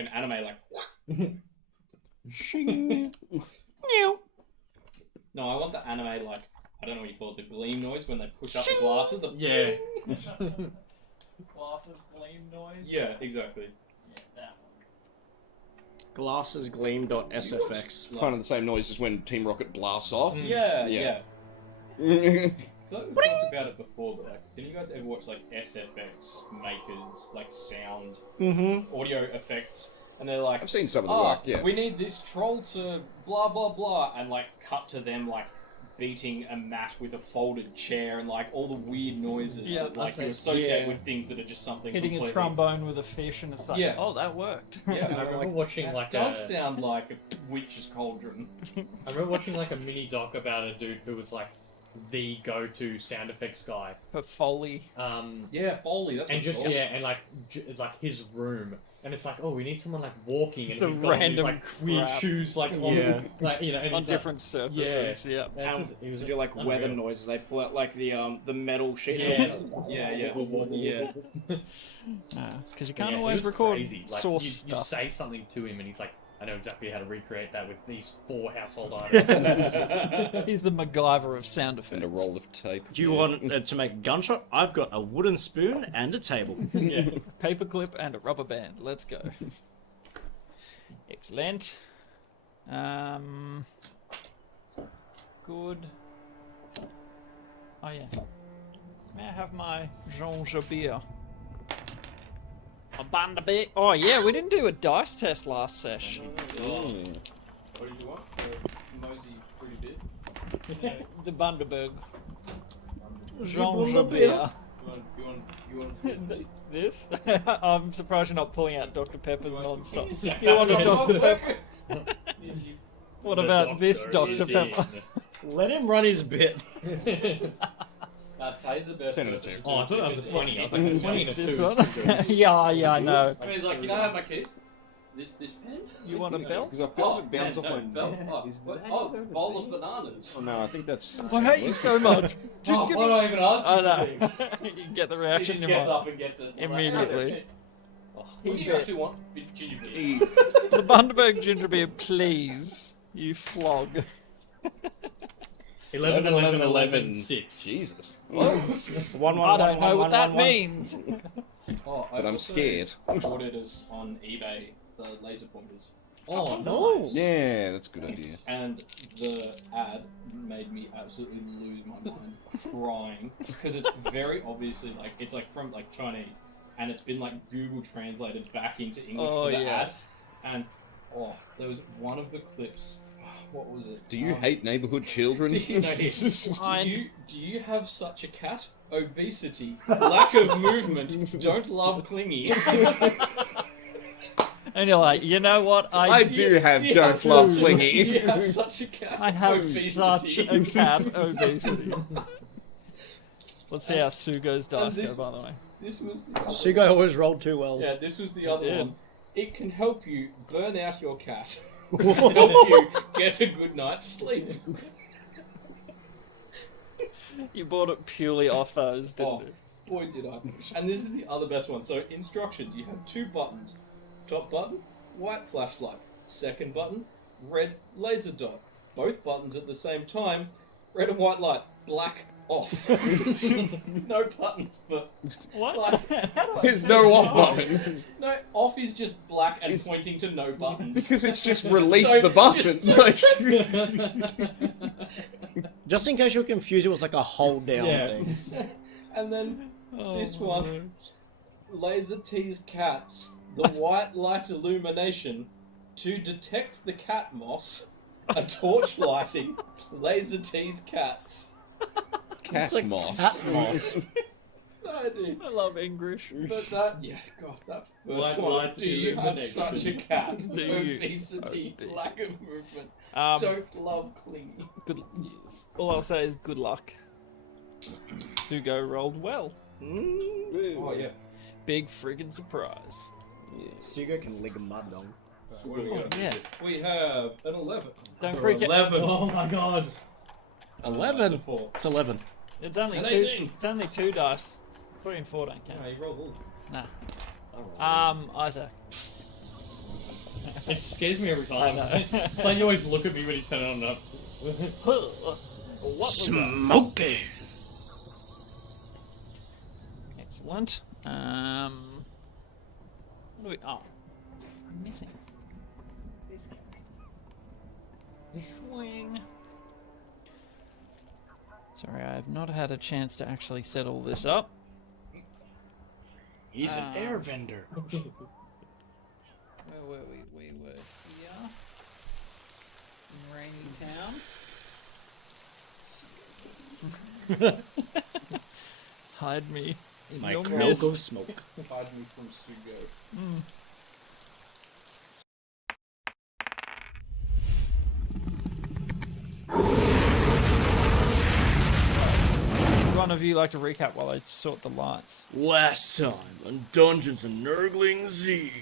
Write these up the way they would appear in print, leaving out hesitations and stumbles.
an anime, like. Shing. No, I want the anime, like, I don't know what you call it, the gleam noise when they push up the glasses. Yeah. Glasses gleam noise. Yeah, exactly. Yeah, that one. Glasses gleam.sfx. Kind of the same noise as when Team Rocket blasts off. Yeah, Yeah. yeah. I thought we talked about it before, but like, didn't you guys ever watch like SFX makers, like sound, audio effects, and they're like, I've seen some of the work, yeah. we need this troll to blah blah blah, and like cut to them like beating a mat with a folded chair, and like all the weird noises Yeah, that like I you see. associate Yeah. with things that are just something Hitting completely... a trombone with a fish and it's like, Yeah. oh, that worked. Yeah, I remember watching that like does sound like a witch's cauldron. I remember watching like a mini doc about a dude who was like the go-to sound effects guy. For Foley. Yeah, Foley. That's And what just it's called. and like like his room, and it's like, oh, we need someone like walking, and The he's got all these random like weird crap. shoes, like on, Yeah. like you know, and On he's like- different surfaces, yeah. That's And just- it was to do like unreal. weather noises, they pull out like the metal sheet. Yeah. Yeah. Because you Yeah, can't it always was record crazy. Like, source you stuff. say something to him, and he's like, I know exactly how to recreate that with these 4 household items. He's the MacGyver of sound And effects. a roll of tape. Do you want to make a gunshot? I've got a wooden spoon and a table. Yeah. Paperclip and a rubber band. Let's go. Excellent. Good. Oh yeah. May I have my Jean beer? A band of beer. Oh yeah, we didn't do a dice test last sesh. What did you want? The Mosey pretty bit. The Bundaberg. Jean beer. You want This? I'm surprised you're not pulling out Dr. Pepper's You want- non-stop. you You want a Dr. Pepper? Pepper? What The about this doctor Dr. is Pepper? Let him run his bit. Tay's the best 10 out of person 10. to Oh, I do thought that was a because 20. I was like, a 20 and a 2 This is one? too good. yeah, I know. I mean, he's like, you know, I have my keys. This pen. You want a belt? Because I feel like it bounce off no, my... belt. Oh, bowl of bananas. Oh no, I think that's... I hate you so much. Just Oh, give why me... do I even ask I you know. for things? You get the He reaction just in gets your up and gets it. I'm like, Immediately. What do you actually want? Ginger beer. The Bundaberg ginger beer, please. You flog. 11, 11, 11, 6. Jesus. One, I don't know what that means. Oh, But I'm scared. Ordered us on eBay the laser pointers. Oh, no. nice. Yeah, that's a good idea. And the ad made me absolutely lose my mind, crying, because it's very obviously like it's like from like Chinese, and it's been like Google translated back into English Oh, for the yes. ad. And there was one of the clips. What was it? Do you hate neighborhood children? Do you, Fine. do you have such a cat? Obesity, lack of movement, don't love clingy. And you're like, you know what? I do have you don't have love such- clingy. Do you have such a cat? I have Obesity. such a cat obesity. Let's see how Sugo's dice this- go, by the way. This was the other Sugo always rolled too well. Yeah, this was the other did. one. It can help you burn out your cat. It can help you get a good night's sleep. You bought it purely off those, didn't Oh, boy did I. And this is the other best one. So instructions, you have 2 buttons. Top button, white flashlight. Second button, red laser dot. Both buttons at the same time, red and white light, black off. No buttons for you? What? black. There's no off button. No, off is just black and pointing to no buttons. Because it's just Just release don't- the button. Just in case you're confused, it was like a hold down Yeah. thing. And then Oh, this one, laser tease cats, the white light illumination to detect the cat moss, a torch lighting, laser tease cats. Cat like moss. cat moss. No, dude. I love English. But that, yeah, God, that first White one. light Do you have illumination. such a cat? Do you? Obesity, Obese. lack of movement, Um, don't love clingy. good. All I'll say is good luck. Sugo rolled well. Oh, yeah. Big friggin' surprise. Sugo can lick a mud dog. What do we got? Yeah. We have an 11. Don't Or freak out. 11. Oh my god. 11. That's a 4. It's 11. It's only An two. 18. It's only 2 dice. 3 and 4 don't count. No, you rolled all. Nah. Isaac. It scares me every time. I know. It's like you always look at me when you turn it on and up. What was that? Smoky. Excellent. What do we? Oh, I'm missing. This swing. Sorry, I have not had a chance to actually set all this up. He's an airbender. Where were we? We were here in Rainy Town. Hide me in My your cloak mist. of smoke. Hide me from Sugo. Would one of you like to recap while I sort the lights? Last time on Dungeons and Nerglings Z.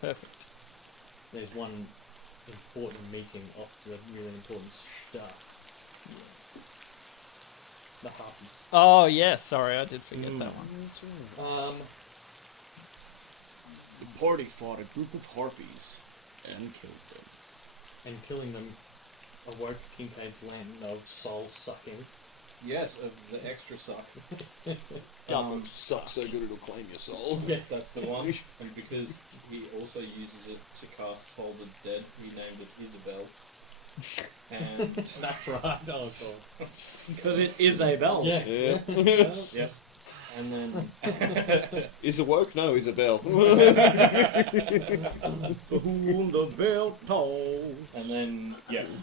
Perfect. There's one important meeting after the really important stuff. The harpies. Oh yes, sorry, I did forget that one. The party fought a group of harpies and killed them. And killing them awoke Kincaid's land of soul sucking. Yes, of the extra suck. Double Sucks so good it'll claim your soul. Yeah. That's the one. And because he also uses it to cast Toll the Dead, he named it Isabel. And That's right. Oh, cool. Because it is a bell. Yeah. Yeah. yep. And then Is it woke? No, he's a bell. Whom the bell toll. and then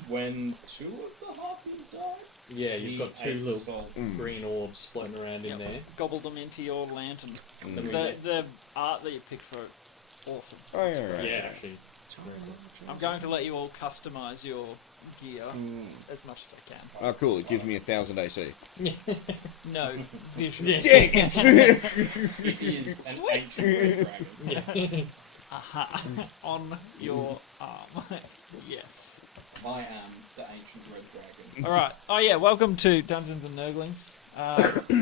when two of the harpies died, Yeah, you've he got two ate the little soul. green orbs floating around in there. Gobbled them into your lantern. Mm. The art that you picked for it, awesome. Oh, yeah, right. Yeah, actually. I'm going to let you all customize your gear as much as I can. Oh, cool. It gives me 1,000 AC. No, visually. Dang it! It is an ancient red dragon. Aha. On your arm. Yes. I am the ancient red dragon. Alright. Oh yeah, welcome to Dungeons and Nerglings.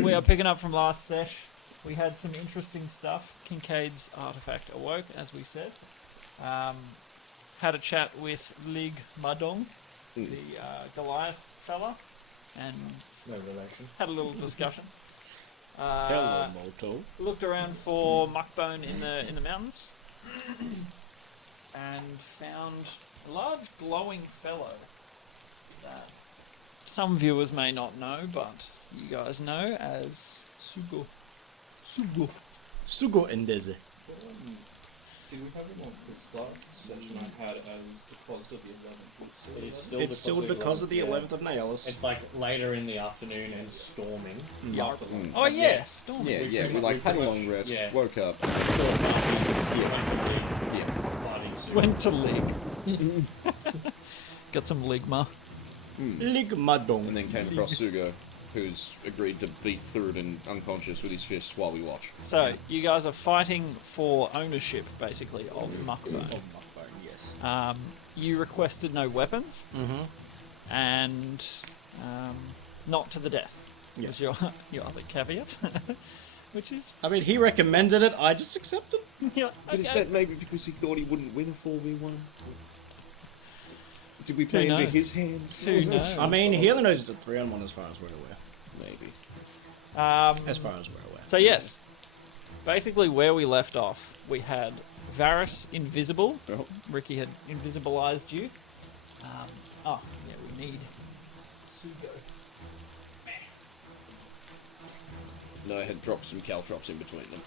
We are picking up from last sesh. We had some interesting stuff. Kincaid's artifact awoke, as we said. Had a chat with Lig Madong, the Goliath fella, and No relation. had a little discussion. Hello, Moto. Looked around for Muckbone in the mountains, and found a large glowing fellow that some viewers may not know, but you guys know as Sugo. Sugo Endeze. Do we have it on this last session I had as the cause of the 11th? It's still It's because of the 11th of Naelis. It's like later in the afternoon and storming. Yeah. Mm. Oh yeah, Storm. Yeah, yeah. We like had a long rest. Yeah. Woke up. Yeah. Went to Lig. Got some Ligma. Ligmadong. And then came across Sugo, who's agreed to beat Thuridin unconscious with his fists while we watch. So you guys are fighting for ownership, basically, of Muckbone. Yes. You requested no weapons, and not to the death. Yeah. Was your other caveat, which is I mean, he recommended it, I just accepted. yeah, But is okay. that maybe because he thought he wouldn't win a 4v1? Did we play Who into knows? his hands? Who knows? I mean, he only knows it's a 3-on-1 as far as we're aware. Maybe. As far as we're aware. So yes, basically where we left off, we had Varys invisible. Oh. Ricky had invisibilized you. Oh, yeah, we need Sugo. No, I had dropped some caltrops in between them.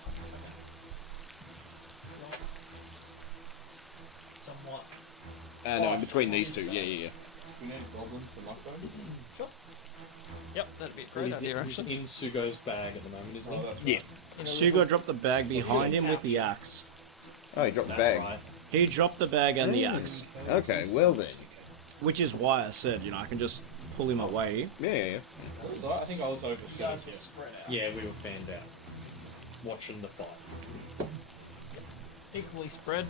Somewhat. No, in between these two. Yeah, yeah, yeah. We need goblins for Muckbone. Sure. Yep, that'd be a great idea, He's actually. in Sugo's bag at the moment, isn't he? Oh, that's Yeah. right. Sugo dropped the bag behind him with the axe. Oh, he dropped the That's bag. right. He dropped the bag and the axe. Okay, well then. Which is why I said, you know, I can just pull him away. Yeah, yeah, yeah. So I think I was overseeing You guys were it. spread out. Yeah, we were fanned out. Watching the fight. Equally spread.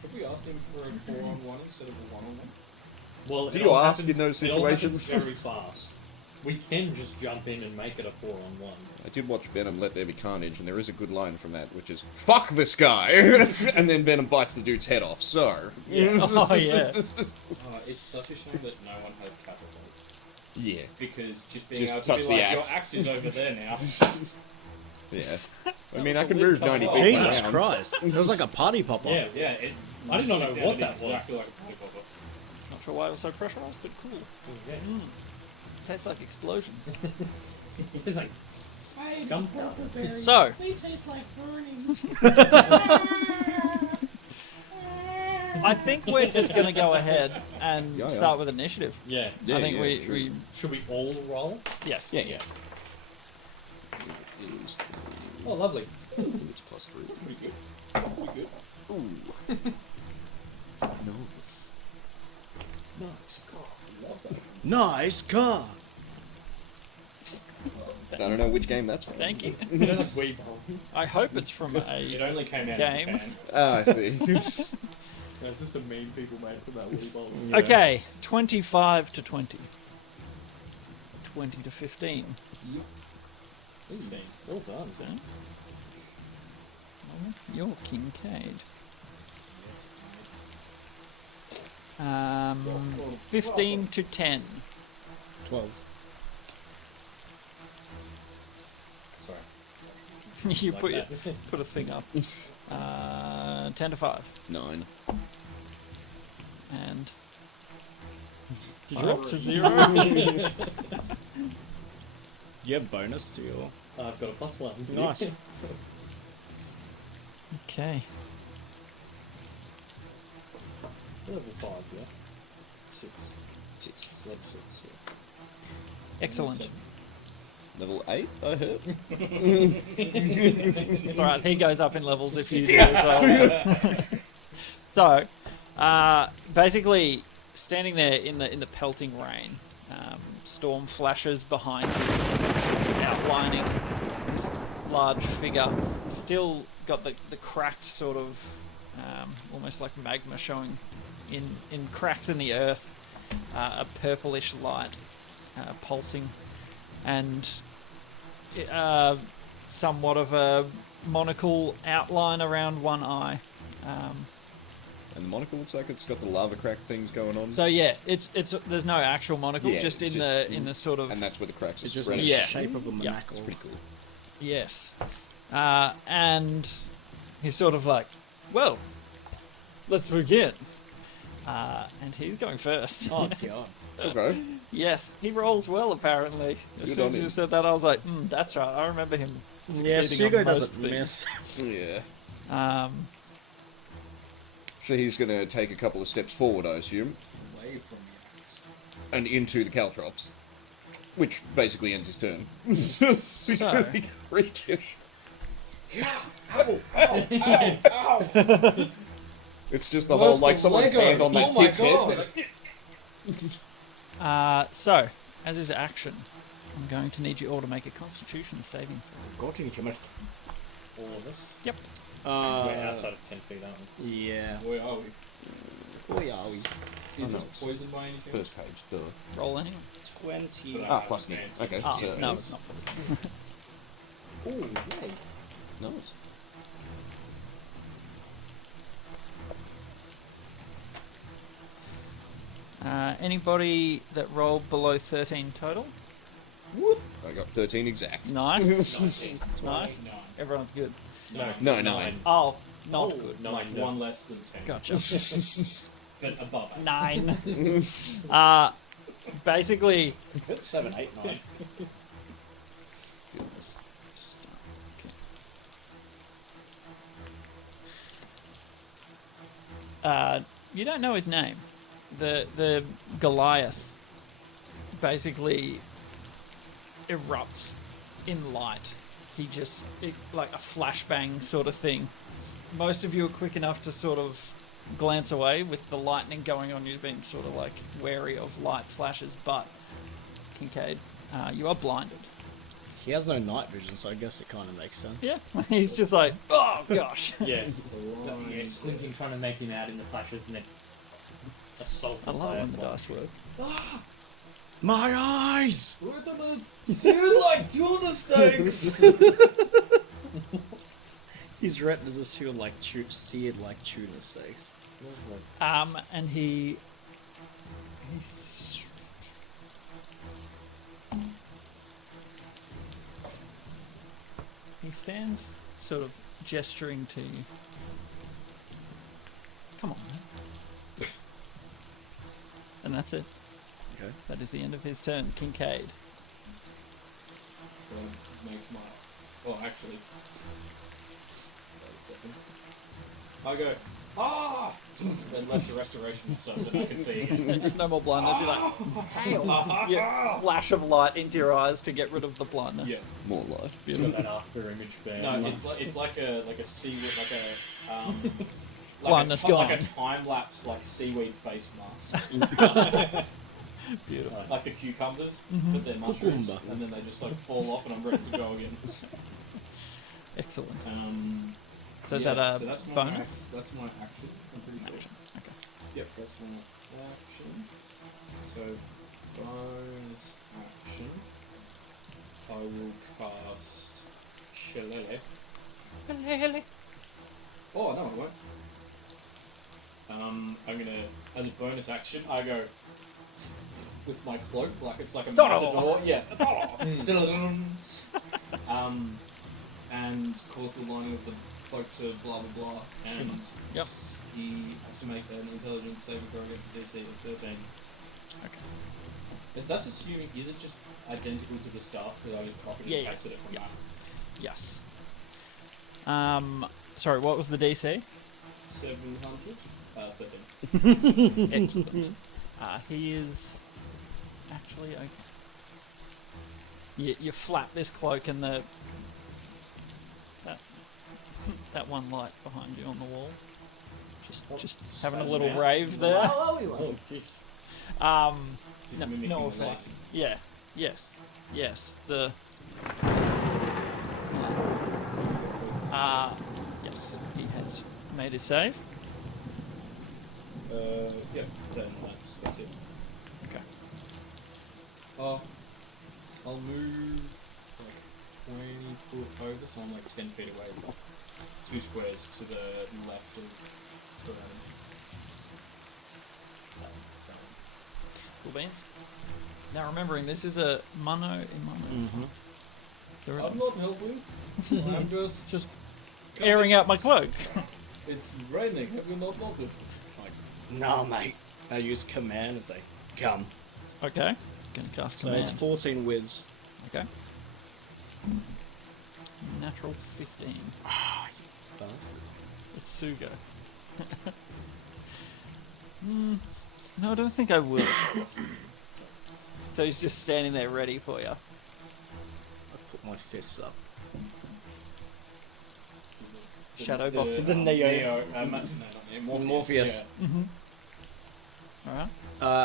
Have we asked him for a 4-on-1 instead of a 1-on-1? Well, Do it you all ask happened- in those it all happened situations? very fast. We can just jump in and make it a 4-on-1. I did watch Venom Let There Be Carnage, and there is a good line from that, which is, "Fuck this guy!" And then Venom bites the dude's head off, so... Yeah. Oh, yeah. It's such a shame that no one has catapult. Yeah. Because just being Just able to touch be the like, axe. your axe is over there now. Yeah. I mean, was I the can weird move part 90 about feet it. Jesus around. Christ. It was like a party popper. Yeah. I did not know what that was. Exactly like a party popper. Not sure why it was so pressurized, but cool. Yeah. Tastes like explosions. It's like, gunpowder. So, They taste like burning. I think we're just going to go ahead and Yeah, yeah. start with initiative. Yeah. Yeah, I think yeah, we true. Should we all roll? yes. Yeah, yeah. It is Oh, lovely. it's plus 3. Pretty good. Pretty good. Ooh. Nice. Nice car. I don't know which game that's from. Thank you. That's a wee bowl. I hope it's from It a only came out Game. in Japan. Ah, I see. That's just a meme people made for that Willy Bowl. Yeah. Okay, 25 to 20. 20 to 15. 16. Well done. So, you're Kincaid. 15 to 10. 12. Sorry. You Like put your, that. put a thing up. 10 to 5. 9. And Did you're up to 0. You have bonus to your... I've got a +1. Nice. Okay. Level 5, yeah. 6. 6. Level 6, yeah. Excellent. Level 8, I heard. It's alright, he goes up in levels if you do as well. So, basically, standing there in the pelting rain, storm flashes behind you, outlining this large figure. Still got the cracked sort of, almost like magma showing in cracks in the earth, a purplish light pulsing, and somewhat of a monocle outline around one eye. And the monocle looks like it's got the lava crack things going on. So yeah, it's there's no actual monocle, Yeah, just it's in just- the sort of and that's where the cracks are It's just spreading. the Yeah. shape of a Yeah. monocle. It's pretty cool. yes, and he's sort of like, well, let's begin. And he's going first. Oh, God. Okay. Yes, he rolls well apparently. As Good soon on as you him. said that, I was like, that's right. I remember him. Yeah, succeeding on Sugo most doesn't things. miss. Yeah. Um, So he's going to take a couple of steps forward, I assume, Away from the axe. and into the caltrops, which basically ends his turn. so He reaches. It's just the whole, Where's like, the someone's Lego? hand on that Oh my kid's God. head. so as his action, I'm going to need you all to make a Constitution saving throw. Got to kill me. All of us. Yep. We're outside of 10 feet, aren't we? Yeah. Where are we? Boy, are we. Is Oh, no, it it's poisoned by anything? First page, duh. Roll anyway. 20. Ah, plus me. Okay, Oh, so no, it's not poison. Ooh, yay. nice. Anybody that rolled below 13 total? I got 13 exact. Nice. 19, 20, Nice. 9. Everyone's good. No, 9. Oh, not Oh, good. no, Like no. one less than 10. Gotcha. But above 8. 9. Basically, Good 7, 8, 9. you don't know his name. The Goliath basically erupts in light. He just like a flashbang sort of thing. Most of you are quick enough to sort of glance away with the lightning going on. You've been sort of like wary of light flashes, but Kincaid, you are blinded. He has no night vision, so I guess it kind of makes sense. Yeah, he's just like, oh gosh. Yeah. Yeah, Slinking trying to make him out in the flashes and then assault I him love by it a when the bomb. dice work. My eyes! Retinas seared like tuna steaks. His retinas are seared like tuna steaks. And he stands sort of gesturing to you. Come on, man. And that's it. Okay. That is the end of his turn. Kincaid. So make my. Oh, actually. Wait a second. I go. Ah! And lesser restoration, so that I can see again. No more blindness. You're like, hail. Yeah, flash of light into your eyes to get rid of the blindness. Yeah. More light. It's got that after image there. No, it's like a seaweed, Blindness like gone. a time lapse like seaweed face mask. Beautiful. Like the cucumbers, but they're mushrooms, Cucumber. and then they just like fall off, and I'm ready to go again. Excellent. So is Yeah, that a so that's my bonus? That's my action. I'm pretty sure. Action. Okay. Yep, that's my action. So bonus action. I will cast Shillelagh. Oh no, I won't. I'm gonna, as a bonus action, I go with my cloak, like it's like a matador. Yeah. And cause the lining of the cloak to blah blah blah, and Yep. he has to make an intelligence saving throw against the DC of 13. Okay. If that's assuming, is it just identical to the staff that I just copied Yeah, and yeah, pasted it from yeah. that? Yes. Sorry, what was the DC? 700? 13. Excellent. He is actually okay. You flap this cloak and that one light behind you on the wall. Just having a little rave there. Oh, jeez. No, Mimicking no the effect. lighting. Yeah. Yes. Yes. Yes. He has made his save. Yeah, then that's it. Okay. I'll move like 20 foot over, so I'm like 10 feet away, like 2 squares to the left of the room. Cool beans. Now remembering, this is a mono in mono. There are- I'm not helping. I'm just airing out my cloak. It's raining. Have you not noticed? Nah, mate. I use command and say, come. Okay. Gonna cast So command. it's 14 whiz. Okay. Natural 15. It's Sugo. No, I don't think I will. So he's just standing there ready for you. I put my fists up. Shadow boxing. the Neo. no, not Neo. Morpheus. Yeah. Alright.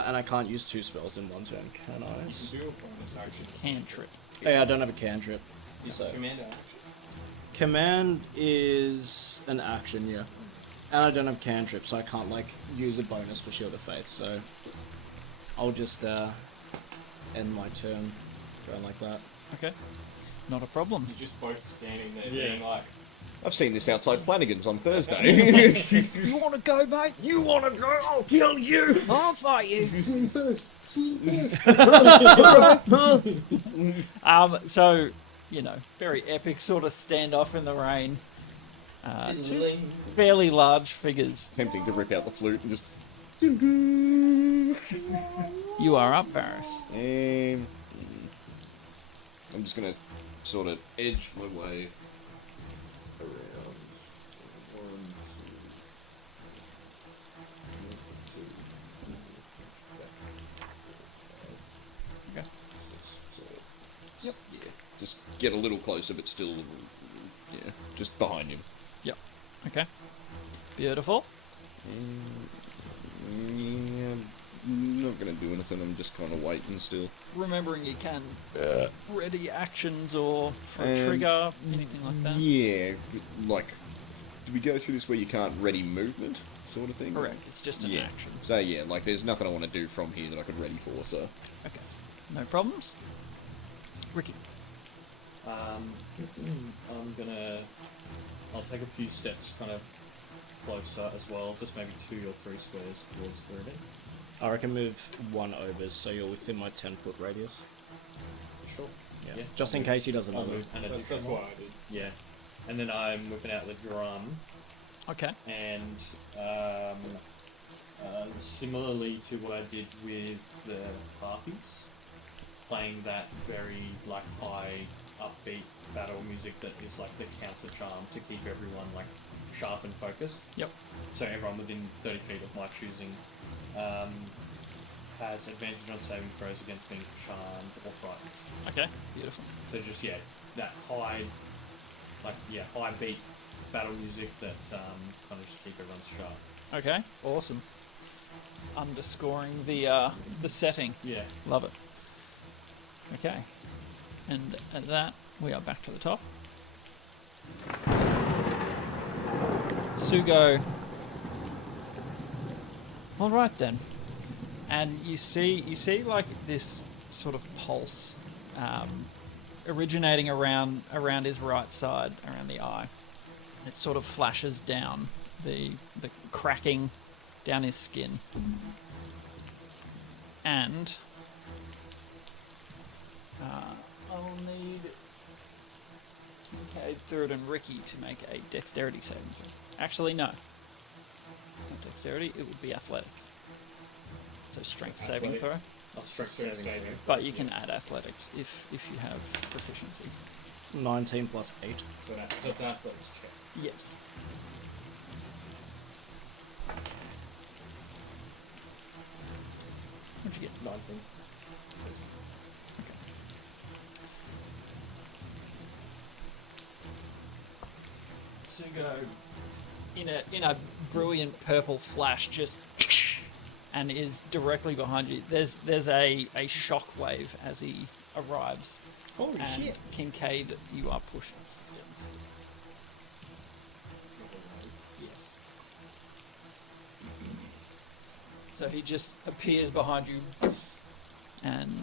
And I can't use 2 spells in one turn, can I? You can do a bonus action. Cantrip. Yeah, I don't have a cantrip. Is So- it commander action? Command is an action, yeah. And I don't have cantrip, so I can't, like, use a bonus for Shield of Faith, so I'll just end my turn going like that. Okay. Not a problem. You're just both standing there Yeah. being like, I've seen this outside Flanagan's on Thursday. You want to go, mate? You want to go? I'll kill you. I'll fight you. So, you know, very epic sort of standoff in the rain. Two fairly large figures. Tempting to rip out the flute and just. You are up, Barris. And I'm just gonna sort of edge my way around. 1, 2, 3, 4, 5, 6, 7, 8. Okay. Yep. Yeah. Just get a little closer, but still, yeah, just behind him. Yep. Okay. Beautiful. Yeah, I'm not gonna do anything. I'm just kind of waiting still. Remembering you can ready actions or for a Um, trigger, anything like that. Yeah, like, do we go through this where you can't ready movement, sort of thing? Correct. It's just an Yeah. action. So yeah, like, there's nothing I want to do from here that I could ready for. So Okay. No problems. Ricky. I'll take a few steps kind of closer as well, just maybe 2 or 3 squares towards the ribbon. I reckon move 1 over so you're within my 10-foot radius. Sure. Yeah. Just in case he doesn't I'll move. move and That's what I did. Yeah. And then I'm whipping out the drum, Okay. and similarly to what I did with the harpies, playing that very like high upbeat battle music that is like the counter charm to keep everyone like sharp and focused. Yep. So everyone within 30 feet of my choosing has advantage on saving throws against being charmed or frightened. Okay. Beautiful. So just that high beat battle music that kind of just keep everyone sharp. Okay. Awesome. Underscoring the setting. Yeah. Love it. Okay. And at that, we are back to the top. Sugo. All right then. And you see like this sort of pulse originating around his right side, around the eye. It sort of flashes down the cracking down his skin. And I'll need Third and Ricky to make a dexterity saving throw. Actually, no. Not dexterity, it would be athletics. So strength saving throw. Strength saving. But you can add athletics if you have proficiency. 19 plus 8. So it's an athletics check. Yes. What'd you get? 19. Sugo, in a brilliant purple flash, just and is directly behind you. There's a shock wave as he arrives. Holy and shit. Kincaid, you are pushed. Yes. So he just appears behind you, and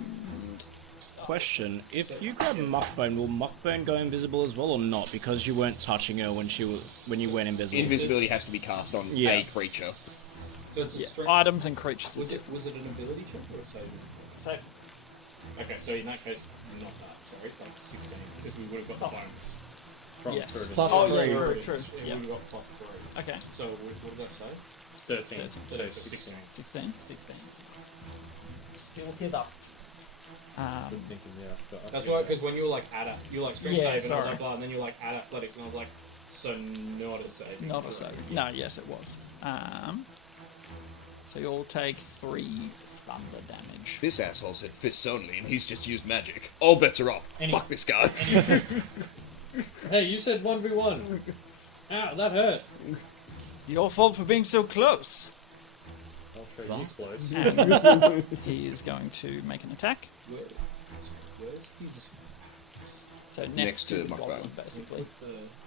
Question, if you grab Muckbone, will Muckbone go invisible as well or not? Because you weren't touching her when you went invisible. Invisibility has to be cast on Yeah. a creature. So it's a yeah, strength. items and creatures. Was it an ability check or a saving? Save. Okay, so in that case, not that. Sorry, like 16, because we would have got the bonus. From Yes. Third and Plus Oh, Fourth. yeah, three. true, Yeah, true. we Yeah. would have got plus 3. Okay. So what did I say? 13. 13. So 16. 16. Still hither. Good thinking, yeah. But I That's think why, because when you were like you were like strength Yeah, save and sorry. blah, and then you were like add athletics, and I was like, so not a save. Not a save. No, yes, it was. So you'll take 3 thunder damage. This asshole said fists only, and he's just used magic. All bets are off. Fuck this guy. Hey, you said 1v1. Ow, that hurt. Your fault for being so close. I'll show you close. And he is going to make an attack. Where's he just? So next, Next to to the Muckbone. goblin, basically.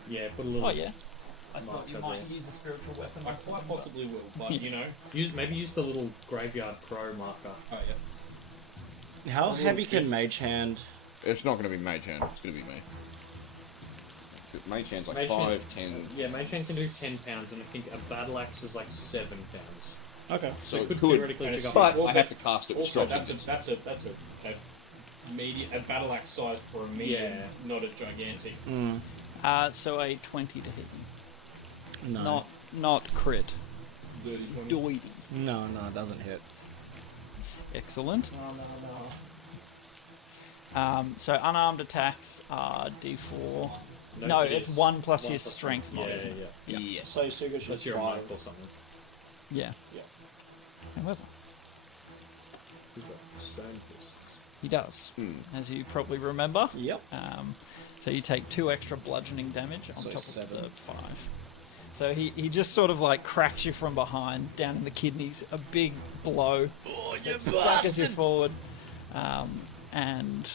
Yeah, put a little. Oh yeah. I thought Marker you might there. use a spiritual weapon. I quite possibly will, but Yeah. you know. Maybe use the little graveyard crow marker. Oh yeah. How little heavy can fist. Mage Hand? It's not going to be Mage Hand. It's going to be me. Mage Hand's like Mage Hand- 5, 10. Yeah, Mage Hand can do 10 pounds, and I think a battle axe is like 7 pounds. Okay. So So it could could- theoretically pick up. But Also- I have to cast it with Also, strong that's a medium, a battle axe size for a medium, Yeah. not a gigantic. So a 20 to hit you. No. Not crit. Dirty 20. Doity. No, it doesn't hit. Excellent. No. So unarmed attacks are D4. No, No, it it's is. 1 plus 1 your plus strength mod, Yeah, isn't it? yeah. Yes. So Sugo should Unless you're a monk or something. Yeah. Yeah. However, He's got stone fist. he does, Hmm. as you probably remember. Yep. So you take 2 extra bludgeoning damage on So top 7. of the 5. So he just sort of like cracks you from behind, down in the kidneys, a big blow. Oh, you staggers you forward. And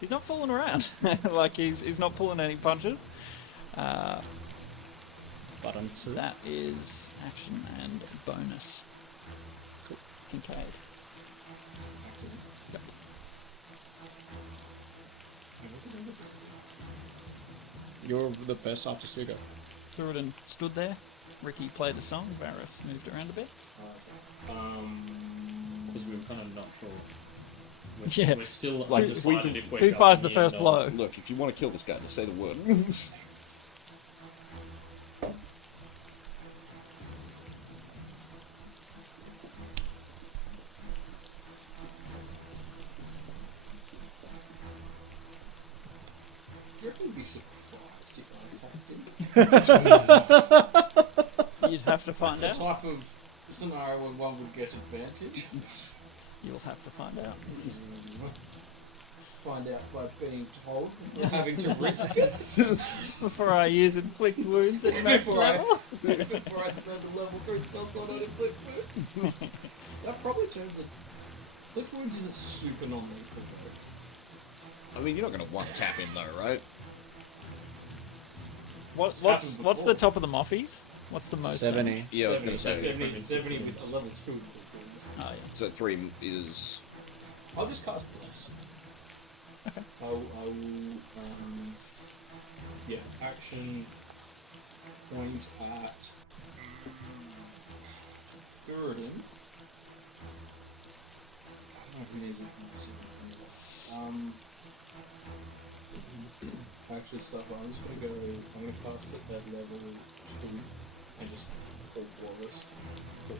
he's not fooling around. Like he's not pulling any punches. So that is action and bonus. Cool. Kincaid. You're the best after Sugo. Thuridin stood there. Ricky played the song. Varus moved around a bit. Because we were kind of not sure. Yeah. We're still Like, undecided if we're Who fires the jumping in first or- blow? Look, if you want to kill this guy, just say the word. You reckon you'd be surprised if I attacked him? You'd have to find The out. type of scenario where one would get advantage. You'll have to find out. Find out by being told, having to risk it. Before I use inflict wounds at max Before I- level. Before I spend the level 3 spell slot on inflict wounds. That probably turns it. Inflict wounds isn't super non-lethal though. I mean, you're not going to one-tap in though, right? It's What's happened the before. top of the moffies? What's the most? 70. Yeah, I was going to say. 70 with a level 2 inflict wounds. Oh yeah. So 3 is... I'll just cast Bless. Okay. I will, yeah, action, point at Thuridin. I don't know if he needs it. Actually, stuff, I'm just gonna go, I'm gonna cast it at level 2 and just go Walrus.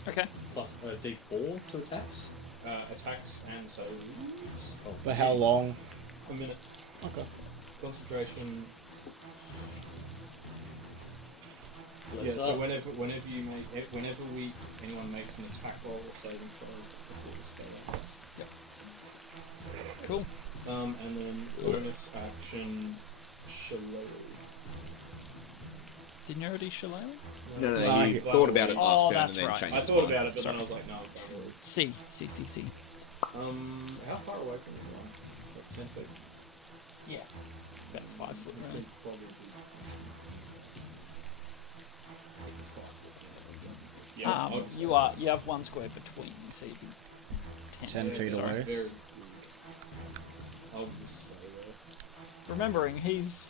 Okay. Plus D4 to attacks. Attacks and so For how long? a minute. Okay. Concentration. Bless Yeah, so up. whenever anyone makes an attack roll or saving throw before the spell ends. Cool. And then bonus action, Shillelagh. Didn't you already shillelagh? No, you Glad- thought about it Oh, last turn that's and then right. changed I his thought mind. about it, but Sorry. then I was like, no, I'm not really. C. How far away from the line? Like 10 feet. Yeah. About 5 foot I round. think probably be- Yeah, You have one square between, so you can 10 feet sorry, away. very- I'll just stay there. Remembering he's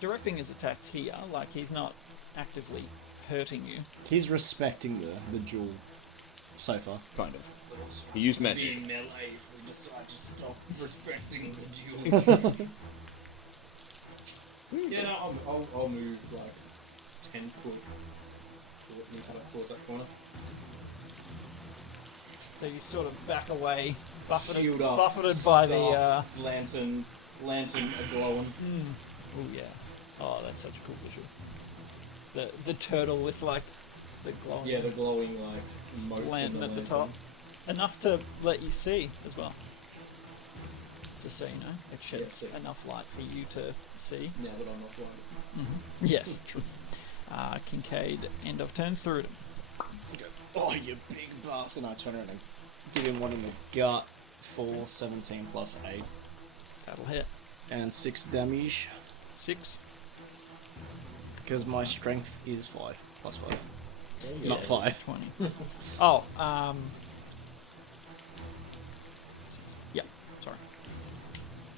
directing his attacks here, like he's not actively hurting you. He's respecting the duel so far. Kind of. He used magic. Being melee if we decide to stop respecting the duel. Yeah, no, I'll move like 10 foot towards that corner. So you sort of back away, buffeted Shield up, by staff, the. lantern a-glowing. Oh yeah. Oh, that's such a cool visual. The turtle with like the glowing Yeah, the glowing like motes in lantern the at the lantern. top, enough to let you see as well. Just so you know, it sheds see. enough light for you to see. Now that I'm not blind. Yes, true. Kincaid, end of turn, through it. Oh, you big bastard. And I turn around and give him one in the gut for 17 plus 8. That'll hit. And 6 damage. 6. Because my strength is 5. Plus 5. Not Yes, 5. 20. Oh, yeah, sorry.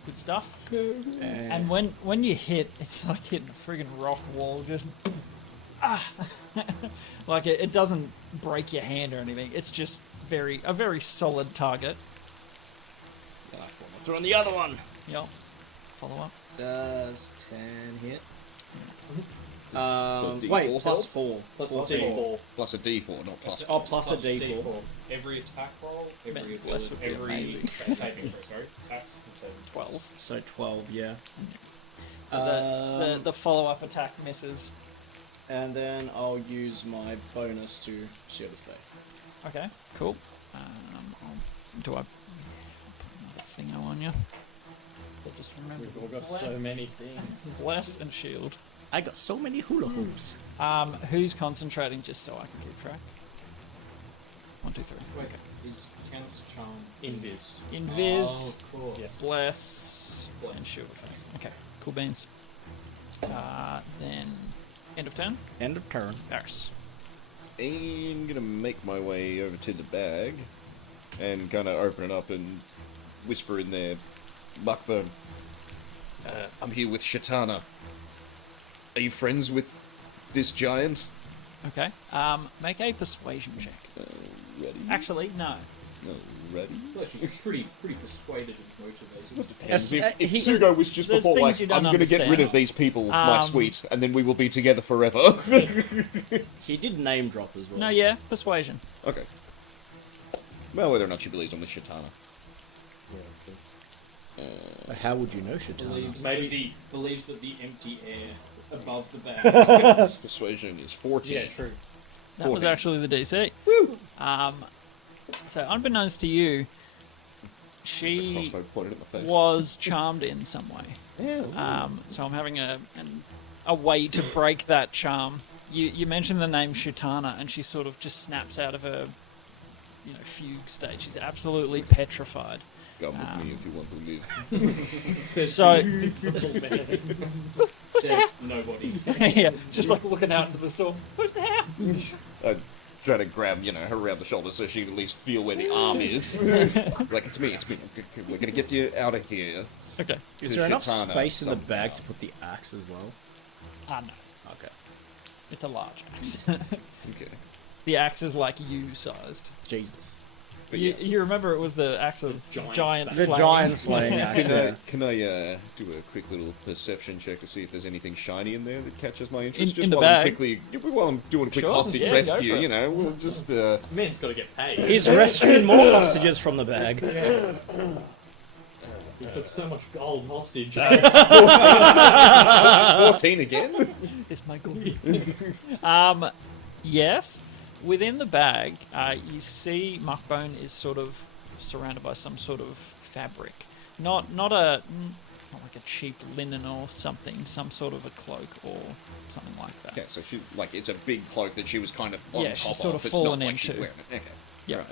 Good stuff. And when you hit, it's like hitting a friggin' rock wall, just like it doesn't break your hand or anything. It's just a very solid target. Throw on the other one. Yep. Follow up. Does 10 hit? D4 Wait, help? plus 4. Plus 14. Plus a D4, not plus. Oh, plus a D4. Every attack roll, every Man, ability, this would be every amazing. saving throw, sorry. Attacks and saving throws. 12. So 12, yeah. So the follow up attack misses. And then I'll use my bonus to shield of faith. Okay, cool. Do I put another thing on you? But just remember, We've all got so many things. bless and shield. I got so many hula hoops. Who's concentrating just so I can keep track? 1, 2, 3. Wait, is Counts Charm Invis. Invis, Oh, of course. Yeah. bless, Bless. and shield. Okay, cool beans. Then end of turn. End of turn. Varus. I'm gonna make my way over to the bag and kind of open it up and whisper in there, Muckbone, I'm here with Shatana. Are you friends with this giant? Okay. Make a persuasion check. Ready? Actually, no. No, ready? Well, she's pretty persuaded and motivated. Depends. Yes, If he- Sugo was just there's before, things like, you don't I'm going to get rid understand. of these people, my Um, sweet, and then we will be together forever. He did name drop as well. No, yeah, persuasion. Okay. Well, whether or not she believes I'm with Shatana. How would you know Shatana? Maybe believes that the empty air above the bag. Persuasion is 14. Yeah, true. That was 14. actually the DC. So unbeknownst to you, she Crossbow pointed at my face. was charmed in some way. Yeah. So I'm having a way to break that charm. You mentioned the name Shitana, and she sort of just snaps out of her, fugue state. She's absolutely petrified. Come with me if you want to live. So Says nobody. yeah, just like looking out into the storm. Who's there? I try to grab, her around the shoulder so she can at least feel where the arm is. Like, it's me. We're going to get you out of here. Okay. Is To there enough Shatana space in the somehow. bag to put the axe as well? No. Okay. It's a large axe. Okay. The axe is like you-sized. Jesus. But You, yeah. you remember it was the axe of giant The slaying. giant slaying axe. yeah. Can I do a quick little perception check to see if there's anything shiny in there that catches my interest? In the while bag? while I'm doing a quick Sure, hostage yeah, go rescue, for it. we'll just... Man's got to get paid. He's rescuing more hostages from the bag. He took so much gold hostage. 14 again? Is my goal. Yes. Within the bag, you see Muckbone is sort of surrounded by some sort of fabric. Not like a cheap linen or something, some sort of a cloak or something like that. Okay, so she, it's a big cloak that she was kind of on Yeah, top she's of. sort of it's fallen not like she's into. wearing it. Okay. Yeah. Right.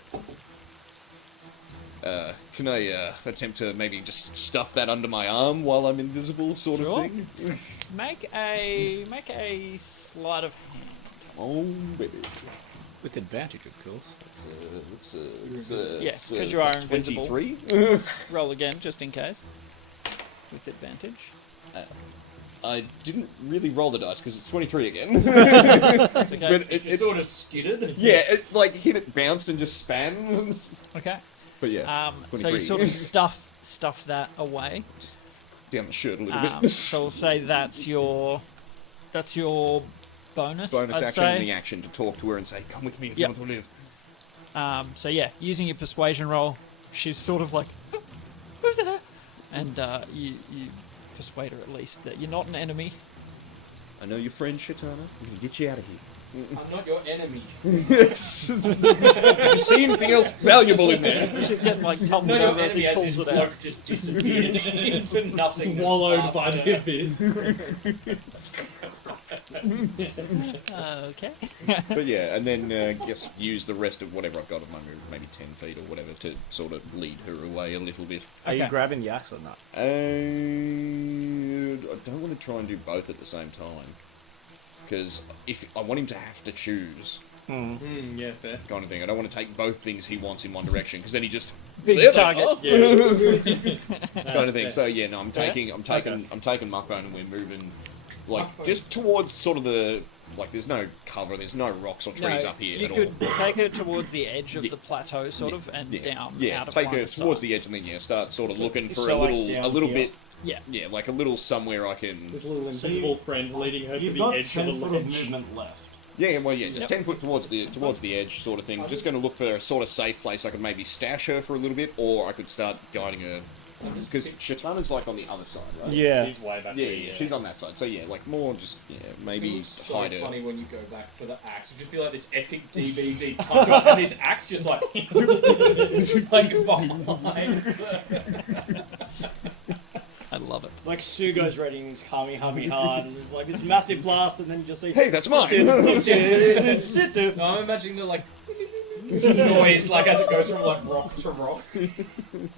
Can I attempt to maybe just stuff that under my arm while I'm invisible, sort Sure. of thing? Make a sleight of hand. Oh, baby. With advantage, of course. Yeah, 'cause you are invisible. 23? Roll again, just in case. With advantage. I didn't really roll the dice because it's 23 again. That's okay. But it, Just sort of skidded. yeah, it hit it, bounced, and just span. Okay. But yeah, So you 23. sort of stuff that away. down the shirt a little bit. So we'll say that's your bonus. Bonus I'd action say. in the action to talk to her and say, "Come with me if Yep. you want to live." So yeah, using your persuasion roll, she's sort of like, who's that? And you persuade her at least that you're not an enemy. I know your friend Shatana. I'm gonna get you out of here. I'm not your enemy. You see anything else valuable in there? She's getting like I'm tumbled not your over as he enemy as pulls this it out. bloke just disappears into nothing. Swallowed by the abyss. Okay. But yeah, and then just use the rest of whatever I've got of my move, maybe 10 feet or whatever, to sort of lead her away a little bit. Are you Okay. grabbing the axe or not? I don't want to try and do both at the same time. Because if I want him to have to choose, Yeah, fair. kind of thing. I don't want to take both things he wants in one direction, because then he just Big There they target. are. Yeah. kind of thing. fair. So yeah, no, I'm taking Muckbone, and we're moving just towards sort of the there's no cover, there's no rocks or trees up here you at could all. take her towards the edge of Yeah. the plateau, sort of, and down Yeah, out of take line her of towards sight. the edge, and then start sort of looking for so, like, down a little here. bit. Yeah. Yeah, like a little somewhere I can. This little So invisible friend leading her to the edge of the ledge. left. Yeah, well, yeah, just Yep. 10 foot towards the edge, sort of thing. Just going to look for a sort of safe place I could maybe stash her for a little bit, or I could start guiding her. Because Shatana's like on the other side, right? Yeah. She's way back Yeah, there, yeah, she's on that side. So yeah, like more just maybe It's so hide her. funny when you go back for the axe. It'd just be like this epic DBZ punch, and this axe just like behind. I love it. It's like Sugo's reading his Kamehameha, and there's like this massive blast, and then you just see. Hey, that's mine. No, I'm imagining the like noise like as it goes from like rock to rock.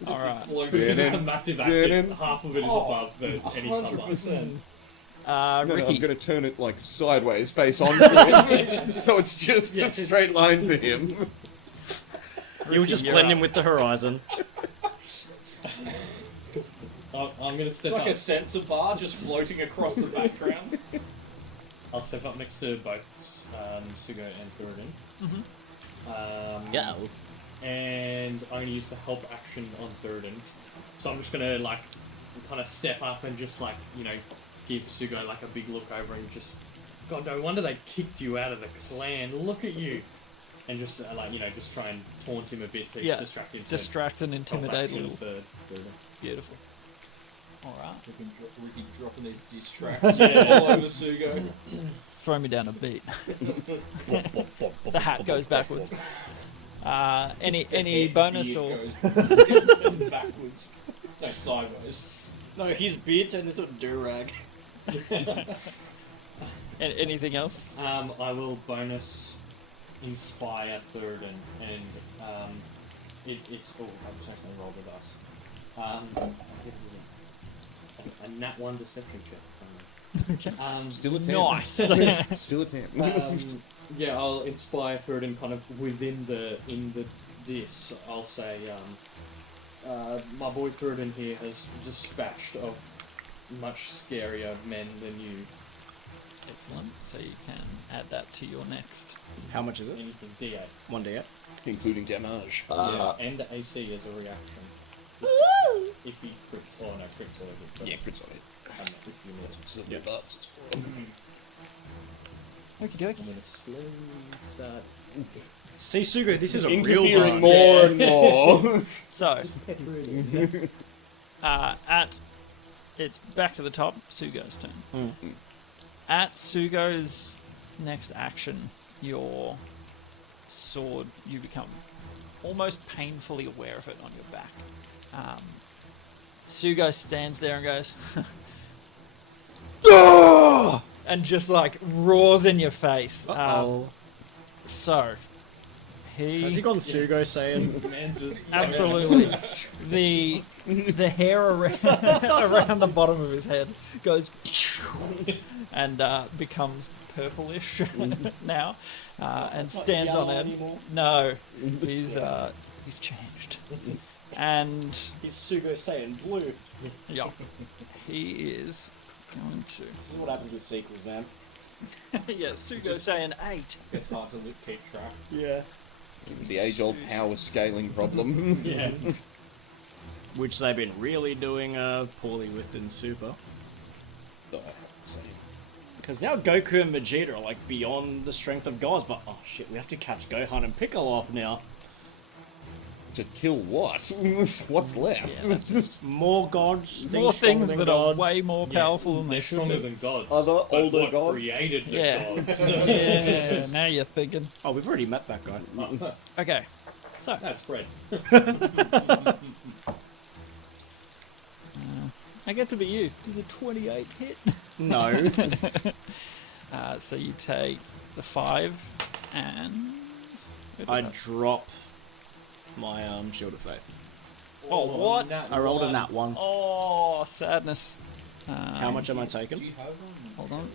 All right. Because it's a massive action, half of it is above the any cover. 100%. No, no, Ricky. I'm going to turn it like sideways, face on, to him, so it's just a straight line to him. You would just You're blend up. in with the horizon. I'm gonna step It's like up. a sensor bar just floating across the background. I'll step up next to both Sugo and Thurin. Yeah. And I'm gonna use the help action on Thurin. So I'm just gonna like kind of step up and just like give Sugo like a big look over and just, God, no wonder they kicked you out of the clan. Look at you. And just just try and taunt him a bit to distract him. Distract and intimidate a little. Thurin. Beautiful. Alright. Ricky dropping these diss tracks all over Sugo. Throw me down a beat. The hat goes backwards. Any bonus or Goes backwards. No, sideways. No, his beard turned into a do-rag. anything else? I will bonus inspire Thurin and it's oh I'm just going to roll the dice. A nat 1 deception check. Still a 10. Nice. Still a 10. Yeah, I'll inspire Thurin kind of within the this. I'll say, my boy Thurin here has dispatched of much scarier men than you. Excellent. So you can add that to your next. How much is it? Anything D8. 1d8. Including damage. Yeah, and AC as a reaction. If he crits, oh no, crits all of it. Yeah, crits on it. If you miss. Silver bucks. It's for. Okie dokie. I'm gonna slowly start. See, Sugo, this is a real Interfering bug. more and more. So, it's back to the top. Sugo's turn. At Sugo's next action, your sword, you become almost painfully aware of it on your back. Sugo stands there and goes, "Ah!" and just like roars in your face. So, Has he gone Sugo saying? absolutely the hair around the bottom of his head goes and becomes purplish now and stands on end. No, he's changed. And He's Sugo saying blue. yeah, he is going to. This is what happens with sequels, man. Yeah, Sugo saying 8. It's hard to keep track. Yeah. The age-old power scaling problem. Yeah. Which they've been really doing poorly with in Super. Oh, so- Because now Goku and Vegeta are like beyond the strength of gods, but oh shit, we have to catch Gohan and Piccolo off now. to kill what? What's left? Yeah, that's it. More gods, More stronger things than that gods. are way more powerful than they They're should stronger be. than gods. Other but older what gods? created the Yeah. gods. Yeah, now you're thinking. Oh, we've already met that guy. Okay, so That's Fred. I get to be you. Does a 28 hit? No. So you take the 5 and... I drop my Shield of Faith. Oh, what? I rolled a nat 1. Oh, sadness. How much am I taking? Do you have one? Hold on.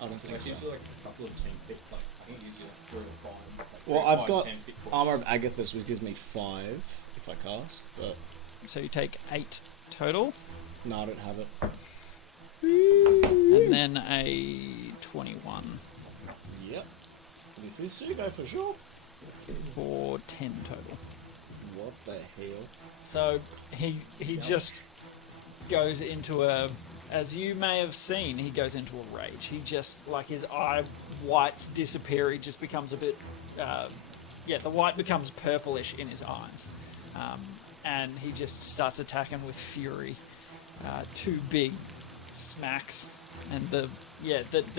I don't think Like, so. gives you like a couple of 10 hit, like, I think it gives you like 3 or 5. Like, Well, 3 or I've 5, got 10 hit points. Armor of Agathis, which gives me 5 if I cast, but So you take 8 total, no, I don't have it. and then a 21 Yep. This is Sugo for sure. for 10 total. What the hell? So he just goes into a, as you may have seen, he goes into a rage. He just, like, his eye whites disappear. He just becomes a bit, the white becomes purplish in his eyes. And he just starts attacking with fury. 2 big smacks, and the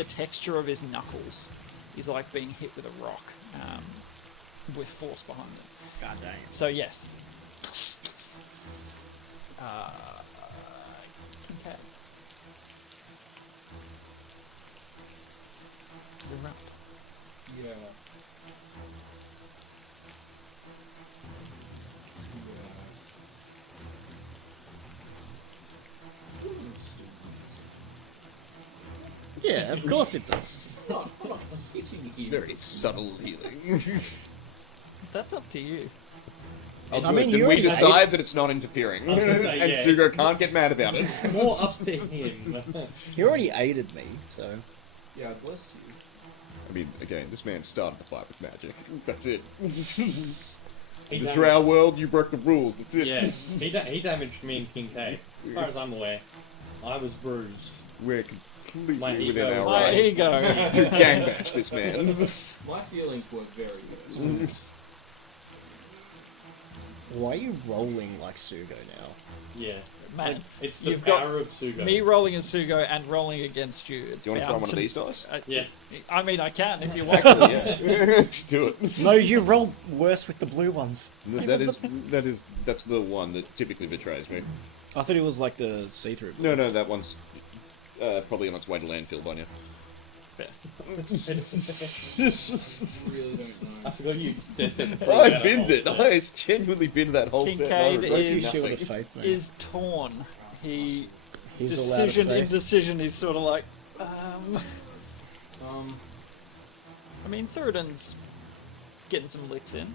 texture of his knuckles is like being hit with a rock, with force behind it. God dang. So yes. Okay. You're up. Yeah. Yeah, of course it does. Not hitting It's very subtle healing. That's up to you. I'll I do mean, it. Then you we already decide that it's not interfering. I was gonna say, And yeah, Sugo it's- can't get mad about it. More up to him. He already aided me, so. Yeah, bless you. I mean, again, this man started the fight with magic. That's it. He The damaged- drow world, you broke the rules. That's it. Yeah, he damaged me and King K. As far as I'm aware, I was bruised. We're completely My within ego our was- My rights ego. to gangbash this man. My feelings were very good. Why are you rolling like Sugo now? Yeah, Man, it's the you've got power of Sugo. me rolling in Sugo and rolling against you. It's Do you want to try bound one of these dice? Yeah, I mean, I can if you want. Yeah. Do it. No, you roll worse with the blue ones. That's the one that typically betrays me. I thought it was like the see-through. No, that one's probably on its way to landfill by now. I forgot you said that. I binned it. I genuinely binned that whole set. and I Kincaid regret is- nothing. Shield of faith, man. Is torn. He He's allowed decision faith. indecision. He's sort of like. Um, I mean, Thurin's getting some licks in.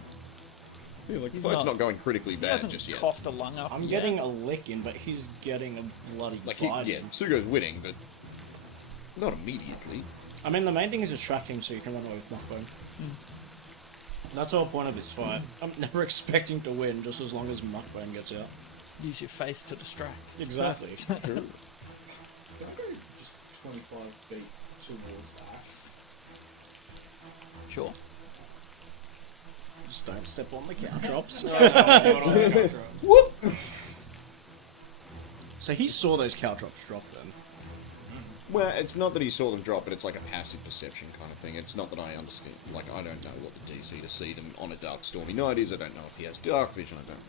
Yeah, like, the He's fight's not- not going critically He bad hasn't just yet. coughed a lung up. I'm yet. getting a lick in, but he's getting a bloody Like, bite. yeah, Sugo's winning, but not immediately. I mean, the main thing is distract him so you can run away with Muckbone. That's the whole point of this fight. I'm never expecting to win, just as long as Muckbone gets out. Use your face to distract. It's Exactly. perfect. can I go just 25 feet towards the axe? Sure. Just don't step on the cow drops. Whoop! So he saw those cow drops drop then. Well, it's not that he saw them drop, but it's like a passive perception kind of thing. It's not that I understand. Like, I don't know what the DC to see them on a dark, stormy night is. I don't know if he has dark vision. I don't know.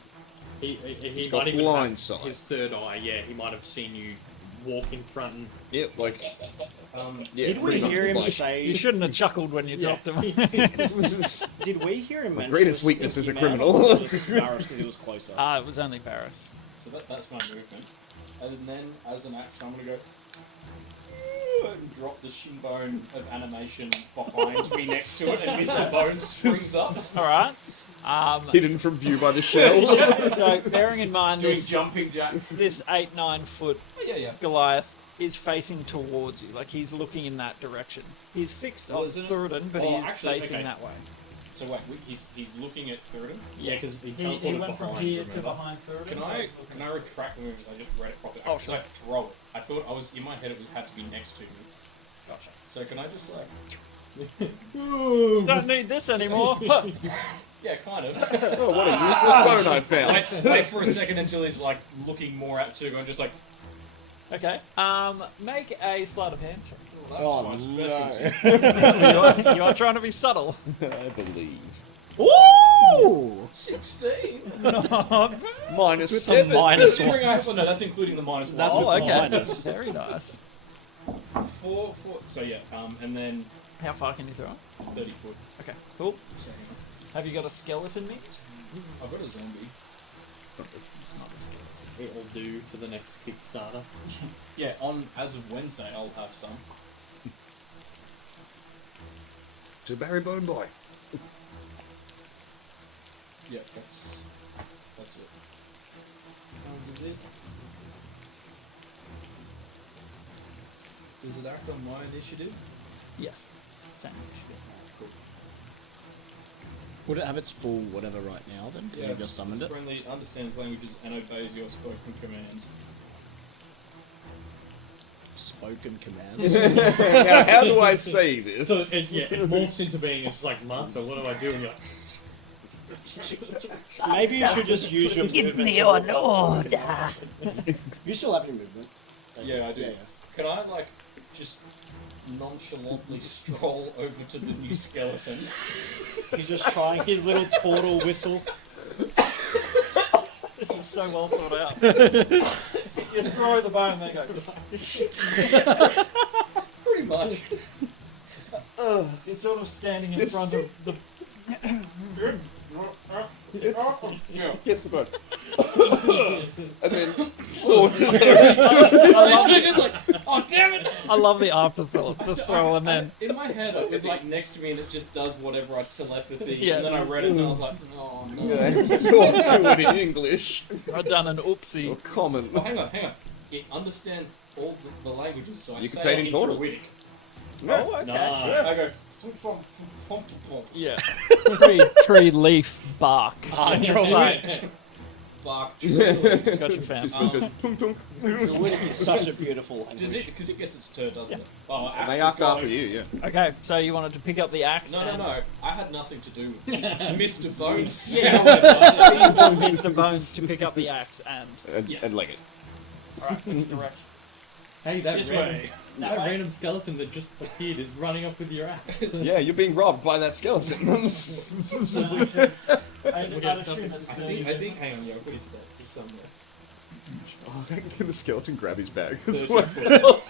He He's got might even blind have sight. his third eye. Yeah, he might have seen you walk in front and. Yeah, like, yeah. Did we pretty much, hear him like- say? You shouldn't have chuckled when you Yeah. dropped him. Did we hear him mention greatest the weakness is a stinky man, criminal. or was it just embarrassed because he was closer? It was only Barris. So that's my movement. And then, as an action, I'm going to go... and drop the shin bone of animation behind me next to it, and as that bone springs up, All right. hidden from view by the shell. So bearing in mind doing this jumping jacks. 8-9 foot Oh, yeah. Goliath is facing towards you, like he's looking in that direction. He's fixed Oh, on isn't it? Thurin, but Oh, he's actually, facing okay. that way. So wait, he's looking at Thurin. Yeah, because he, He teleported went from behind, here to remember? behind Thurin. Can I retract the movement? I just read it properly. Oh, Should sure. I throw it? I thought I was in my head. It was had to be next to me. Gotcha. So can I just like? Don't need this anymore. Yeah, kind of. Oh, what a useless bone I found. wait for a second until he's like looking more at Sugo and just like. Okay. Make a sleight of hand check. That's Oh, my no. specialty. you are trying to be subtle. I believe. Ooh! 16. Minus With 7. the minus Considering one. no, that's including the minus one. That's Oh, with the okay. minus. Very nice. 4. So yeah, and then How far can you throw? 30 foot. Okay. Cool. So, Have you got a skeleton mix? I've got a zombie. It's not a skeleton. It'll do for the next Kickstarter. Yeah, as of Wednesday, I'll have some. It's a Barry Bone Boy. Yeah, that's it. Is it? Does it act on my initiative? Yes. Same initiative. Cool. Would it have its full whatever right now then? Can you just summoned it? Friendly understands languages and obeys your spoken commands. Spoken commands. Now, how do I say this? So it morphs into being it's like master. What do I do? And you're like, Maybe you should just use your Give movement. me to- an order. You still have your movement. Yeah, I do. Yeah, Can I like just nonchalantly stroll over to the new skeleton? He's just trying his little turtle whistle. This is so well thought out. You throw the bone and they go. Pretty much. You're sort of standing in front of the. Gets the bone. And then sword. Just like Oh damn it! I love the afterthought, the throw, and then In my head, it was like next to me and it just does whatever I telepathy. Yeah. And then I read it and I was like, oh no. Yeah, don't do it in English. I've done an oopsie. Or common. Oh, hang on. It understands all the languages, so I You can say say it it in in Tortal. Druidic. Oh, okay. Nice. I go. Yeah. Tree leaf bark. It's like, Bark. gotcha, fam. It's just tunk tunk. Druidic is such a beautiful Does language. it? Because it gets its turn, doesn't it? Oh, And axe they is act after going. you, yeah. Okay, so you wanted to pick up the axe. No. and I had nothing to do with it. Mr. Bones. Mr. Bones to pick up the axe and Yes. And leg it. alright, which direction? Hey, that This random, way. that random skeleton that just appeared is running up with your axe. Yeah, you're being robbed by that skeleton. I'd assume it's I think, hang on, what his stats? He's somewhere. Oh, can the skeleton grab his bag as 30 well? foot.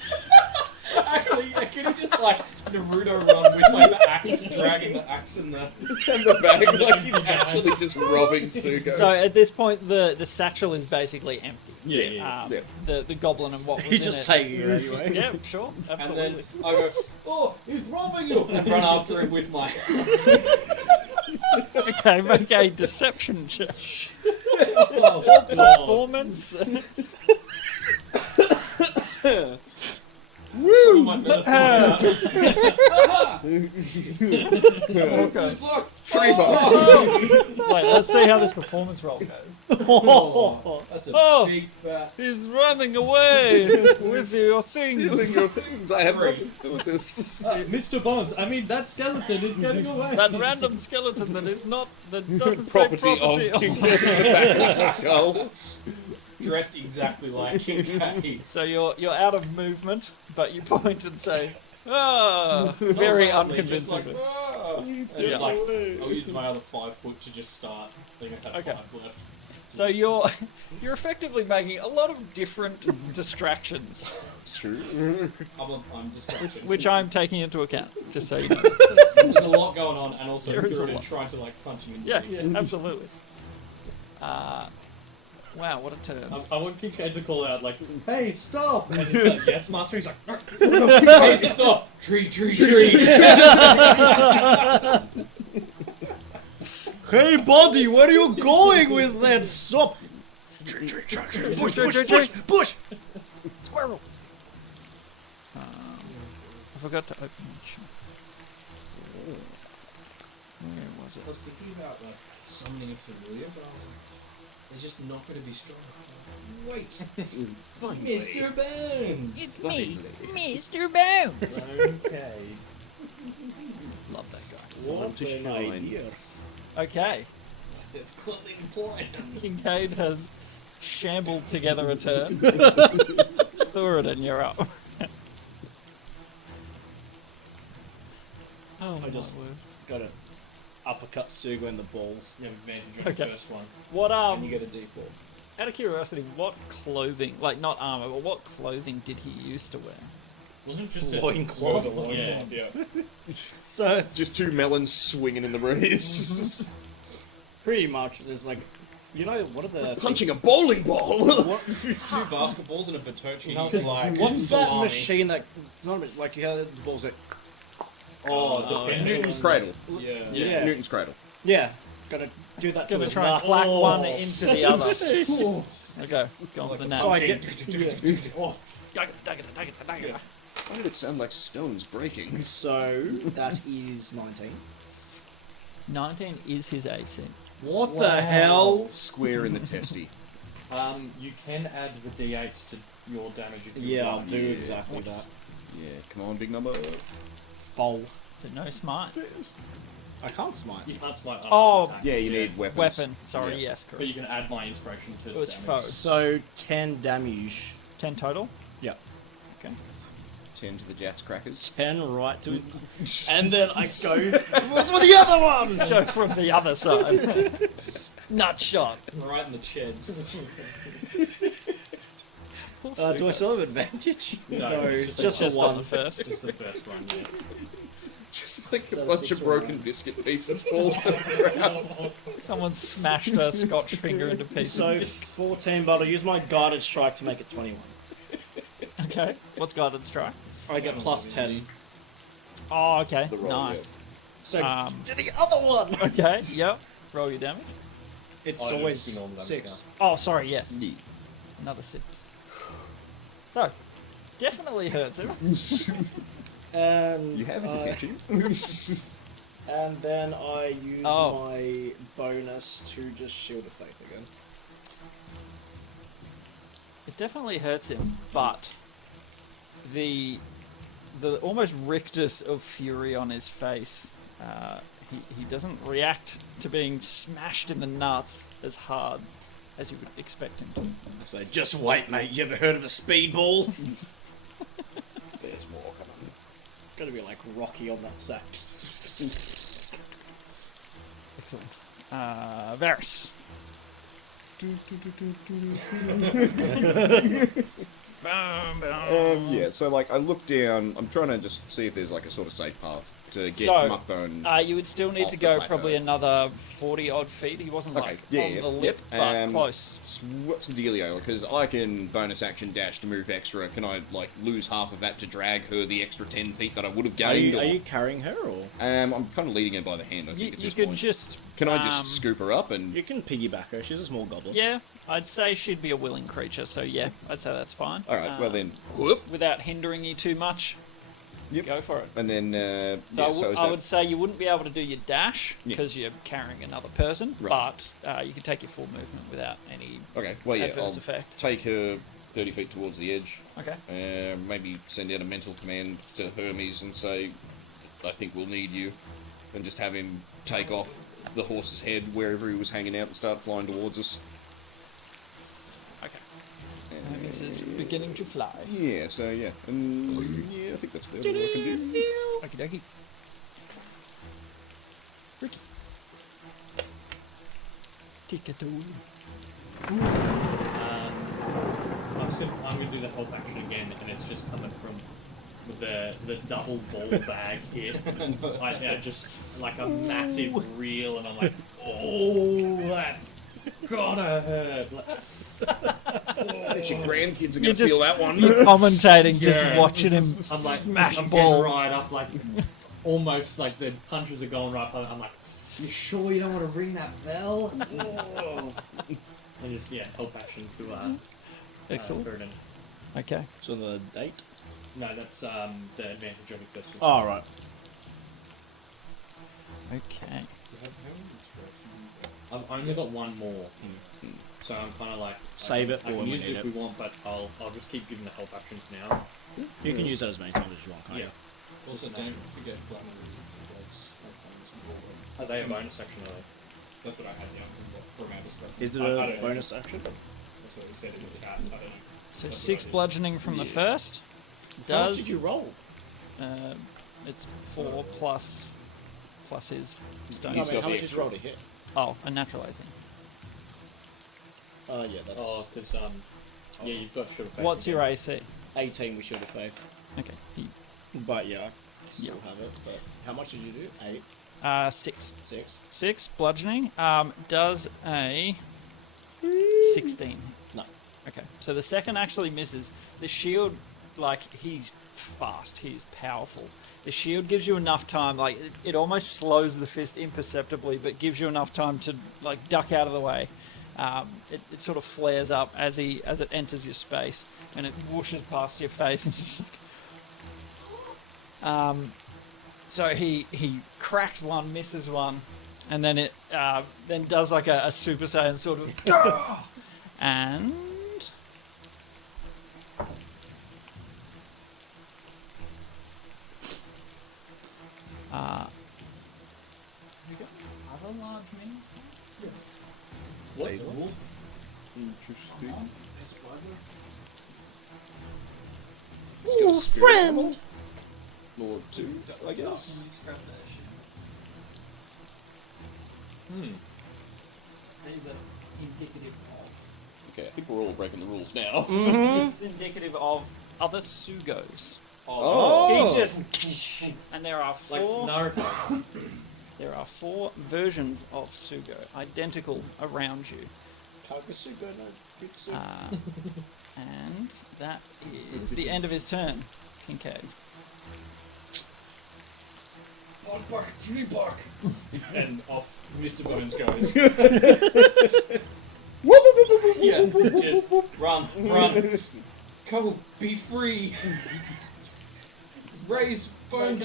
Actually, I could have just like Naruto run with like the axe, dragging the axe in the. And the bag, like he's actually just robbing Sugo. So at this point, the satchel is basically empty. Yeah. Yeah. The goblin and what was He's in just it. taking it anyway. Yeah, sure, And absolutely. then I go, oh, he's robbing you! And run after him with my. Okay, make a deception check. Oh, Performance. Some of my metaphor. Okay. Look! Tree bark. Wait, let's see how this performance roll goes. Oh, that's a Oh. big fat. He's running away with your Stealing things. your things. I have nothing to do with this. Mr. Bones, I mean that skeleton is getting away. That random skeleton that is not, that doesn't Property say property of King on. Skull. Dressed exactly like Kincaid. So you're out of movement, but you point and say, ah, very Not loudly, just unconvincingly. Like, "Ah." And Yeah. like, I'll use my other 5 foot to just start. I think I have Okay. 5 left. So you're effectively making a lot of different distractions, It's true. I'm distracted. which I'm taking into account, just so you know. There's a lot going on, and also There is a Gurren lot. trying to like punch him in the Yeah, face. yeah, absolutely. Wow, what a turn. I want Kincaid to call out like, "Hey, stop!" And he's like, "Yes, master." He's like, Hey, stop! Tree. Hey, buddy, where are you going with that soap? Push! Squirrel! I forgot to open the chest. Where was I it? was thinking about like summoning a familiar, but I was like, they're just not going to be strong. Wait, Mr. Bones. It's me, Mr. Bones! "Okay." Love that guy. What an idea. Okay, They've got the plan. Kincaid has shambled together a turn. Thoradin, you're up. Oh, I just my word. got to uppercut Sugo in the balls. You have advantage on Okay. the first one. What And you get a D4. out of curiosity, what clothing, like not armor, but what clothing did he used to wear? Wasn't it just Loincloth. Yeah. So, Just 2 melons swinging in the breeze. pretty much, there's like, you know, what are the... Punching a bowling ball. What, 2 basketballs and a Bertocci. no, like, what's that salami. machine that... It's not a, like, you have the balls that... Oh, the Newton's cradle. Yeah. Yeah. Newton's cradle. Yeah, gotta do that to Gonna his try and nuts. clack one into the other. Okay, go on with the So I nap. get... Why did it sound like stones breaking? So, that is 19. 19 is his AC. What the hell? Square in the testy. You can add the d8s to your damage if you Yeah, I'll want. do Yeah. exactly that. Yeah, come on, big number. Bowl. So no smite. I can't smite. You can't smite up Oh, attacks, Yeah, you need weapons. Weapon. Sorry, Yeah. yes, But correct. you can add my inspiration to It was damage. foe. So, 10 damage. 10 total? Yeah. Okay. 10 to the Jats crackers. 10 right to his... And then I go for the other one! Go from the other side. Nut shot. Right in the cheds. Do I still have advantage? No, it's just Just a on one. the first. It's the first one, yeah. Just like a that a bunch 6 of or a broken 9? biscuit pieces fall to the ground. Someone smashed a scotch finger into pieces. So 14, but I'll use my guided strike to make it 21. Okay. What's guided strike? I get plus 10. Oh, okay. The roll, Nice. So To the other one. Okay. Yep. Roll your damage. It's I don't always ignore the damage 6. Oh, sorry. Yes. Yeah. Another 6. So, definitely hurts him. And You have his attention. And then I use Oh. my bonus to just shield of faith again. It definitely hurts him, but the almost rictus of fury on his face, he doesn't react to being smashed in the nuts as hard as you would expect him to. So just wait, mate. You ever heard of a speedball? There's more coming. Gotta be like Rocky on that sack. Excellent. Varys. Yeah, so like I look down, I'm trying to just see if there's like a sort of safe path to get So, Muckbone. You would still need Off to the go plateau. probably another 40 odd feet. He wasn't Okay, like yeah, on yeah, the lip, yep. but close. What's the dealio? Because I can bonus action dash to move extra. Can I like lose half of that to drag her the extra 10 feet that I would have Are gained? you carrying her or? I'm kind of leading her by the hand. I think at You this could point. just. Can I just scoop her up and? You can piggyback her. She's a small goblin. Yeah, I'd say she'd be a willing creature, so yeah, I'd say that's fine. All right. Well then, whoop. Without hindering you too much, Yep. go for it. And then So, yeah, I would say you wouldn't be able to do your dash Yeah. because you're carrying another person, Right. but you can take your full movement without any okay. Well, yeah, adverse I'll effect. take her 30 feet towards the edge. Okay. Maybe send out a mental command to Hermes and say, "I think we'll need you," and just have him take off the horse's head wherever he was hanging out and start flying towards us. Okay. This is beginning to fly. Yeah, so yeah, and yeah, I think that's about all I can do. Okie dokie. Ricky. Tickatoo. I'm gonna do the help action again, and it's just coming from the double ball bag hit. I just like a massive reel, and I'm like, oh, that's gotta hurt. Bet your grandkids are You're gonna just- feel that one. Commentating, just Yeah. watching him I'm like, smash I'm ball. getting right up, like almost like the punches are going right. I'm like, you sure you don't want to ring that bell? Oh. And just help action to Excellent. Burden. Okay. So the 8? No, that's the advantage of the first. Oh, right. Okay. I've only got one more, so I'm kind of like Save it I for can when we use it need if it. we want, but I'll just keep giving the help actions now. You can use that as many times as you want, can't Yeah. you? Also, don't forget platinum gloves. Are they a bonus action? Are they? That's what I had down from our perspective. Is it I a don't know. bonus action? That's what we said in the chat. I don't know. So That's 6 what I did. bludgeoning from the first. How much Does did you roll? it's 4 plus his stone. No, I He's mean, got how the much did you roll to hit? Oh, a natural 18. Yeah, that's Oh, because yeah, you've got should have. What's your AC? 18 with shield of faith. Okay. But yeah, I still have it. But how much did you do? 8? 6. 6? 6 bludgeoning. Does a 16. No. Okay. So the second actually misses. The shield, like, he's fast. He's powerful. The shield gives you enough time, like, it almost slows the fist imperceptibly, but gives you enough time to, like, duck out of the way. It sort of flares up as it enters your space, and it whooshes past your face, and just so he cracks one, misses one, and then it then does like a Super Saiyan sort of and we got other large minions? What? Interesting. Ooh, friend! Or 2, I guess. These are indicative of. Okay, I think we're all breaking the rules now. This is indicative of other Sugos. Oh. He just and there are Like 4. Naruto. There are 4 versions of Sugo, identical around you. Takasuga no Jutsu. And that is the end of his turn. Kincaid. One bark, three bark. And off Mr. Bones goes. Yeah, just run. Go, be free. Raise bone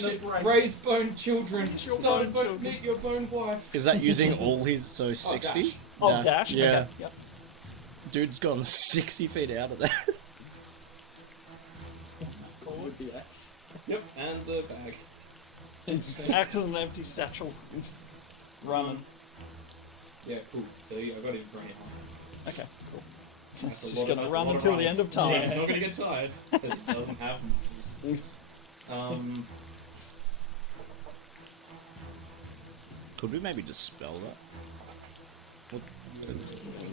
children. Start bone, meet your bone wife. Is that using all his 60? dash. Oh, dash? Yeah. Okay. Yep. Dude's gone 60 feet out of that. Forward the axe. Yep, and the bag. Axe and an empty satchel. Running. Yeah, cool. See, I got his brain. Okay, cool. That's It's a just lot going of- to run that's a until lot the of end of running. time. Yeah, he's not going to get tired. 'Cause he doesn't have muscles. Could we maybe just spell that?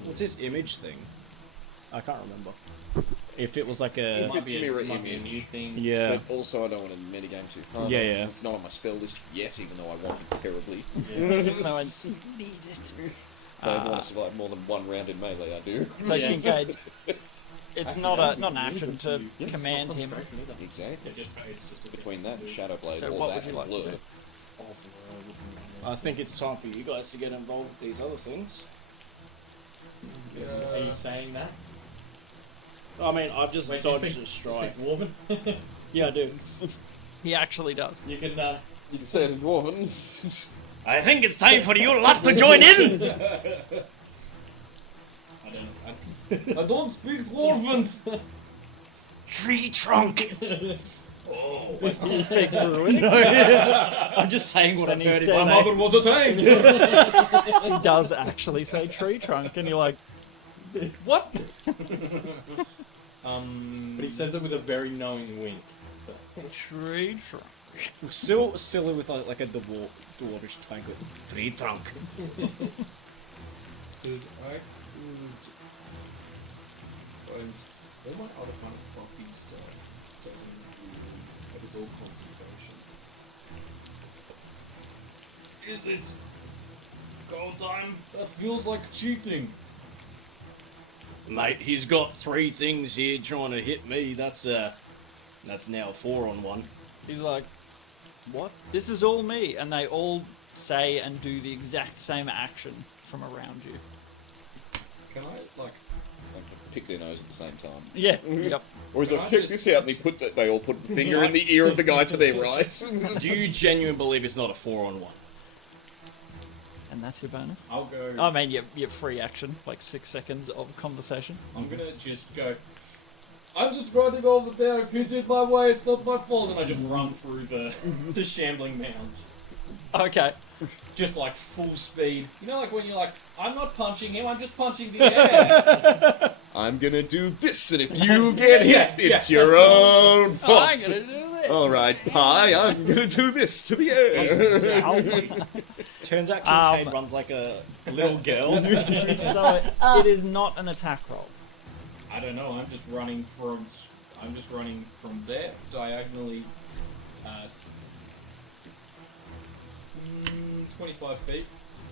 What's his image thing? I can't remember. If it was like It a... might be a mirror might be a image. new thing. Yeah. But also, I don't want to metagame too hard. Yeah, yeah. It's not on my spell list yet, even though I want it terribly. No, I need it. But I want to survive more than one round in melee, I do. So Yeah. Kincaid, it's not an action to command him. Exactly. Yeah, it's just a Between that and Shadowblade, So all what that would you and like to Blur. do? I think it's time for you guys to get involved with these other things. Are you saying that? I mean, I've just Wait, do you dodged speak- a strike. Speak Dwarven? Yeah, I do. He actually does. You can, You can say it in Dwarven. I think it's time for you lot to join in! I don't speak dwarvens. Tree trunk! You speak Druidic? I'm just saying what I've Then he heard him says- My say. mother was a taint. He does actually say tree trunk, and you're like, what? but he says it with a very knowing wink. Tree trunk. Still with like a dwarvish twang with tree trunk. Dude, I could find all my other kind of coffee stuff doesn't do what is all concentration. Is it go time? That feels like cheating. Mate, he's got 3 things here trying to hit me. That's now 4 on 1. He's like, what? This is all me. And they all say and do the exact same action from around you. Can I Like, pick their nose at the same time. Yeah, yep. Or is Can it I pick just- this out and they all put the finger in the ear of the guy to their right? Do you genuinely believe it's not a 4 on 1? And that's your bonus. I'll go. I mean, your free action, like 6 seconds of conversation. I'm gonna just go. I'm just running over there. If he's in my way, it's not my fault. And I just run through the shambling mound. Okay. Just like full speed. You know, like when you're like, I'm not punching him, I'm just punching the air. I'm gonna do this, and if you get hit, Yeah, it's yeah, your that's own I'm fault. gonna do this. Alright, Pie, I'm gonna do this to the air. Turns out Um, Kincaid runs like a little girl. So it is not an attack roll. I don't know. I'm just running from there diagonally. 25 feet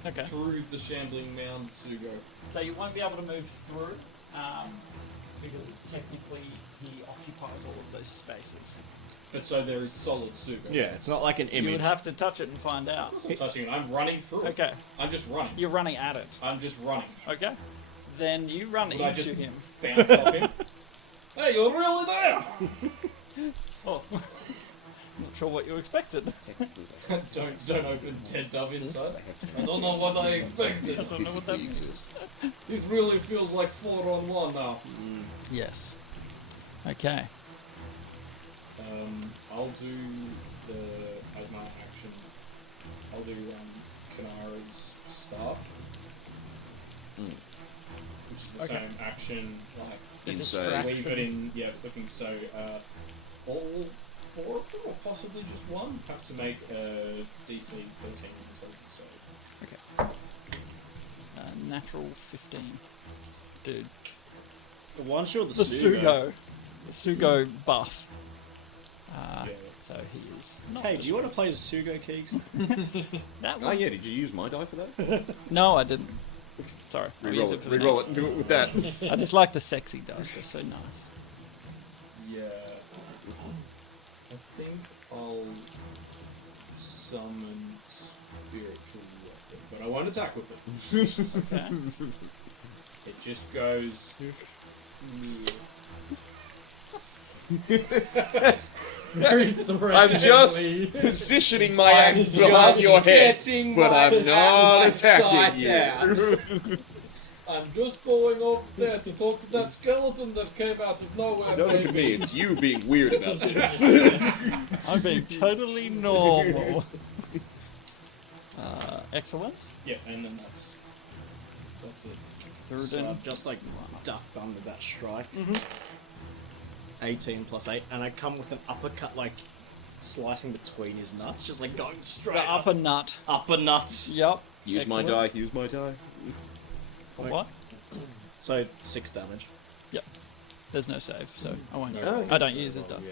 Okay. through the shambling mound, Sugo. So you won't be able to move through, because it's technically he occupies all of those spaces. But so there is solid Sugo. Yeah, it's not like an image. You would have to touch it and find out. I'm touching it. I'm running through it. Okay. I'm just running. You're running at it. I'm just running. Okay. Then you run Would I into just him. bounce off him? Hey, you're really there! Oh. Not sure what you expected. don't open Ted Dove inside. I don't know what I expected. I don't know what that means. This really feels like 4-on-1 now. Yes. Okay. I'll do as my action, I'll do Kanara's staff. Which is the Okay. same action, like, Inside. distraction. leave it in, yeah, looking so, all 4 of them, or possibly just one, have to make a DC 13 intelligence save. Natural 15. Dude. The one shot The Sugo. The Sugo buff. Yeah. So he is not. Hey, do you want to play as Sugo, Keeks? That Oh one? yeah, did you use my die for that? No, I didn't. Sorry, I'll use Reroll it it. for the Reroll next. it. Do it with that. I just like the sexy dice. They're so nice. Yeah. I think I'll summon spiritual weapon, but I won't attack with it. Okay. It just goes. I'm just positioning my axe behind your head, but I'm not attacking you. I'm just going over there to talk to that skeleton that came out of nowhere. Don't look at me, it's you being weird about this. I'm being totally normal. Excellent. Yeah, and then that's it. So I've just like ducked under that strike. 18 plus 8, and I come with an uppercut, like slicing between his nuts, just like going straight The upper nut. upper nuts. Yep. Use my Excellent. die, use my die. What? So 6 damage. Yep. There's no save, so I won't. Oh. I don't use his dice.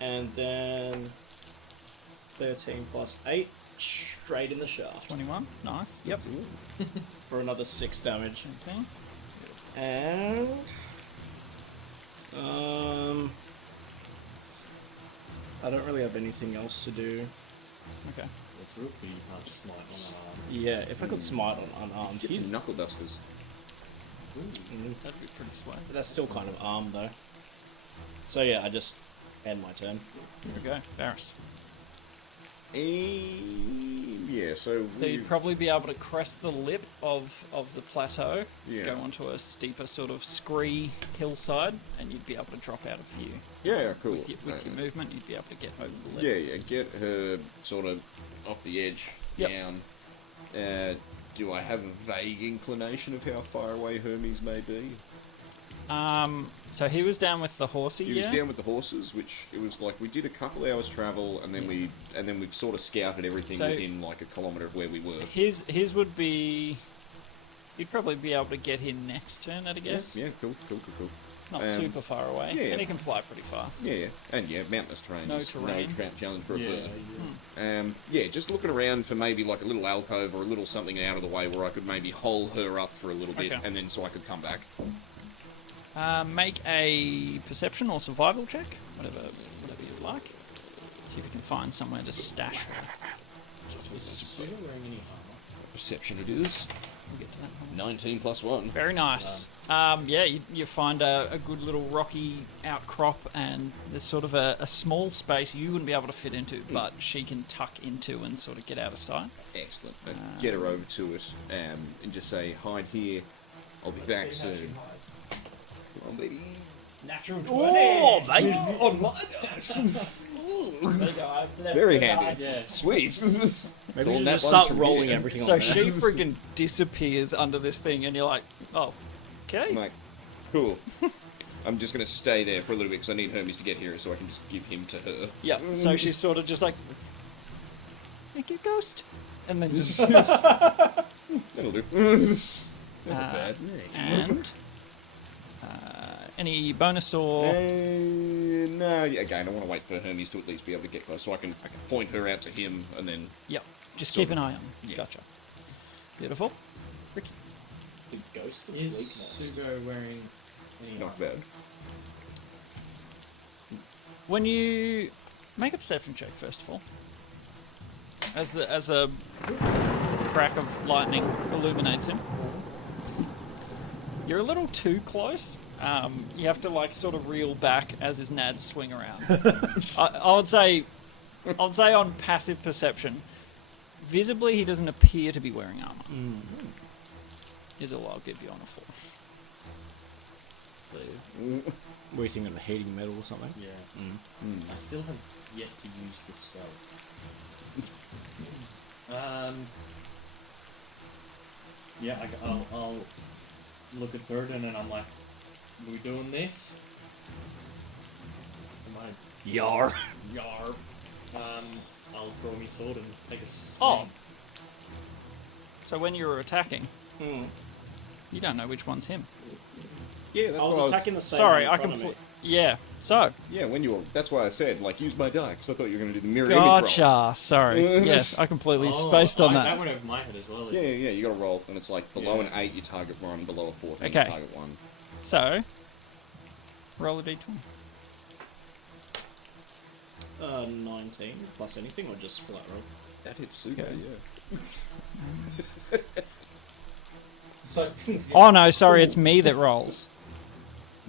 And then 13 plus 8, straight in the shaft 21. Nice. Yep. for another 6 damage. Okay. And I don't really have anything else to do. Okay. It's real pretty hard to smite on an arm. Yeah, if I could smite on unarmed, Get some knuckle dusters. That'd be pretty sweet. but that's still kind of armed though. So yeah, I just end my turn. Here we go. Varys. Yeah, so So you'd probably be able to crest the lip of the plateau, Yeah. go onto a steeper sort of scree hillside, and you'd be able to drop out a few. yeah, cool. With your movement, you'd be able to get over the Yeah, lip. yeah, get her sort of off the edge, Yep. down. Do I have a vague inclination of how far away Hermes may be? So he was down with the horsey, He yeah? was down with the horses, which it was like we did a couple hours travel, and then we sort of scouted everything So- within like a kilometre of where we were. His would be... You'd probably be able to get him next turn, I'd guess. Yeah, cool. Not super far away. yeah. And he can fly pretty fast. Yeah, and mountainous terrain. No is terrain. No challenge for a Yeah, bird. Just looking around for maybe like a little alcove or a little something out of the way where I could maybe hole her up for a little bit, Okay. and then so I could come back. Make a perception or survival check, whatever you like. See if you can find somewhere to stash her. Is Sugo wearing any armor? Perception it is. We'll get to that one. 19 plus 1. Very nice. You find a good little rocky outcrop, and there's sort of a small space you wouldn't be able to fit into, but she can tuck into and sort of get out of sight. Excellent. Get her over to it and just say, hide here. I'll be back soon. Come on, baby. Natural 20! Oh, mate! On my dice. There you go, I've left Very the handy. dice. Yeah. Sweet. Maybe Call we should that just one start from rolling here. everything So on she there. friggin' disappears under this thing, and you're like, oh, okay. I'm like, cool. I'm just going to stay there for a little bit because I need Hermes to get here so I can just give him to her. Yeah, so she's sort of just like, thank you, ghost. And then just... That'll do. Not bad. and... any bonus or... No, again, I want to wait for Hermes to at least be able to get close so I can point her out to him and then... Yep, just keep an eye on. Yeah. Gotcha. Beautiful. The ghost of Is weakness. Sugo wearing any Not armor? bad. When you make a perception check, first of all, as a crack of lightning illuminates him, you're a little too close. You have to like sort of reel back as his nads swing around. I would say on passive perception, visibly he doesn't appear to be wearing armor. Is all I'll give you on a 4. So, Were you thinking of heating metal or something? Yeah. I still have yet to use the spell. Yeah, I'll look at Burden and I'm like, are we doing this? Am I Yar. Yarb? I'll draw me sword and take a swing. Oh. So when you were attacking, you don't know which one's him. Yeah, that's I what was attacking the same Sorry, one I in front of me. Yeah. So, Yeah, when you were... That's why I said, like, use my die, because I thought you were going to do the mirror image roll. gotcha. Sorry. Yes, I completely spaced on That that. went over my head as well. Yeah, you got to roll, and it's like below Yeah. an 8 you target 1, below a 14 Okay. you target 1. So, roll a d20. 19 plus anything, or just for that roll? That hits Sugo, Okay. yeah. So, Oh no, sorry, it's me that rolls.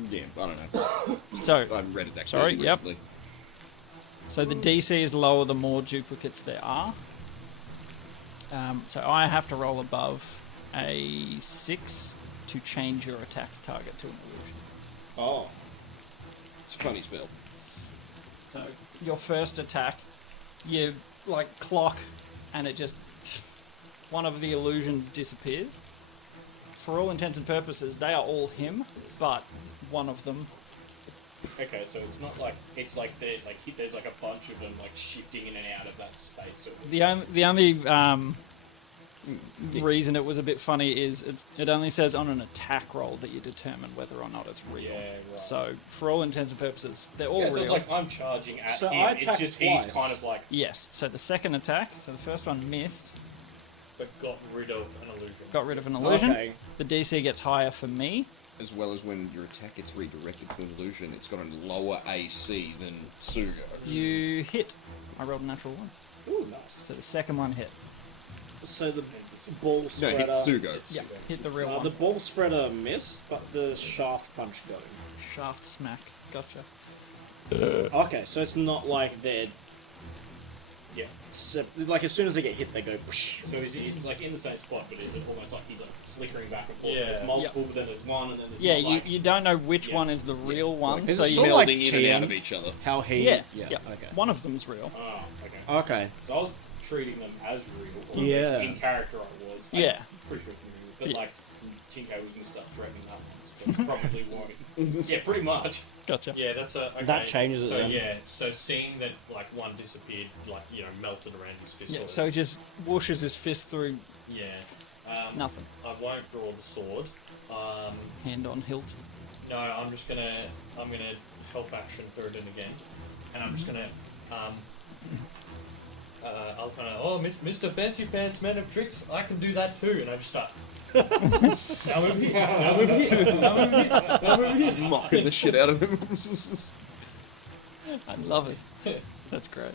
Yeah, I don't know. So, I haven't read it that Sorry, clearly yep. recently. So the DC is lower the more duplicates there are. So I have to roll above a 6 to change your attack's target to an illusion. Oh. It's a funny spell. So your first attack, you like clock, and it just one of the illusions disappears. For all intents and purposes, they are all him, but one of them. Okay, so it's not like it's like there's like a bunch of them like shifting in and out of that space. Sort of. The only reason it was a bit funny is it only says on an attack roll that you determine whether or not it's real. Yeah, right. So for all intents and purposes, they're all Yeah, so real. it's like I'm charging at So him. I It's attacked just twice. he's kind of like Yes. So the second attack, so the first one missed, but got rid of an illusion. got rid of an illusion. Okay. The DC gets higher for me. As well as when your attack gets redirected to an illusion, it's got a lower AC than Sugo. You hit. I rolled a natural one. Ooh, nice. So the second one hit. So the ball No, spreader... hit Sugo. Yeah, hit the real one. The ball spreader missed, but the shaft punch got him. Shaft smack. Gotcha. Okay, so it's not like they're... Yeah. Like, as soon as they get hit, they go... Whoosh. So it's like in the same spot, but is it almost like he's like flickering back and forth? Yeah. There's multiple, but then there's one, and then there's Yeah, not, you, like, you don't know which Yeah. one is the real one, Is so it you sort of like like in and TM? out of each other? How he... yeah, Okay. One of them's real. Oh, okay. Okay. So I was treating them as real. Or Yeah. at least in character I was. Yeah. Pretty sure it's real. But Yeah. like, Kinko was going to start threatening that once, but probably won't. Yeah, pretty much. Gotcha. Yeah, that's a... Okay. That changes it So then. yeah, so seeing that like one disappeared, like, you know, melted around his fist. Yeah, or so he just whooshes his fist through yeah. nothing. I won't draw the sword. Hand on hilt. No, I'm gonna help action third in again, and I'm just gonna I'll kind of, oh, Mr. Fancy Pants Man of Tricks, I can do that too, and I just start. Now move here, now move here, now move here, now move here. Mocking the shit out of him. I love it. That's great.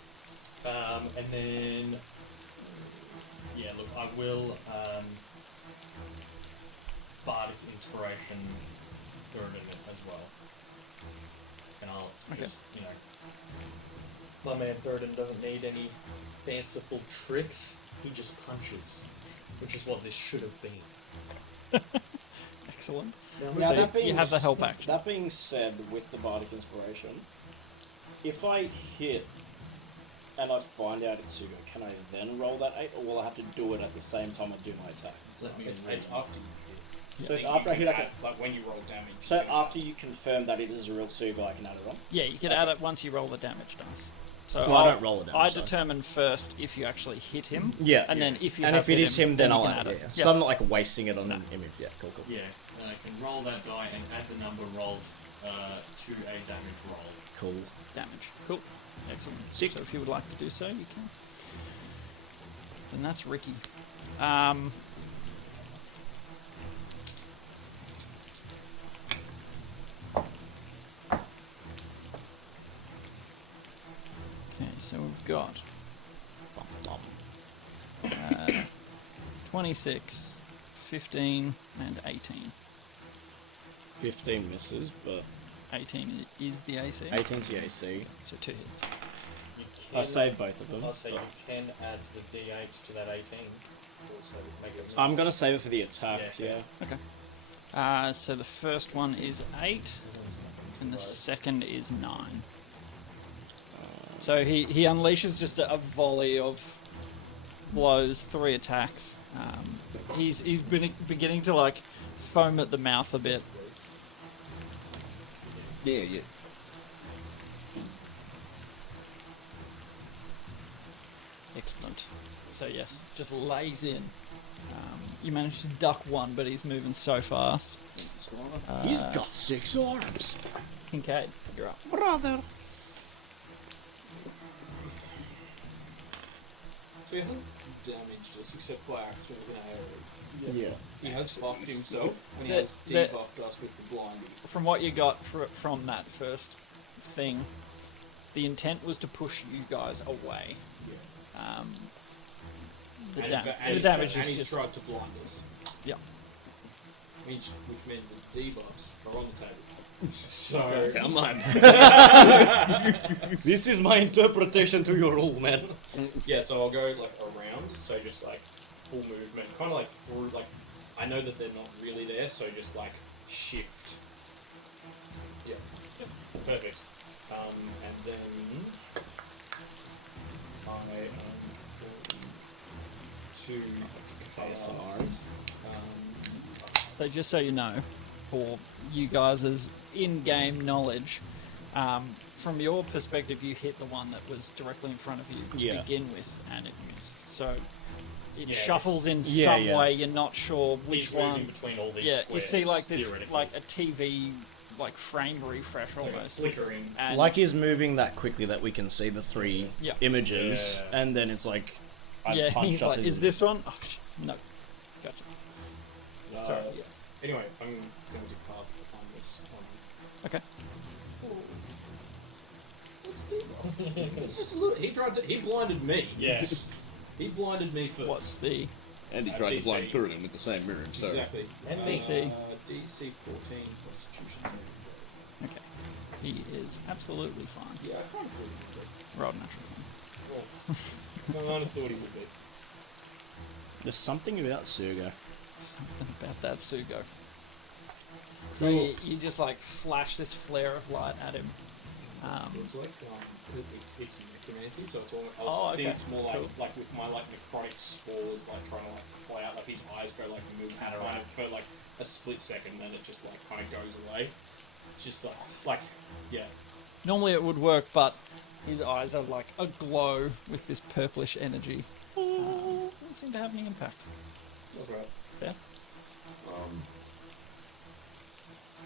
And then, yeah, look, I will Bardic Inspiration third in it as well, and I'll just, you know, my man Thurden doesn't need any fanciful tricks. He just punches, which is what this should have been. Excellent. Now, that being You have the help action. That being said, with the Bardic Inspiration, if I hit and I find out it's Sugo, can I then roll that 8, or will I have to do it at the same time I do my attack? It's after you hit. So it's after I hit, Like when you roll damage. so after you confirm that it is a real Sugo, I can add it on? Yeah, you can add it once you roll the damage dice. So Well, I don't roll the damage I dice. determine first if you actually hit him. Yeah. And then if you and have if it hit is him, then you I'll can add it. Yeah. So I'm not like wasting it on an image. Yeah, cool. Yeah, and I can roll that die and add the number rolled to a damage roll. Cool. Damage. Cool. Excellent. Sick. So if you would like to do so, you can. And that's Ricky. Okay, so we've got 26, 15, and 18. 15 misses, but 18 is the AC. 18's the AC. So 2 hits. You I saved both of them. I'll say you can add the D8 to that 18. Also make it I'm gonna save it for the attack. Yeah. Yeah. So the first one is 8, and the second is 9. So he unleashes just a volley of blows, 3 attacks. He's been beginning to like foam at the mouth a bit. Yeah. Excellent. So yes, just lays in. You managed to duck one, but he's moving so fast. He's got 6 arms. Kincaid, you're up. Brother. So he hasn't damaged us except by accident with an AoE. Yeah. He has fucked himself, and he The- has the- debuffed us with the blinding. From what you got from that first thing, the intent was to push you guys away. The damage is he just tried to blind us. yeah. Which meant the debuffs are on the table. So Come on. This is my interpretation to your rule, man. yeah, so I'll go like around, so just like full movement, kind of like through. Like I know that they're not really there, so just like shift. Yeah, perfect. And then I going to cast So just so you know, for you guys' in-game knowledge, from your perspective, you hit the one that was directly in front of you to Yeah. begin with, and it missed. So it Yeah, shuffles in Yeah, some yeah. way. You're not sure which He's moving one. between all these Yeah, you squares, see like this, theoretically. like a TV, like frame refresh Like a almost. flickering. And Like he's moving that quickly that we can see the three Yeah. images, Yeah. and then it's like, I yeah, punched he's us like, as- is this one? Oh shit, no. Gotcha. Sorry. yeah. Anyway, I'm going to cast behind this on. Okay. It's just a little. He blinded me. Yeah. He blinded me first. What's the And he tried to blind Kuririn with the same mirror, so... Exactly. And DC? DC 14 Constitution saving Okay. He is absolutely fine. throw. Yeah, I kind of thought he would Rolled natural one. be. Well, I kind of thought he would be. There's something about Sugo. Something about that Sugo. So you just like flash this flare of light at him. It's like it's necromancy, so it's all. Oh, I think okay. it's more like Cool. like with my like necrotic spores, like trying to like play out, like his eyes go like move kind of for like a split second, then it just like kind of goes away. Just like yeah. Normally it would work, but his eyes are like aglow with this purplish energy. Doesn't seem to have any impact. That's right. Yeah.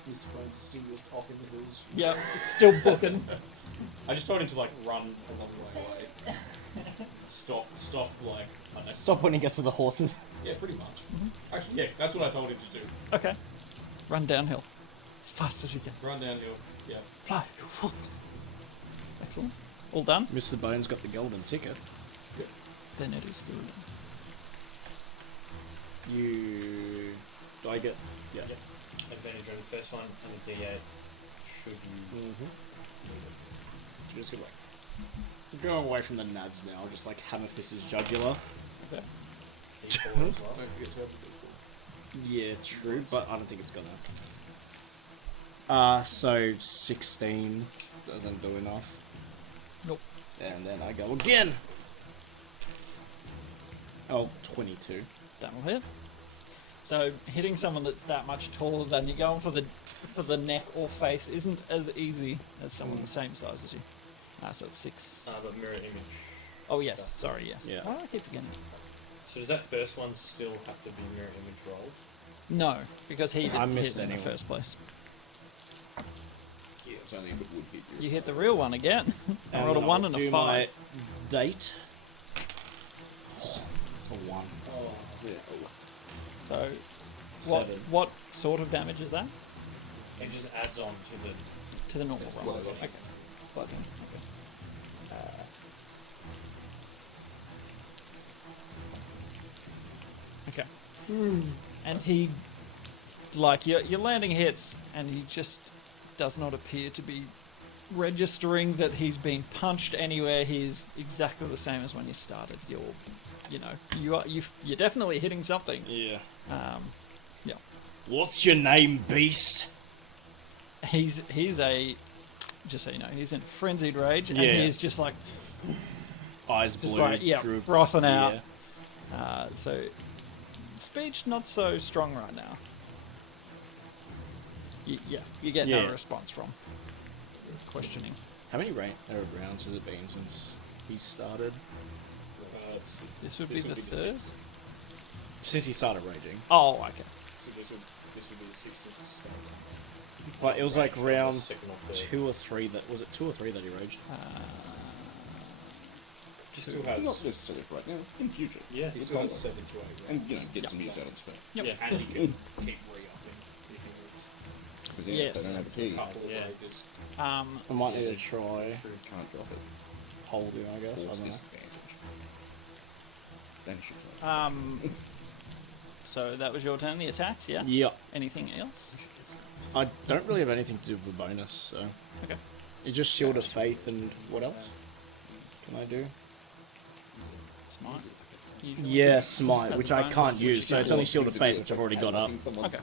He's trying to steal us off in the hills. Yeah, still booking. I just told him to like run a long way away. Stop, like, I don't know. Stop when he gets to the horses. Yeah, pretty much. Actually, yeah, that's what I told him to do. Okay. Run downhill. As fast as you can. Run downhill, yeah. Fly. Excellent. All done? Mr. Bones got the golden ticket. Then it is still done. You... Do I get... Yeah. Advantage on the first one and a D8 should you. Just go away. Go away from the nads now, just like hammer fist his jugular. Okay. D4 as well. Don't forget to have the Yeah, true, but I don't think it's gonna. So 16 doesn't do enough. Nope. And then I go again. Oh, 22. That'll hit. So hitting someone that's that much taller than you, going for the neck or face isn't as easy as someone the same size as you. So it's 6. But mirror image. Oh yes, sorry, yes. Yeah. Why do I keep forgetting? So does that first one still have to be mirror image rolled? No, because he I didn't missed hit in the anyway. first place. Yeah, it's only if it would hit you. You hit the real one again. I rolled a then 1 I'll and a do 5. my date. Oh, it's a 1. Yeah. So, 7. what sort of damage is that? It just adds on to To the normal roll. Bludgeoning. Okay. Bludgeoning. Okay. And he, like, you're landing hits, and he just does not appear to be registering that he's been punched anywhere. He's exactly the same as when you started. You're definitely hitting something. Yeah. Yeah. What's your name, beast? He's a, just so you know, he's in frenzied rage, and Yeah. he's just like, Eyes blue. just like, yeah, droop. frothing out. Yeah. So, speech not so strong right now. You get Yeah. no response from questioning. How many rounds has it been since he started? This would be the third. sixth. Since he started raging. Oh, okay. So this would be the sixth since the start. But it was like Range, round second or third. 2 or 3 that was it 2 or 3 that he raged. He still has. Not necessarily right now. In future. Yeah, He still has 7 to 8. And, you know, get some use out of its face. Yep. yeah, and you can keep re-upping if he needs. But yeah, Yes. they don't have a key. Couple of Yeah. rages. I might need to try Can't drop it. holding, I guess. I Force don't know. disadvantage. Vanish it. So that was your turn, the attacks, yeah? Yeah. Anything else? I don't really have anything to do with the bonus, so. Okay. It's just Shield of Faith and what else can I do? Smite. You- Yeah, Smite, That's which a I bonus, can't which use, you so can it's do. only Shield of Faith, which I've already got up. Okay.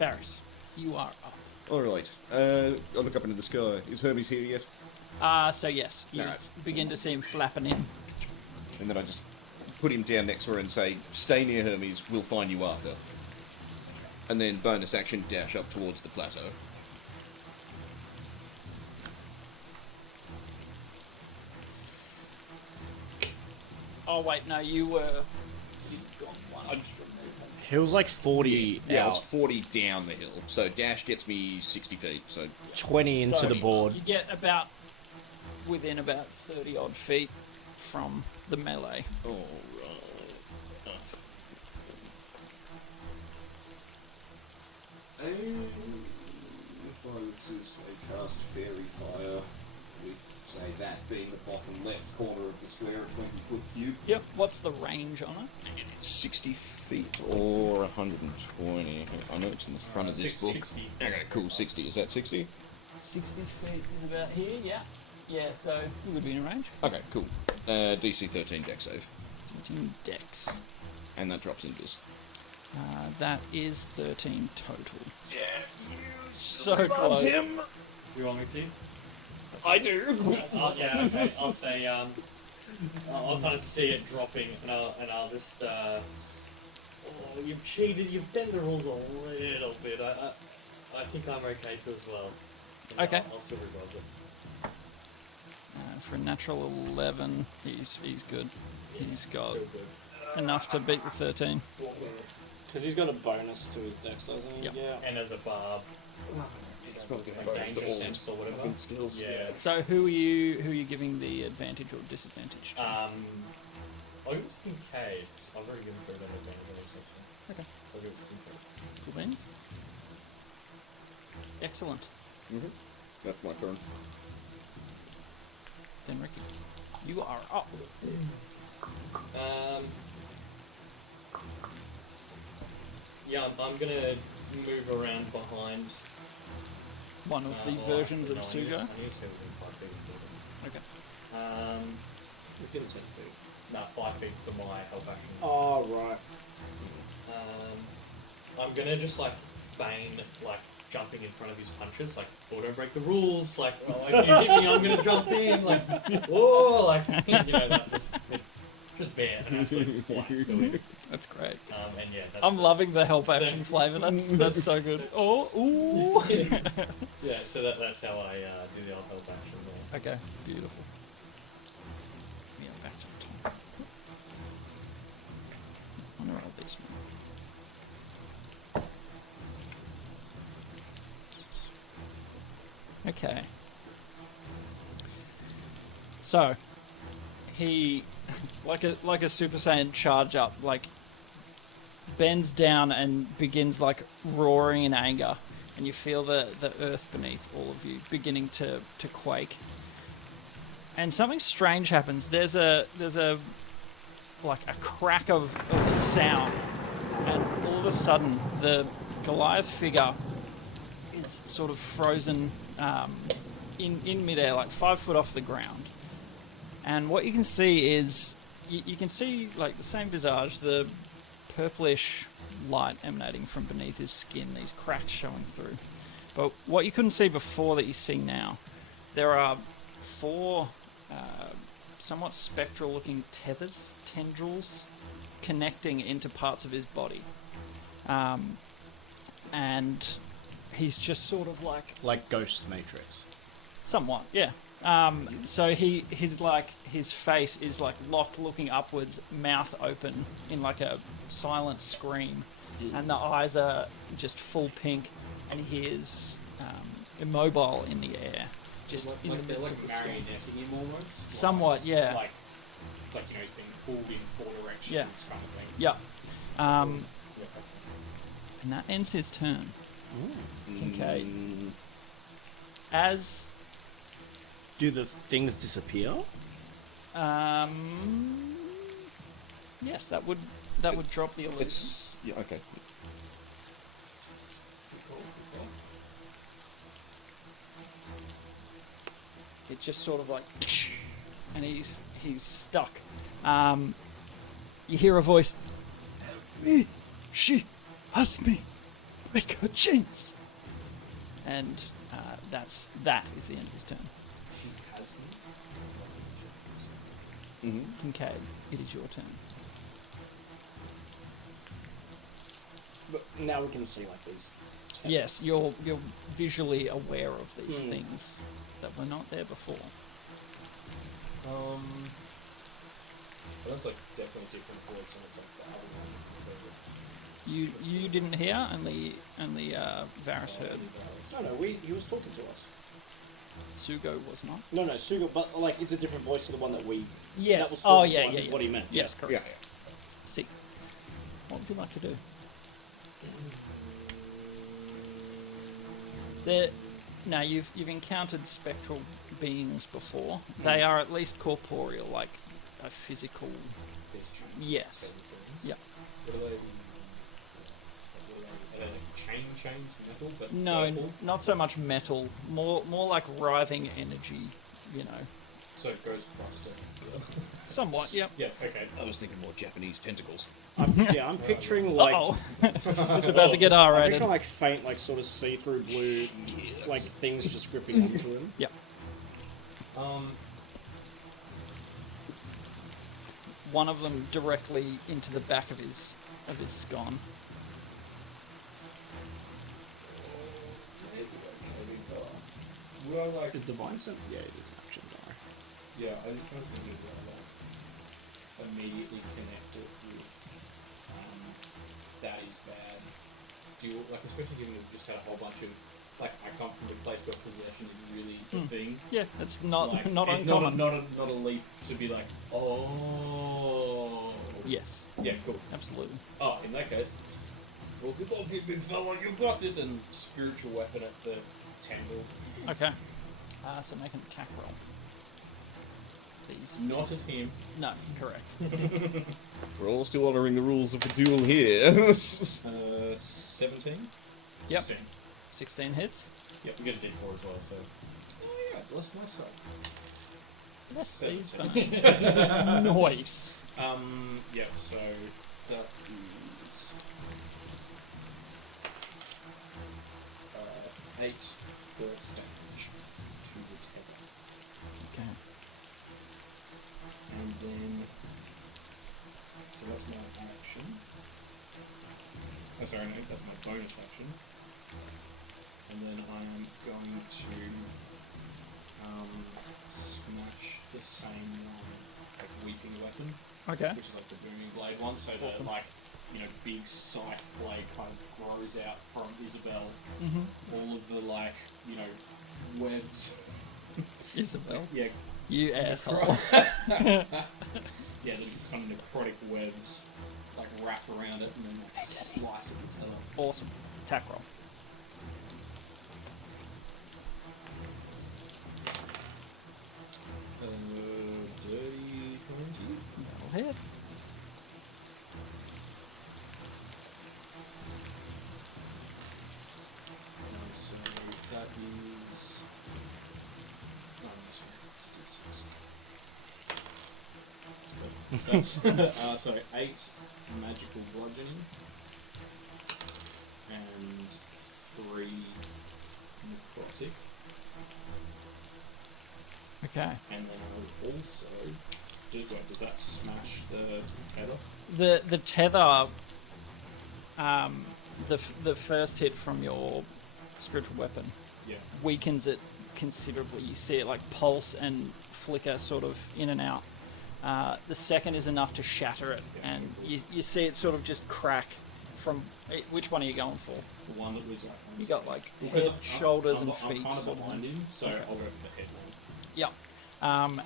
Varys, you are up. Alright. I look up into the sky. Is Hermes here yet? So yes, you Alright. begin to see him flapping in. And then I just put him down next to her and say, stay near Hermes, we'll find you after. And then bonus action, dash up towards the plateau. Oh wait, no, you've gone one. I just removed them. He was like 40 Yeah, I was out, 40 down the hill. So dash gets me 60 feet. So 20 into So the board. You get about within about 30 odd feet from the melee. Alright. If I were to say cast Fairy Fire, with say that being the bottom left corner of the square, a 20-foot cube, Yep. What's the range on it? it's 60 feet or 120. I know it's in the front of this book. 60. Okay, cool. 60. Is that 60? 60 feet is about here. Yeah. Yeah. So you would be in range. Okay, cool. DC 13 deck save, 13 dex. and that drops invis. That is 13 total. Yeah, So close. You want me to? I do. I'll say I'll kind of see it dropping, and I'll just oh, you've cheated, you've bent the rules a little bit. I think I'm okay too as well. And Okay. I'll still revolve it. For a natural 11, he's good. He's got Still good. enough to beat the 13. Because he's got a bonus to his dex, doesn't he? Yep. Yeah. And as a barb, like danger sense or whatever. Skills. Yeah. So who are you giving the advantage or disadvantage to? I'll give it to Kincaid. I've already given her that advantage. Okay. I'll give it to Kincaid. Cool beans. Excellent. That's my turn. Then Ricky, you are up. Yeah, I'm gonna move around behind One of the well, versions of no, I need Sugo. to stay within 5 feet of Okay. it. Within 10 feet. No, 5 feet for my help action. Oh, right. I'm gonna just like feign like jumping in front of his punches, like, oh, don't break the rules, like, oh, if you hit me, I'm gonna jump in, like, whoa, like, you know, that just bear an absolute flat to it. That's great. And yeah, that's I'm loving the help action flavour. That's so good. Oh, ooh. yeah, so that's how I do the old help action there. Okay, beautiful. Yeah, back to the top. I wonder all this one. Okay. So he like a Super Saiyan charge up, like bends down and begins like roaring in anger, and you feel the earth beneath all of you beginning to quake. And something strange happens. There's a like a crack of sound, and all of a sudden the Goliath figure is sort of frozen in midair, like 5 foot off the ground. And what you can see is you can see like the same visage, the purplish light emanating from beneath his skin, these cracks showing through. But what you couldn't see before that you see now, there are 4 somewhat spectral looking tendrils connecting into parts of his body. And he's just sort of Like Ghost Matrix. somewhat, yeah. So his face is like locked, looking upwards, mouth open in like a silent scream, and the eyes are just full pink, and he is immobile in the air, just in the they're midst like of the storm. marionetting him almost. Somewhat, yeah. Like he's being pulled in 4 directions, Yeah. kind of thing. Yep. Yeah. And that ends his turn. Okay. Mm, As Do the things disappear? yes, that would drop the illusion. it's yeah, okay. It just sort of like, and he's stuck. You hear a voice. Help me! She has me. Break her chains. And that is the end of his turn. She has me. Mm-hmm. Kincaid, it is your turn. But now we can see like these. Yes, you're visually aware of these Hmm. things that were not there before. That's like definitely different voice, and it's like the other one. You didn't hear, only Varys heard. No, he was talking to us. Sugo was not. No, Sugo, but like it's a different voice to the one that we. Yes. That was Oh talking yeah, to us yeah, is yeah. what he meant. Yes, Yeah, correct. yeah. See, what would you like to do? Now you've encountered spectral beings before. They are at least corporeal, like a physical. Yes. Yeah. What are they? Are they like chains, metal, but No, purple? not so much metal. More like writhing energy. You know, So it goes faster. somewhat. Yep. Yeah. Okay. I was thinking more Japanese tentacles. I'm picturing like. Oh, it's about to get I'm R-rated. picturing like faint, like sort of see-through blue, like things just gripping onto him. Yep. One of them directly into the back of his scone. Would I like? Is divine sense? Yeah, it is an action die. Yeah, I just kind of think would I like immediately connect it with that is bad. Do you like, especially given we've just had a whole bunch of like I come from the place where possession is really the thing. Yeah, it's not Like, not it's uncommon. not a leap to be like, oh. Yes, Yeah, cool. absolutely. Oh, in that case, well, good luck, you big fella, you got it, and spiritual weapon at the tendril. Okay. So make an attack roll. Please. Not at him. No, correct. We're all still honouring the rules of the duel here. 17? Yep. 16. 16 hits. Yep, we get a D4 as well, so. Oh yeah, bless myself. Bless these 17. bones. Nice. Yeah, so that is 8 force damage to the tether. Okay. And then, so that's my action. Oh, sorry, no, that's my bonus action. And then I am going to smash the same one, like weeping weapon, Okay. which is like the booming blade one. So the like, big scythe blade kind of grows out from Isabel. Mm-hmm. All of the like, webs. Isabel. Yeah, You asshole. yeah, the kind of necrotic webs like wrap around it and then like, slice it into the. Awesome. Attack roll. Dirty 20. That'll hit. So that is. Oh, no, sorry. That's so 8 magical bludgeoning and 3 necrotic. Okay. And then I would also. Does that smash the tether? The tether. The first hit from your spiritual weapon Yeah. weakens it considerably. You see it like pulse and flicker sort of in and out. The second is enough to shatter it, and you see it sort of just crack from which one are you going for? The one that was You got like Because head, shoulders, and I'm feet. kind of sort of behind thing. him, so I'll go for the head one. Yep.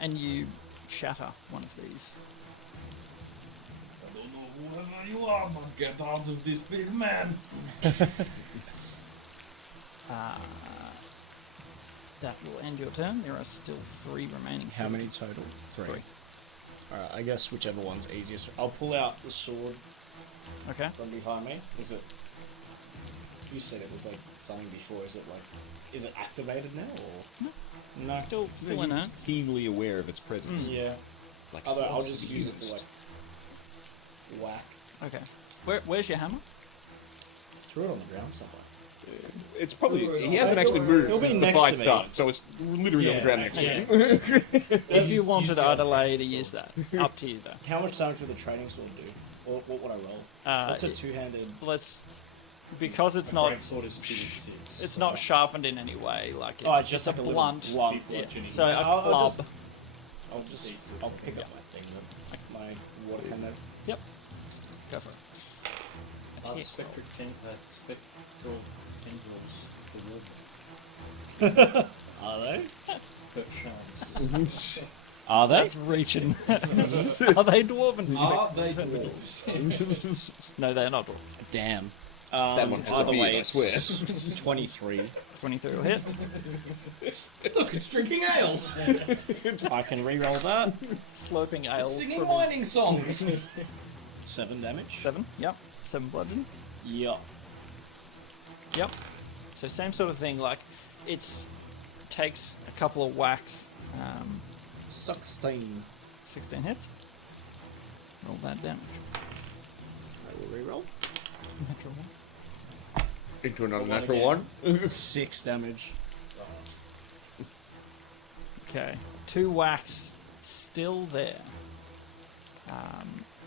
And you shatter one of these. I don't know whoever you are, but get out of this big man. That will end your turn. There are still 3 remaining. How many total? 3. Alright, I guess whichever one's easiest. I'll pull out the sword Okay. from behind me. Is it... You said it was like something before. Is it activated now or... No. Still No, in you're it. just keenly aware of its presence. Yeah. Like, Although I'll it's just use it to used. like... whack. Okay. Where's your hammer? Threw it on the ground somewhere. It's probably he hasn't actually moved He'll be since the next fight to me. started, so it's literally on the Yeah, ground next to yeah. you. If you Use wanted the Adelaide to use that, up to you though. How much damage would the trading sword do? Or what would I roll? What's a two-handed... Because it's My not great sword is 2d6. it's not sharpened in any way. Like it's Oh, it's just a like a little blunt. one. Yeah. So a I'll club. just- I'll pick up my thing then. My water cannon. Yep. Go for it. Are the Yeah. spectral tendrils Are they? perchance? Are they? That's reaching. Are they dwarven Are specters? they dwarves? No, they're not dwarves. Damn. That one has a Either beard, way, I it's swear. 23. 23 will hit. Look, it's drinking ale. I can re-roll that. Sloping ale. Singing from whining songs. 7 damage. 7. Yep. 7 bludgeon. Yup. Yep. So same sort of thing. Like takes a couple of whacks. 16. 16 hits. Roll that damage. I will re-roll. Natural one. Into another One natural again. one. 6 damage. Okay. 2 whacks still there.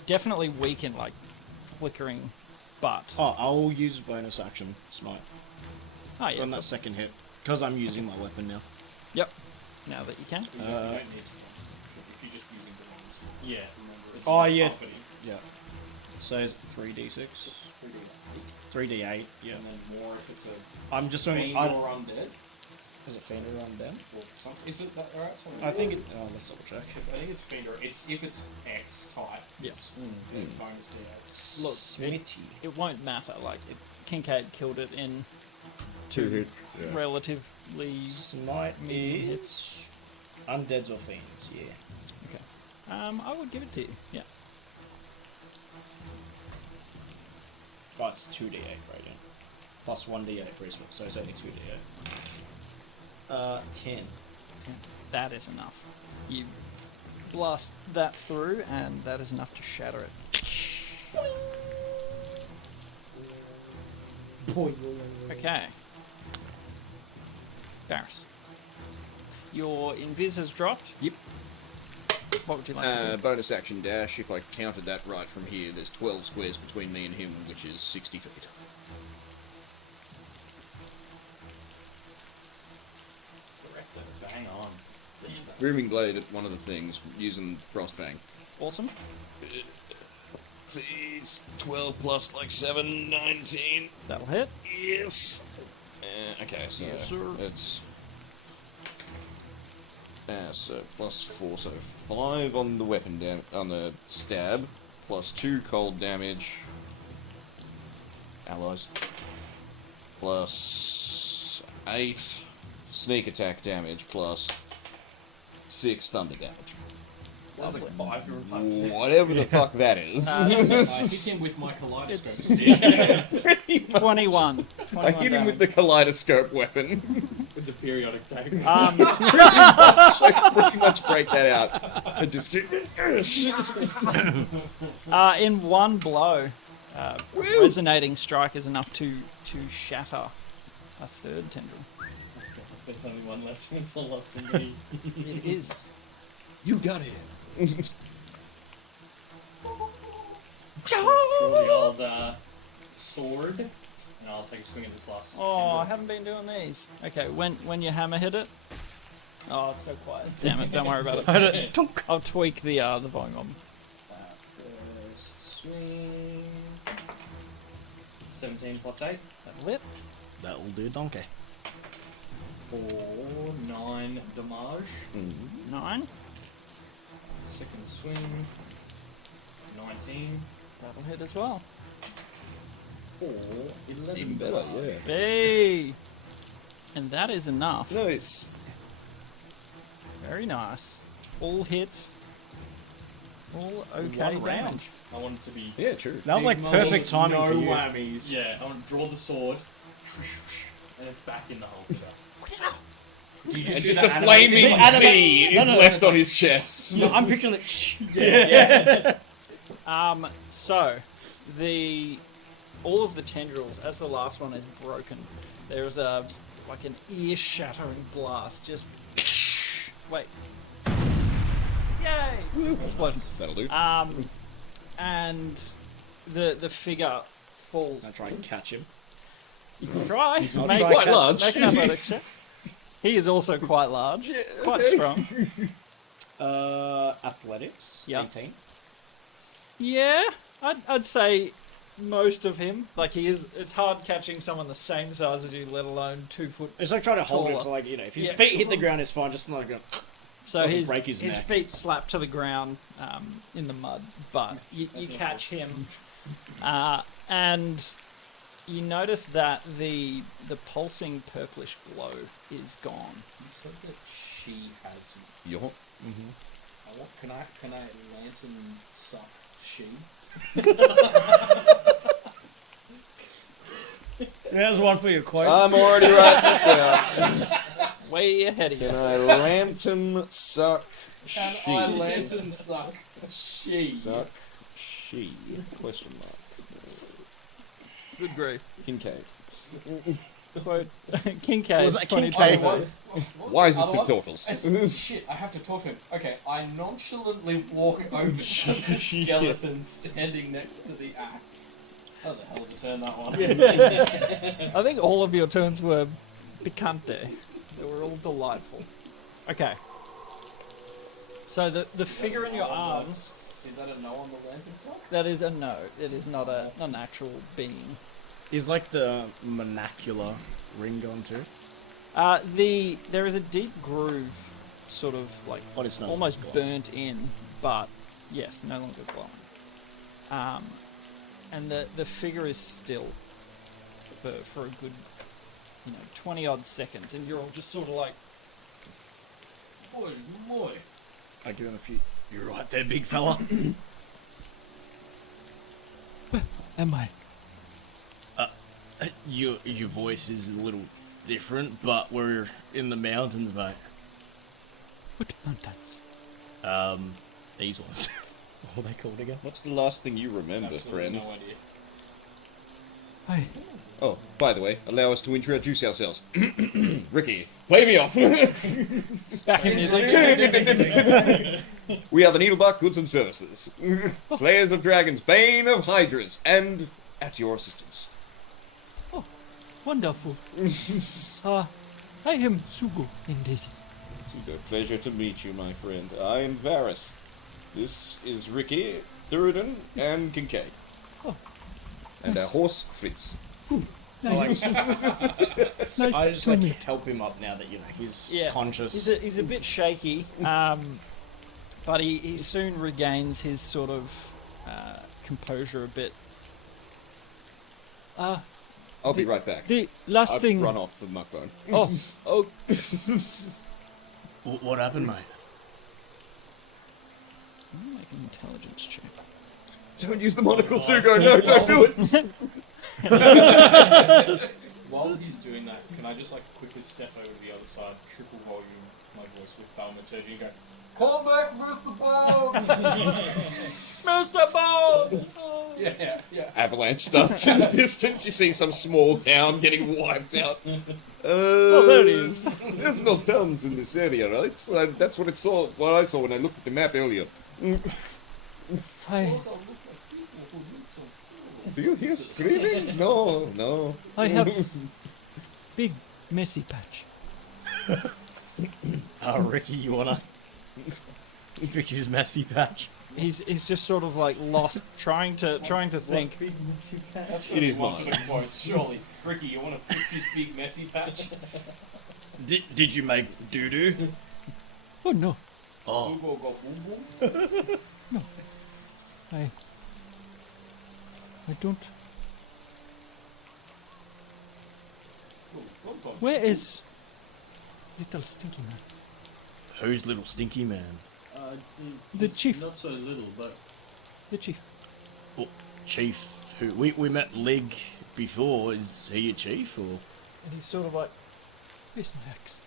Definitely weakened, like flickering, but Oh, I'll use bonus action smite oh yeah. on that second hit because I'm using my weapon now. Yep. Now that you can. You don't need to. If you're just using the ones. Yeah, remember. It's Oh, in the yeah. company. Yeah. So is it 3d6? 3d8. Yeah. And then more if it's a I'm just doing. fiend or undead. Is it fiend or undead? Or something. Is it that alright? I think it. Oh, let's double check. I think it's fiend or it's if it's X type. Yes. Then bonus D8. Look, Smitty. It won't matter. Like Kincaid killed it in 2 hits. Yeah. relatively. Smite Medium is undeads or fiends. Yeah. Okay. I would give it to you. Yeah. Oh, it's 2d8 radiant. Plus 1d8 for his so it's only 2d8. 10. That is enough. You blast that through, and that is enough to shatter it. Okay. Barris. Your invis has dropped. Yep. What would you like to do? Bonus action dash. If I counted that right from here, there's 12 squares between me and him, which is 60 feet. Bang on. Booming blade at one of the things, using Frostfang. Awesome. Please, 12 plus like 7, 19. That'll hit. Yes. Okay, so Yes, sir. it's so plus 4, so 5 on the weapon on the stab, plus 2 cold damage. Allies. Plus 8 sneak attack damage, plus 6 thunder damage. That's like 5 different types of damage. Whatever the fuck that is. I hit him with my kaleidoscope stick. 21. I hit him with the kaleidoscope weapon. With the periodic tag. Pretty much break that out. And just. In one blow, resonating strike is enough to shatter a third tendril. There's only one left. It's all left for me. It is. You got it. Draw the old sword, and I'll take a swing at this last. Oh, I tendril. haven't been doing these. Okay, when your hammer hit it. Oh, it's so quiet. Damn it! Don't worry about it. I'll tweak the volume on. First swing. 17 plus 8 That'll hit. That will do, donkey. for 9 damage. 9. Second swing, 19 That'll hit as well. for 11 Even better, damage. yeah. Hey! And that is enough. Nice. Very nice. All hits. All okay One round. damage. I want it to be. Yeah, true. That was like big perfect mold, timing no for you. whammies. Yeah, I want to draw the sword, and it's back in the holster. Do you And do just that a animation? flaming anima- V is no, left on his chest. No, I'm picturing like. So all of the tendrils, as the last one is broken, there's an ear-shattering blast. Just wait. Yay! Explosion. That'll do. And the figure falls. I try and catch him. You can try. He's quite large. Make an athletics check. He is also quite large, quite strong. Athletics. Yeah. 18. Yeah, I'd say most of him. Like he is. It's hard catching someone the same size as you, let alone 2 foot. It's like trying to hold him, Taller. so like, you know, if his Yeah. feet hit the ground, it's fine, just not going So Doesn't his break his neck. feet slap to the ground in the mud, but you catch him, and you notice that the pulsing purplish glow is gone. You said that she has. Yo. I want. Can I lantern suck she? There's one for your quote. I'm already right there. Way ahead of you. Can I lantern suck Can she? I lantern suck she? Suck she? Question mark. Good grief. Kincaid. Quote Kincaid. Was that 2021. Kincaid? Why is this Other one? pictorials? Shit, I have to talk to him. Okay, I nonchalantly walk over to the skeleton standing next to the axe. That was a hell of a turn, that one. I think all of your turns were picante. They were all delightful. Okay. So the figure in your arms, Is that a no on the lantern suck? that is a no. It is not an actual being. Is like the monacular ring gone too? There is a deep groove, sort of like But it's not almost glowing. burnt in, but yes, no longer glowing. And the figure is still for a good 20 odd seconds, and you're all just sort of like, Boy. I give him a few. You're right there, big fella. am I? Your voice is a little different, but we're in the mountains, mate. What mountains? These ones. What are they called again? What's the last thing you remember, Absolutely friend? no idea. Hey. Oh, by the way, allow us to introduce ourselves. Ricky, play me off. Backing music. We are the Needlebark Goods and Services, Slayers of Dragons, Bane of Hydras, and at your assistance. Wonderful. I am Sugo in this. It's a pleasure to meet you, my friend. I am Varus. This is Ricky, Thuridin, and Kincaid. Oh, And nice. our horse, Fritz. Nice. I just like help him up now that he's Yeah. conscious. He's a bit shaky, but he soon regains his sort of composure a bit. I'll be right back. The last I've thing. run off the Muckbone. Oh, What happened, mate? make an intelligence check. Don't use the monocle, Sugo. No, don't do it. While he's doing that, can I just quickly step over to the other side, triple volume my voice with thaumaturgy and go, "Come back, Mr. Bones!" Mr. Bones! Yeah. Avalanche starts in the distance. You see some small town getting wiped out. Oh, there it is. There's no towns in this area, right? So that's what I saw when I looked at the map earlier. I Do you hear screaming? No. have big messy patch. Ricky, you wanna fix his messy patch? he's just sort of like lost, trying to think. Big messy patch. That's It is one for mine. the quote, surely. Ricky, you want to fix this big messy patch? Did you make doo doo? Oh no, Oh, Sugo got boom boom? I don't. Well, sometimes. Where is little stinky man? who's little stinky man? The chief. Not so little, but The chief. Oh, chief. Who we met Lig before. Is he a chief or? And he's sort of like, where's my axe?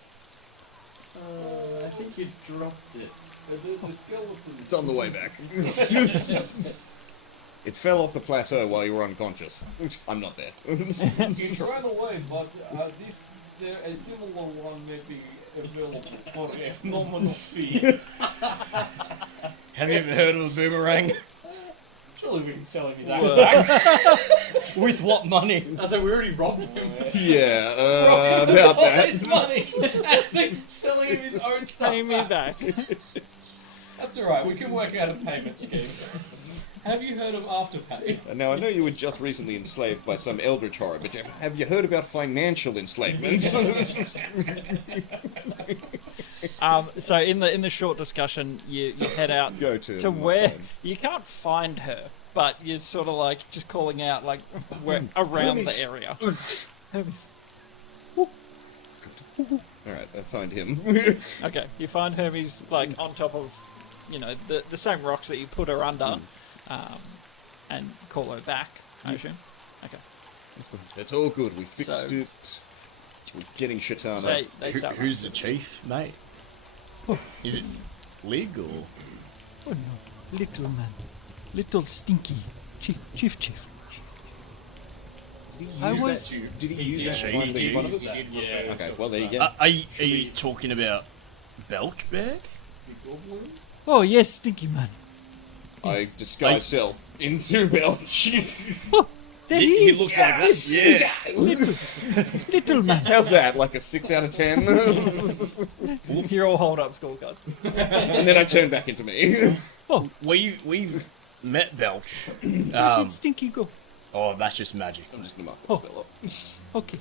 I think you dropped it. The skeleton. It's on the way back. It fell off the plateau while you were unconscious. I'm not there. You ran away, but a similar one may be available for a phenomenal fee. Have you ever heard of a boomerang? Surely we can sell him his axe back. With what money? I said we already robbed him. Yeah, Robbing about all that. his money. As in selling him his own stuff. Pay me back. That's alright, we can work out a payment scheme. Have you heard of Afterpay? Now, I know you were just recently enslaved by some eldritch horror, but have you heard about financial enslavement? So in the short discussion, you head out Go to where Muckbone. you can't find her, but you're sort of like just calling out like where around Hermes. the area. Hermes. Alright, I find him. Okay, you find Hermes like on top of, the same rocks that you put her under, and call her back. I assume. Okay. It's all good, we fixed So- it. We're getting Shatana. So they start. Who's the chief, mate? Is it Lig or? Oh no, little man, little stinky chief. I was. Did he use that did. one in front of us? Yeah. Okay, well there you go. Are you talking about Belchbag? Oh yes, stinky man. I disguise self into Belch. Oh, there he He is. looks like that. Yeah. Little man. How's that? Like a 6 out of 10? You're all hold up scorecards. And then I turn back into me. We've met Belch. Did stinky go? Oh, that's just magic. I'm just gonna mark that spell up. Okay.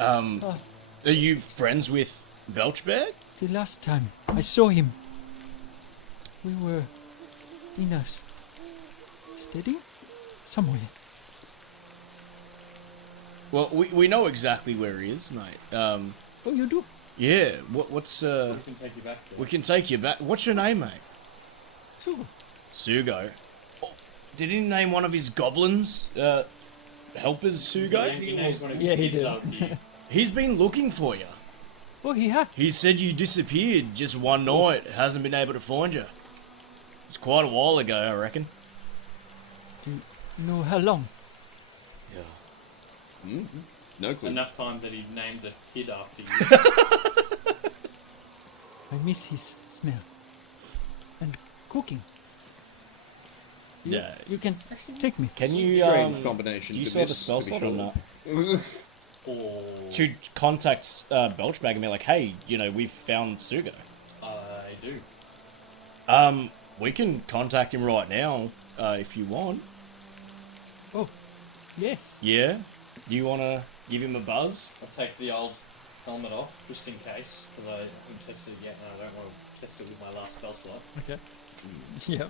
Are you friends with Belchbag? The last time I saw him, we were in a steady somewhere. Well, we know exactly where he is, mate. Oh, you do? Yeah. What's We can take you back there. We can take you back. What's your name, mate? Sugo. Sugo. Oh, did he name one of his goblins? Helpers, Sugo? He knows one of his Yeah, he kids did. after you. He's been looking for you. Oh, he had. He said you disappeared just one night. Hasn't been able to find you. It's quite a while ago, I reckon. Do you know how long? Hmm? No clue. Enough time that he named a kid after you. I miss his smell and cooking. Yeah. You can take me. Can you Great combination. do you to saw the this, spell to be slot or sure. not? Or To contact Belchbag and be like, hey, we've found Sugo. I do. We can contact him right now if you want. Oh, yes. Yeah? You want to give him a buzz? I'll take the old helmet off just in case, because I haven't tested it yet, and I don't want to test it with my last spell slot. Okay. Yep.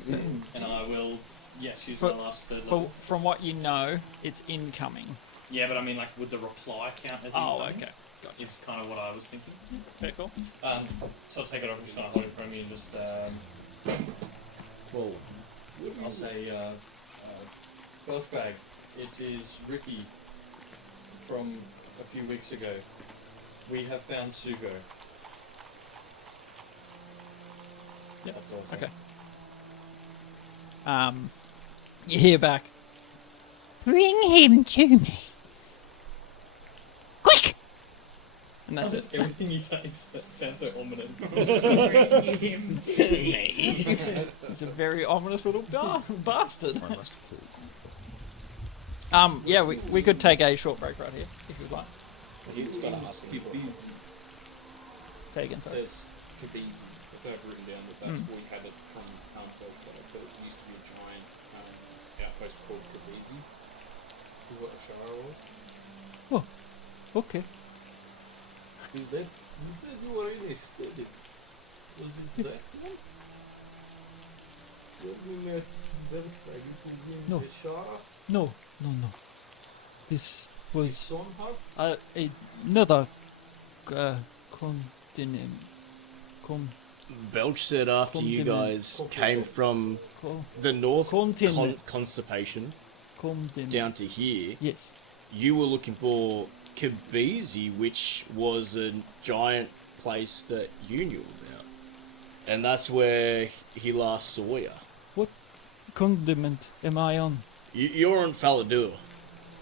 And I will, yes, use For- my last third level. From what you know, it's incoming. Yeah, but I mean, like, would the reply count as Oh, incoming? okay. Gotcha. Is kind of what I was thinking. Very cool. So I'll take it off, I'm just going to hold it from you and just, Well, I'll say, Belchbag, it is Ricky from a few weeks ago. We have found Sugo. Yep. That's all I'll say. Okay. You hear back. Bring him to me. Quick! And that's it. Everything you say sounds so ominous. He's a very ominous little bastard. Yeah, we could take a short break right here, if you'd like. He's gonna ask you. Say again, sorry. Says, "Keep easy." So I've written down that that's we had it from Townsville, but it used to be a giant outpost called Kabizi. Is what the Shire was. Okay. Is that? You said you were really studied. Was it that one? When we met Belfry, it was in No. the Shire. No. This was Stormhawk? another continent. Belch said after you guys came from the north Continent. constipation Continent. down to here, Yes. you were looking for Kabizi, which was a giant place that you knew about. And that's where he last saw you. What condiment am I on? You're on Faladua.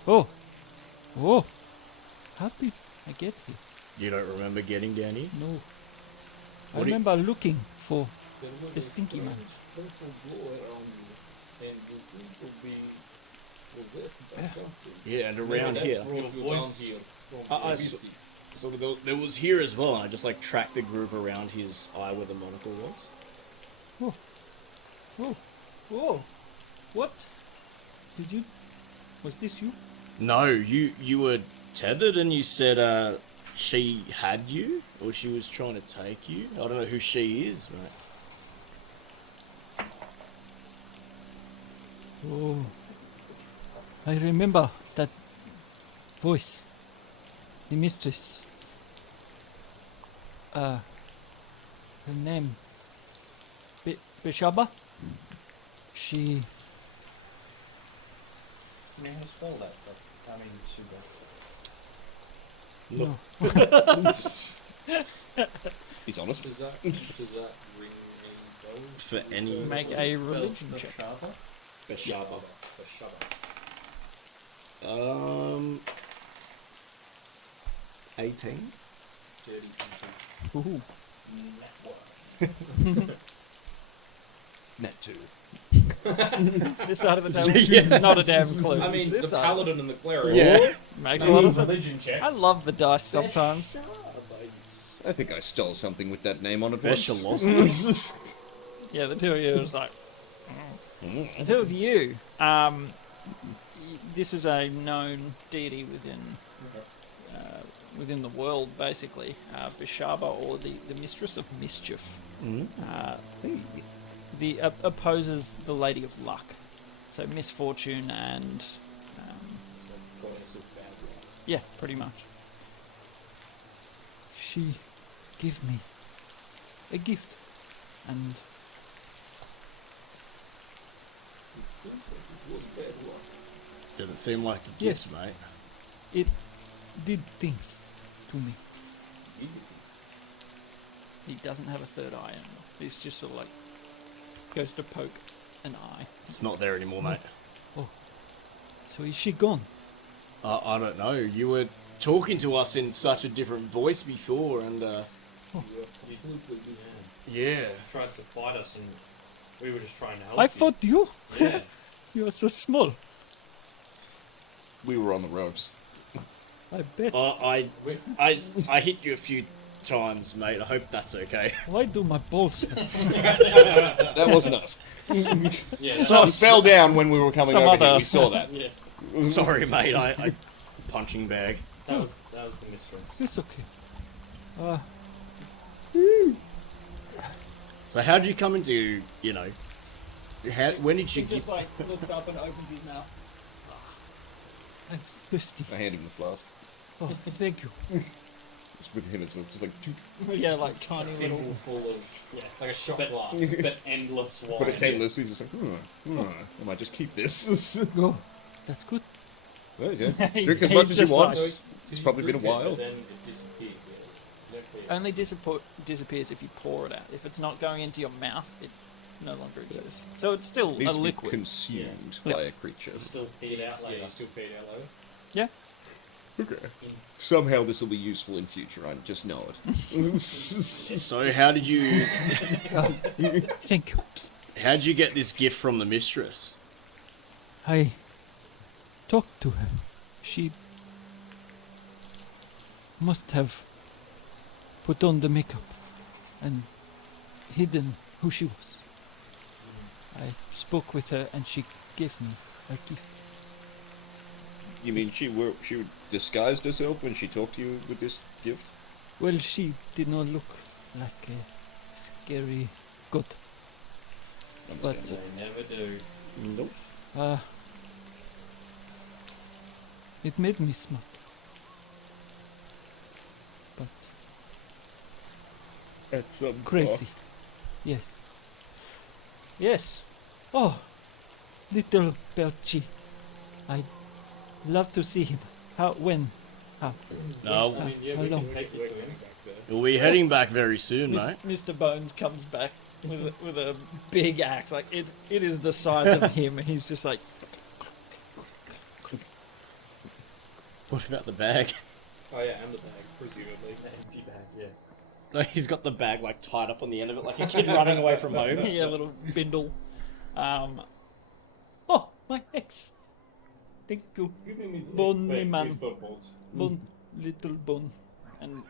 Oh. How did I get here? You don't remember getting down here? No. I What do you- remember looking for There was the a stinky man. strange purple glow around you, and you seem to be possessed by something. Yeah, and Maybe around that here. brought you Your down voice. here from I Kabizi. So there was here as well, and I just like tracked the group around his eye where the monocle was. Oh. What? Did you? Was this you? No, you were tethered, and you said she had you, or she was trying to take you. I don't know who she is, right? Oh. I remember that voice. The mistress. Her name. Bishaba? She. Can you spell that? I mean, Sugo. No. He's honest. Does that ring any bells? For any Make a religion check. Bashaba. Bashaba. 18. Dirty people. Ooh. Net 2. This side of the table. Not a damn clue. I mean, this the side paladin and the cleric. Yeah. makes a lot of sense. Religion checks. I love the dice sometimes. I think I stole something with that name on it once. Beshalossus. Yeah, the two of you are just like. The two of you. This is a known deity within the world, basically. Bishaba, or the mistress of mischief. The opposes the Lady of Luck, so misfortune and yeah, pretty much. She gave me a gift, and Doesn't seem like a Yes. gift, mate. it did things to me. He doesn't have a third eye anymore. He's just sort of like goes to poke an eye. It's not there anymore, mate. So is she gone? I don't know. You were talking to us in such a different voice before, and yeah. Tried to fight us, and we were just trying to help I you. fought you. Yeah. You are so small. We were on the ropes. I bet. I hit you a few times, mate. I hope that's okay. Why do my balls? That wasn't us. Yeah. Some fell down when we were coming Some over other- here. We saw that. Yeah. Sorry, mate. I punching bag. That was the mistress. It's okay. So how did you come into, when did you get... like looks up and opens his mouth. I'm thirsty. I hand him the flask. Oh, thank you. It's with him, it's just like, Yeah, like tiny little. Thimble full of Like a shot but, glass. but endless wine. but it's endless. He's just like, I might just keep this. Go. That's good. Well, yeah. He- Drink as he much as you just want. like- It's probably been a Drink it, while. but then it disappears. Yeah. Okay. Only disappears if you pour it out. If it's not going into your mouth, it no longer exists. So it's still a Needs to be liquid. consumed Yeah. by a creature. Still feed out Yeah, later. you still feed out later. Yeah. Okay. Somehow this will be useful in future. I just know it. So how did you Thank you. how'd you get this gift from the mistress? I talked to her. She must have put on the makeup and hidden who she was. I spoke with her and she gave me a gift. You mean she disguised herself when she talked to you with this gift? Well, she did not look like a scary god. But Understandable. They never do. Nope. it made me smart. But That's some crazy. Yes. Yes. Oh, little Belchi. I'd love to see him. How? When? How? No, I mean, yeah, How we long? can take you to him back there. we'll be heading back very soon, mate. Mr. Bones comes back with a big axe. Like it is the size of him. He's just like, What about the bag? Oh yeah, and the bag, presumably. An empty bag, yeah. No, he's got the bag like tied up on the end of it, like a kid running away from home. yeah, little bindle. Oh, my ex. Thank you, Bonny man. Bon, little bon, and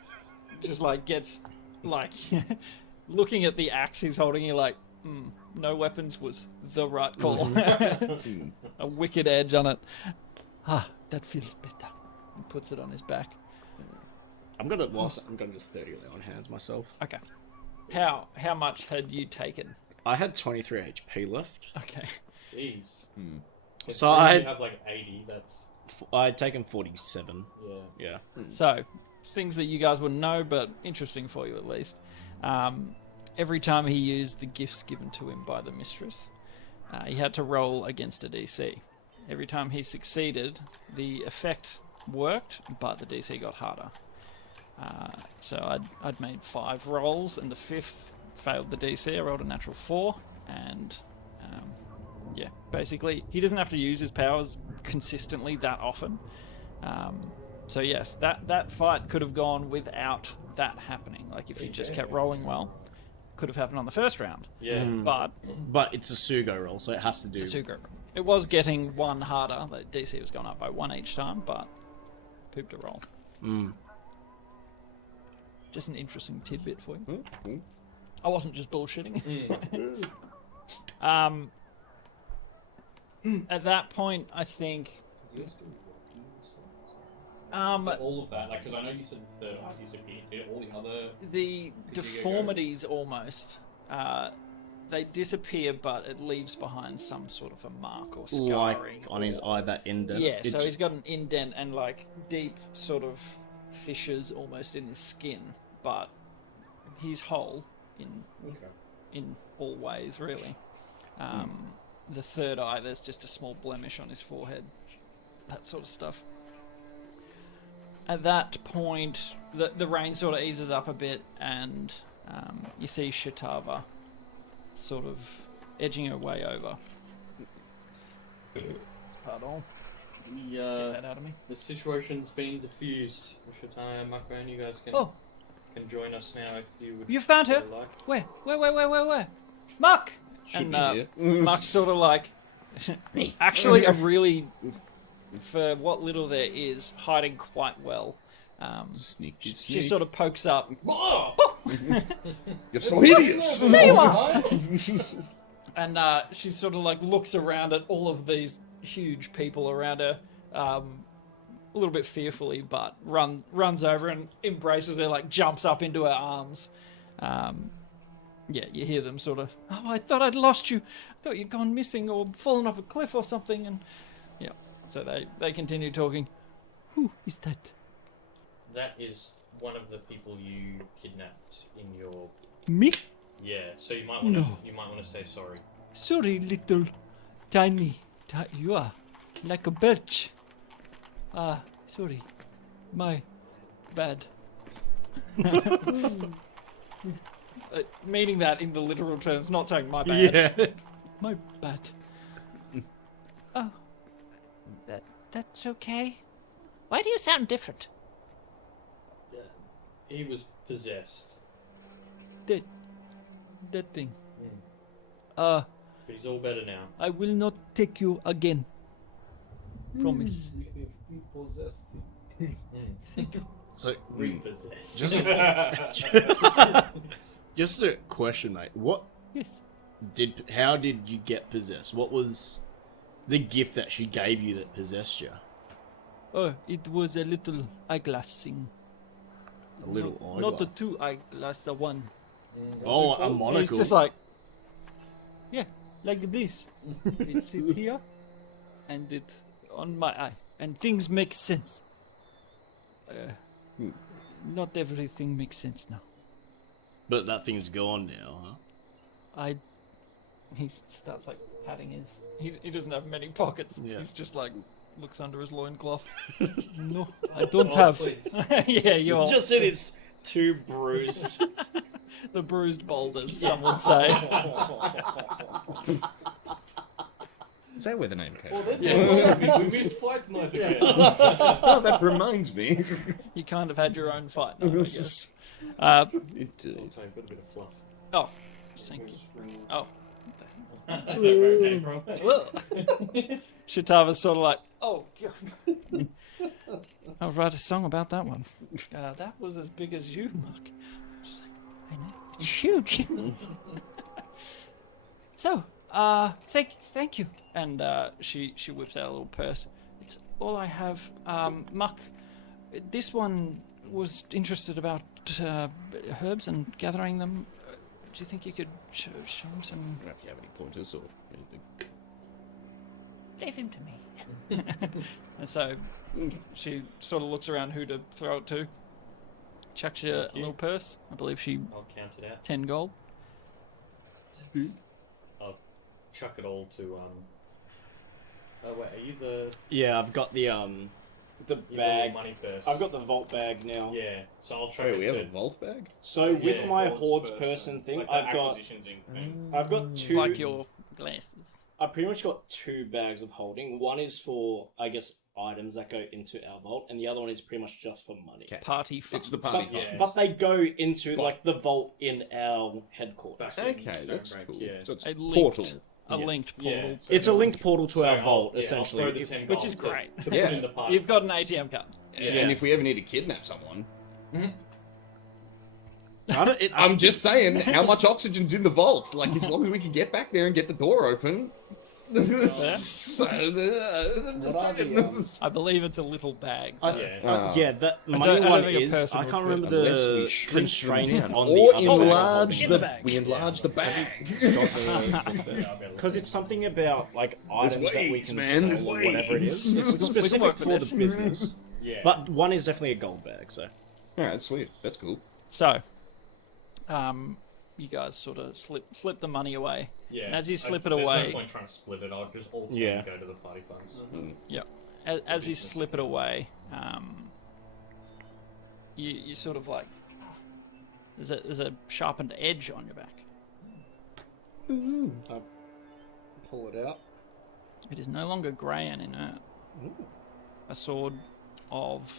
just like gets like looking at the axe he's holding. You're like, no weapons was the right call. A wicked edge on it. Ah, that feels better. He puts it on his back. I'm gonna just 30 lay on hands myself. Okay. How much had you taken? I had 23 HP left. Okay. Jeez. So I I have like 80, that's... I'd taken 47. Yeah. Yeah. So, things that you guys would know, but interesting for you at least. Every time he used the gifts given to him by the mistress, he had to roll against a DC. Every time he succeeded, the effect worked, but the DC got harder. So I'd made 5 rolls, and the 5th failed the DC. I rolled a natural 4, and yeah, basically he doesn't have to use his powers consistently that often. So yes, that fight could have gone without that happening. Like if he just kept rolling well, could have happened on the first round. Yeah. But it's a Sugo roll, so it has to do. it's a Sugo. It was getting 1 harder. The DC was going up by 1 each time, but pooped a roll. Just an interesting tidbit for you. I wasn't just bullshitting. At that point, I think. All of that, like, because I know you said the third eye disappeared. Did all the other... The deformities almost, they disappear, but it leaves behind some sort of a mark or scarring. Like on his eye, that indent. Yeah, so he's got an indent and like deep sort of fissures almost in his skin, but he's whole in all ways, really. The third eye, there's just a small blemish on his forehead, that sort of stuff. At that point, the rain sort of eases up a bit, and you see Shatava sort of edging her way over. Pardon? Get that out of me. The situation's been diffused. Shataya and Muckbone, you guys can join us now if you would. You found her? Like. Where? Muck! Should And be here. Muck's sort of like, actually a really, for what little there is, hiding quite well. Sneaky She sneak. sort of pokes up. You're so hideous! There you are! And she sort of like looks around at all of these huge people around her, a little bit fearfully, but runs over and embraces her, like jumps up into her arms. Yeah, you hear them sort of, oh, I thought I'd lost you. I thought you'd gone missing or fallen off a cliff or something. And yeah, so they continue talking. Who is that? That is one of the people you kidnapped in your... Me? Yeah, so you might want to No. say sorry. Sorry, little tiny. You are like a belch. Sorry. My bad. Meaning that in the literal terms, not saying my bad. Yeah. My bad. Oh. That's okay. Why do you sound different? He was possessed. That thing. But he's all better now. I will not take you again. Promise. So Repossessed. just Just a question, mate. Yes. How did you get possessed? What was the gift that she gave you that possessed you? Oh, it was a little eyeglass thing. A little eyeglass. Not the two eyeglass, the one. Oh, a And monocle. it's just like, yeah, like this. It sit here, and it on my eye, and things make sense. Not everything makes sense now. But that thing's gone now, huh? He starts like patting his. He doesn't have many pockets. Yeah. He's just like looks under his loincloth. No, I don't have. Please. Yeah, you're Just see this two bruised. the bruised boulders. Some would say. Is that where the name came Well, from? then, we missed fight night again. Oh, that reminds me. You kind of had your own fight. Night, I This guess. is... Got It, a bit of fluff. Oh, thank you. Oh. Where it came from. Shatava's sort of like, oh, God. I'll write a song about that one. That was as big as you, Muck. She's like, I know. It's huge. So, thank you. And she whips out a little purse. It's all I have. Muck, this one was interested about herbs and gathering them. Do you think you could show him some? I don't know if you have any pointers or anything. Leave him to me. And so she sort of looks around who to throw it to. Chucks you a little purse. I believe she I'll count it out. 10 gold. I'll chuck it all to Oh wait, are you the Yeah, I've got the you the bag. money first? I've got the vault bag now. Yeah, so I'll chuck Wait, it we have to. a vault bag? So with Yeah, my Hordes hordes person, person thing, like the I've got acquisitions thing. two. It's like your glasses. I pretty much got two bags of holding. One is for, I guess, items that go into our vault, and the other one is pretty much just for money. Okay. Party fun. It's the party But, fund. yeah. but they go into like the vault in our headquarters. Back in Okay, that's Stonebreak, cool. Yeah. So it's A a linked, portal. a Yeah. linked Yeah, portal, so It's a linked portal to so our I'll- vault, yeah, I'll essentially. throw the 10 which is gold great. to Yeah. put in the party. You've got an ATM card. And if we ever need to kidnap someone, I'm just saying, how much oxygen's in the vault? Like, as long as we can get back there and get the door open. So, What are the, I believe it's a little bag. Yeah. yeah, that I money don't one think a is. person I would can't put- remember unless we the shrink them constraints down, on or the other enlarge In the, the bag. we enlarge the bag. because it's something about like items that we weights, can man, there's sell or whatever it is. weights. It's We can specific work for with the this. business. Yeah. But one is definitely a gold bag. So All right, sweet. That's cool. So, you guys sort of slip the money away. yeah. And as you slip it there's away- no point trying to split it. I'll just all 10 Yeah. go to the party funds. Yep. As you slip it away, you sort of like there's a sharpened edge on your back. pull it out. It is no longer grey and inert. A sword of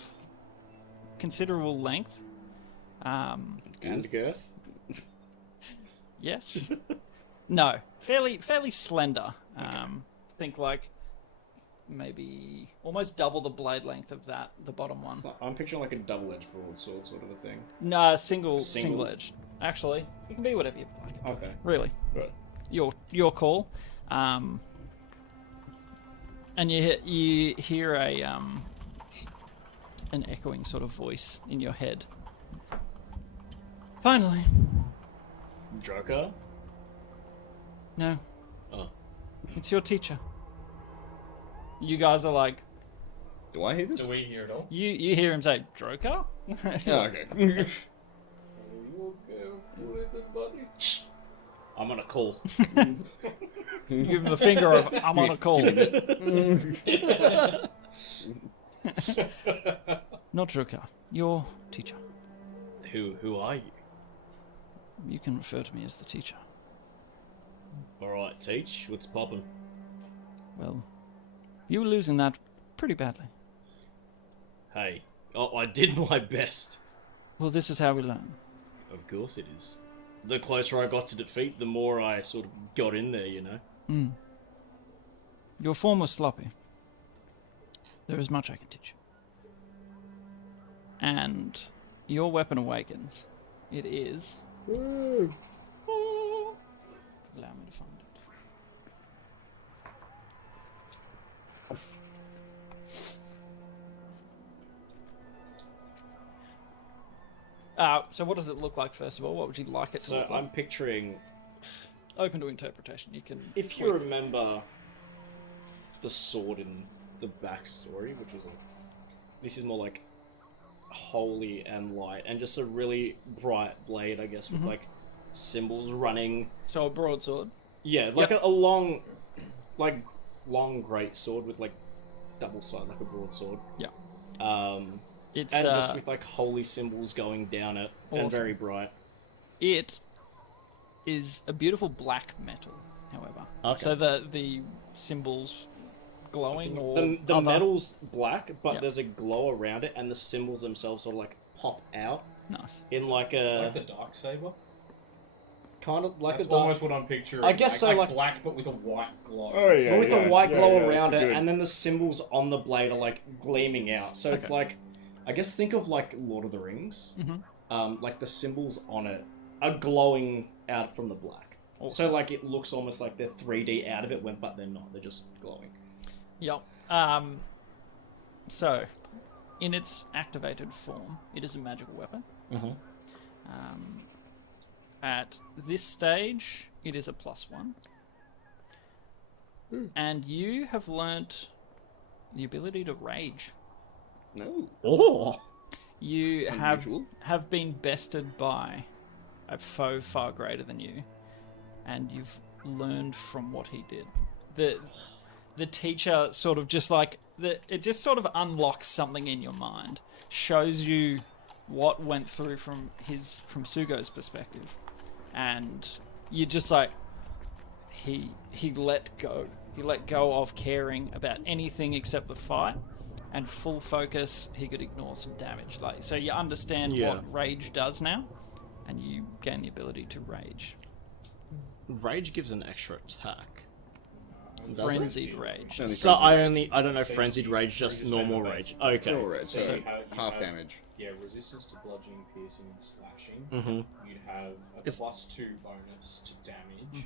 considerable length. And girth. Yes. No, fairly slender. Think like maybe almost double the blade length of that, the bottom one. I'm picturing like a double-edged broadsword sort of a thing. No, single Single? edged. Actually, it can be whatever you like. Okay. Really, Right. your call. And you hear a an echoing sort of voice in your head. Finally, Joker. no. Oh. It's your teacher. You guys are like, Do I hear this? Do we hear it all? you hear him say, Droker? Oh, okay. I'm on a call. You give him the finger of, I'm on a call. Not Droker, your teacher. Who are you? You can refer to me as the teacher. Alright, teach. What's poppin'? Well, you were losing that pretty badly. Hey. Oh, I did my best. Well, this is how we learn. Of course it is. The closer I got to defeat, the more I sort of got in there, you know? Your form was sloppy. There is much I can teach you. And your weapon awakens. It is Allow me to find it. So what does it look like, first of all? What would you like it to So look like? I'm picturing, Open to interpretation. You can... if you remember the sword in the backstory, which was like, this is more like holy and light, and just a really bright blade, I guess, with like symbols running. So a broadsword. Yeah, like a long, long great sword with like double side, like a broadsword. Yeah. It's And just with like holy symbols going down it, and Awesome. very bright. It is a beautiful black metal, however. Okay. So the symbols glowing or The other- metal's black, but Yeah. there's a glow around it, and the symbols themselves sort of like pop out Nice. in like Like a the dark saber. kind of like That's a dark. almost what I'm picturing. I guess so, like- black, but with a white glow. Oh yeah. But with the white glow yeah, around that's it, good. and then the symbols on the blade are like gleaming out. So it's Okay. like, I guess think of like Lord of the Rings. Like the symbols on it are glowing out from the black. So like it looks almost like they're 3D out of it, but they're not. They're just glowing. Yep. So, in its activated form, it is a magical weapon. At this stage, it is a +1. And you have learnt the ability to rage. No. Oh. You Unusual. have been bested by a foe far greater than you, and you've learned from what he did. The teacher sort of just like it just sort of unlocks something in your mind, shows you what went through from Sugo's perspective, and you just like he let go. He let go of caring about anything except the fight. And full focus, he could ignore some damage. Like, so you understand Yeah. what rage does now, and you gain the ability to rage. Rage gives an extra attack. Does it? Frenzied rage. Only So frenzy. I don't know frenzied rage, just normal rage. Okay. Oh, right, so you half have- damage. Yeah, resistance to bludgeoning, piercing, and slashing. Mm-hmm. You'd have a It's- +2 bonus to damage,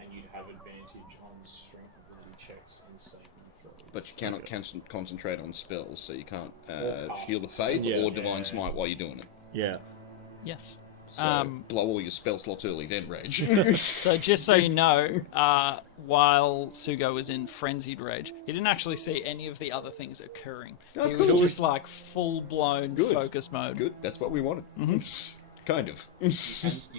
and you'd have advantage on strength ability checks and saving throws. But you cannot concentrate on spells, so you can't Or cast Shield of spells. Faith Yeah. or Divine Yeah. Smite while you're doing it. Yeah. Yes. So blow all your spell slots early, then rage. So just so you know, while Sugo was in frenzied rage, he didn't actually see any of the other things occurring. Oh, He was cool. just like full-blown Good. focus mode. Good, that's what we wanted. Kind of. You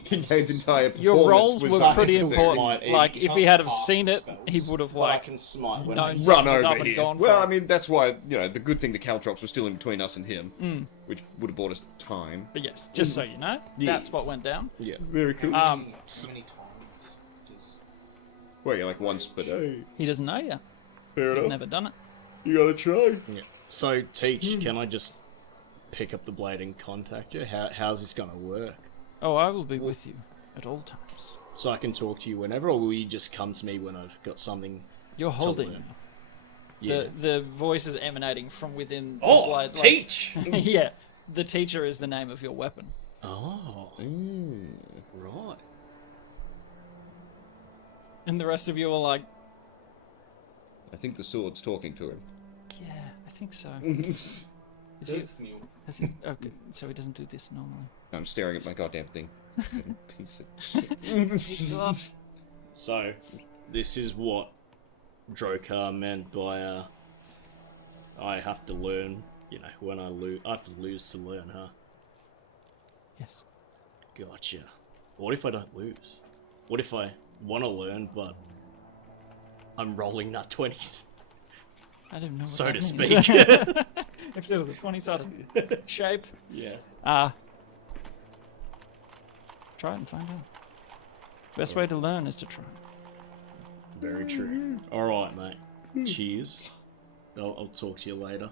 Kincaid's entire performance Your rolls was were like pretty still important. smite. Like, You if he can't had have cast seen it, spells, he would have But I like can smite when known I... run something was up over and here. gone Well, for I mean, that's why, the good thing the Caltrops were still in between us and him, which would have bought us time. But yes, just so you know, that's Yes. what went down. Yeah. Very cool. How many times does... Well, yeah, like once, but He doesn't know yet. fair He's enough. never done it. You gotta try. Yeah. So, Teach, can I just pick up the blade and contact you? How's this gonna work? Oh, I will be with you at all times. So I can talk to you whenever, or will you just come to me when I've got something? You're holding. learn. Yeah. The voice is emanating from within the Oh, blade. Teach! Yeah, the teacher is the name of your weapon. Oh, right. And the rest of you are like, I think the sword's talking to him. yeah, I think so. Is he, It's Neil. is he, okay, so he doesn't do this normally. I'm staring at my goddamn thing. Piece of shit. So, this is what Drokar meant by, I have to learn, when I lose, I have to lose to learn, huh? Yes. Gotcha. What if I don't lose? What if I want to learn, but I'm rolling nut 20s, I don't know what so that to means. speak? If there was a 20-sided shape, Yeah. try it and find out. Best way to learn is to try. Very true. Alright, mate. Cheers. I'll talk to you later.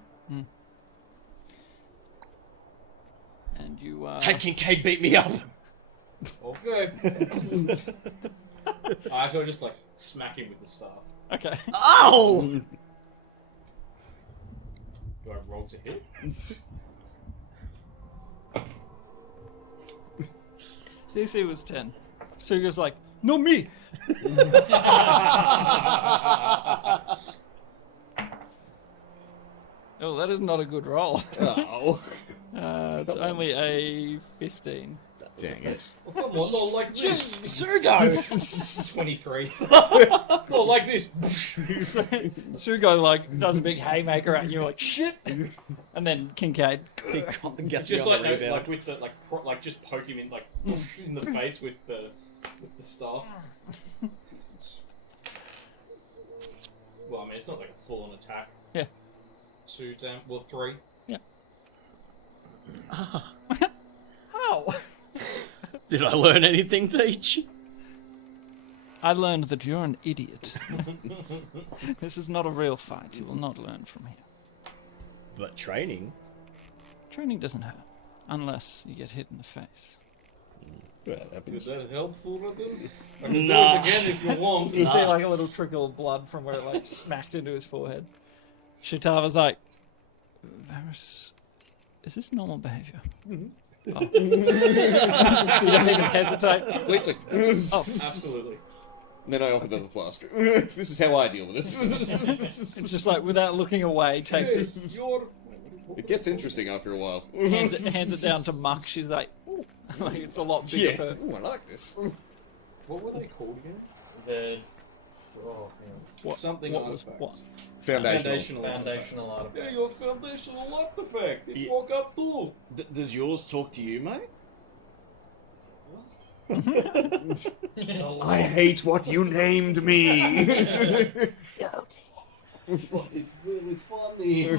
And you, Hey, Kincaid beat me up! Okay. I actually just like smack him with the staff. okay. Ow! Do I roll to hit? DC was 10. Sugo's like, no me! Oh, that is not a good roll. Oh. It's only a 15. Dang it. Oh, come on, not like this. Sugo! 23. Not like this. Sugo like does a big haymaker at you, like shit, and then Kincaid. Gets Just me on like the rebound. like with the like just poke him in like in the face with the staff. Well, I mean, it's not like a full-on attack. Yeah. 2 down. Well, 3. How? Did I learn anything, Teach? I learned that you're an idiot. This is not a real fight. You will not learn from here. But training? Training doesn't hurt, unless you get hit in the face. Is that helpful, Radin? I can Nah. do it again if you want. You see like a little trickle of blood from where it like smacked into his forehead. Shitava's like, Varys, is this normal behavior? Oh. You don't even hesitate. Completely. Oh, Absolutely. Then I offered them the flask. This is how I deal with it. it's just like without looking away, takes it, You're... It gets interesting after a while. hands it down to Muck. She's like, ooh. Like it's a lot bigger Yeah. for. Ooh, I like this. What were they called again? The oh, What, Something what was artifacts. what? Foundational. foundational artifact. Yeah, your foundational artifact. It Yeah. woke up too. Does yours talk to you, mate? I hate what you named me. But it's really funny.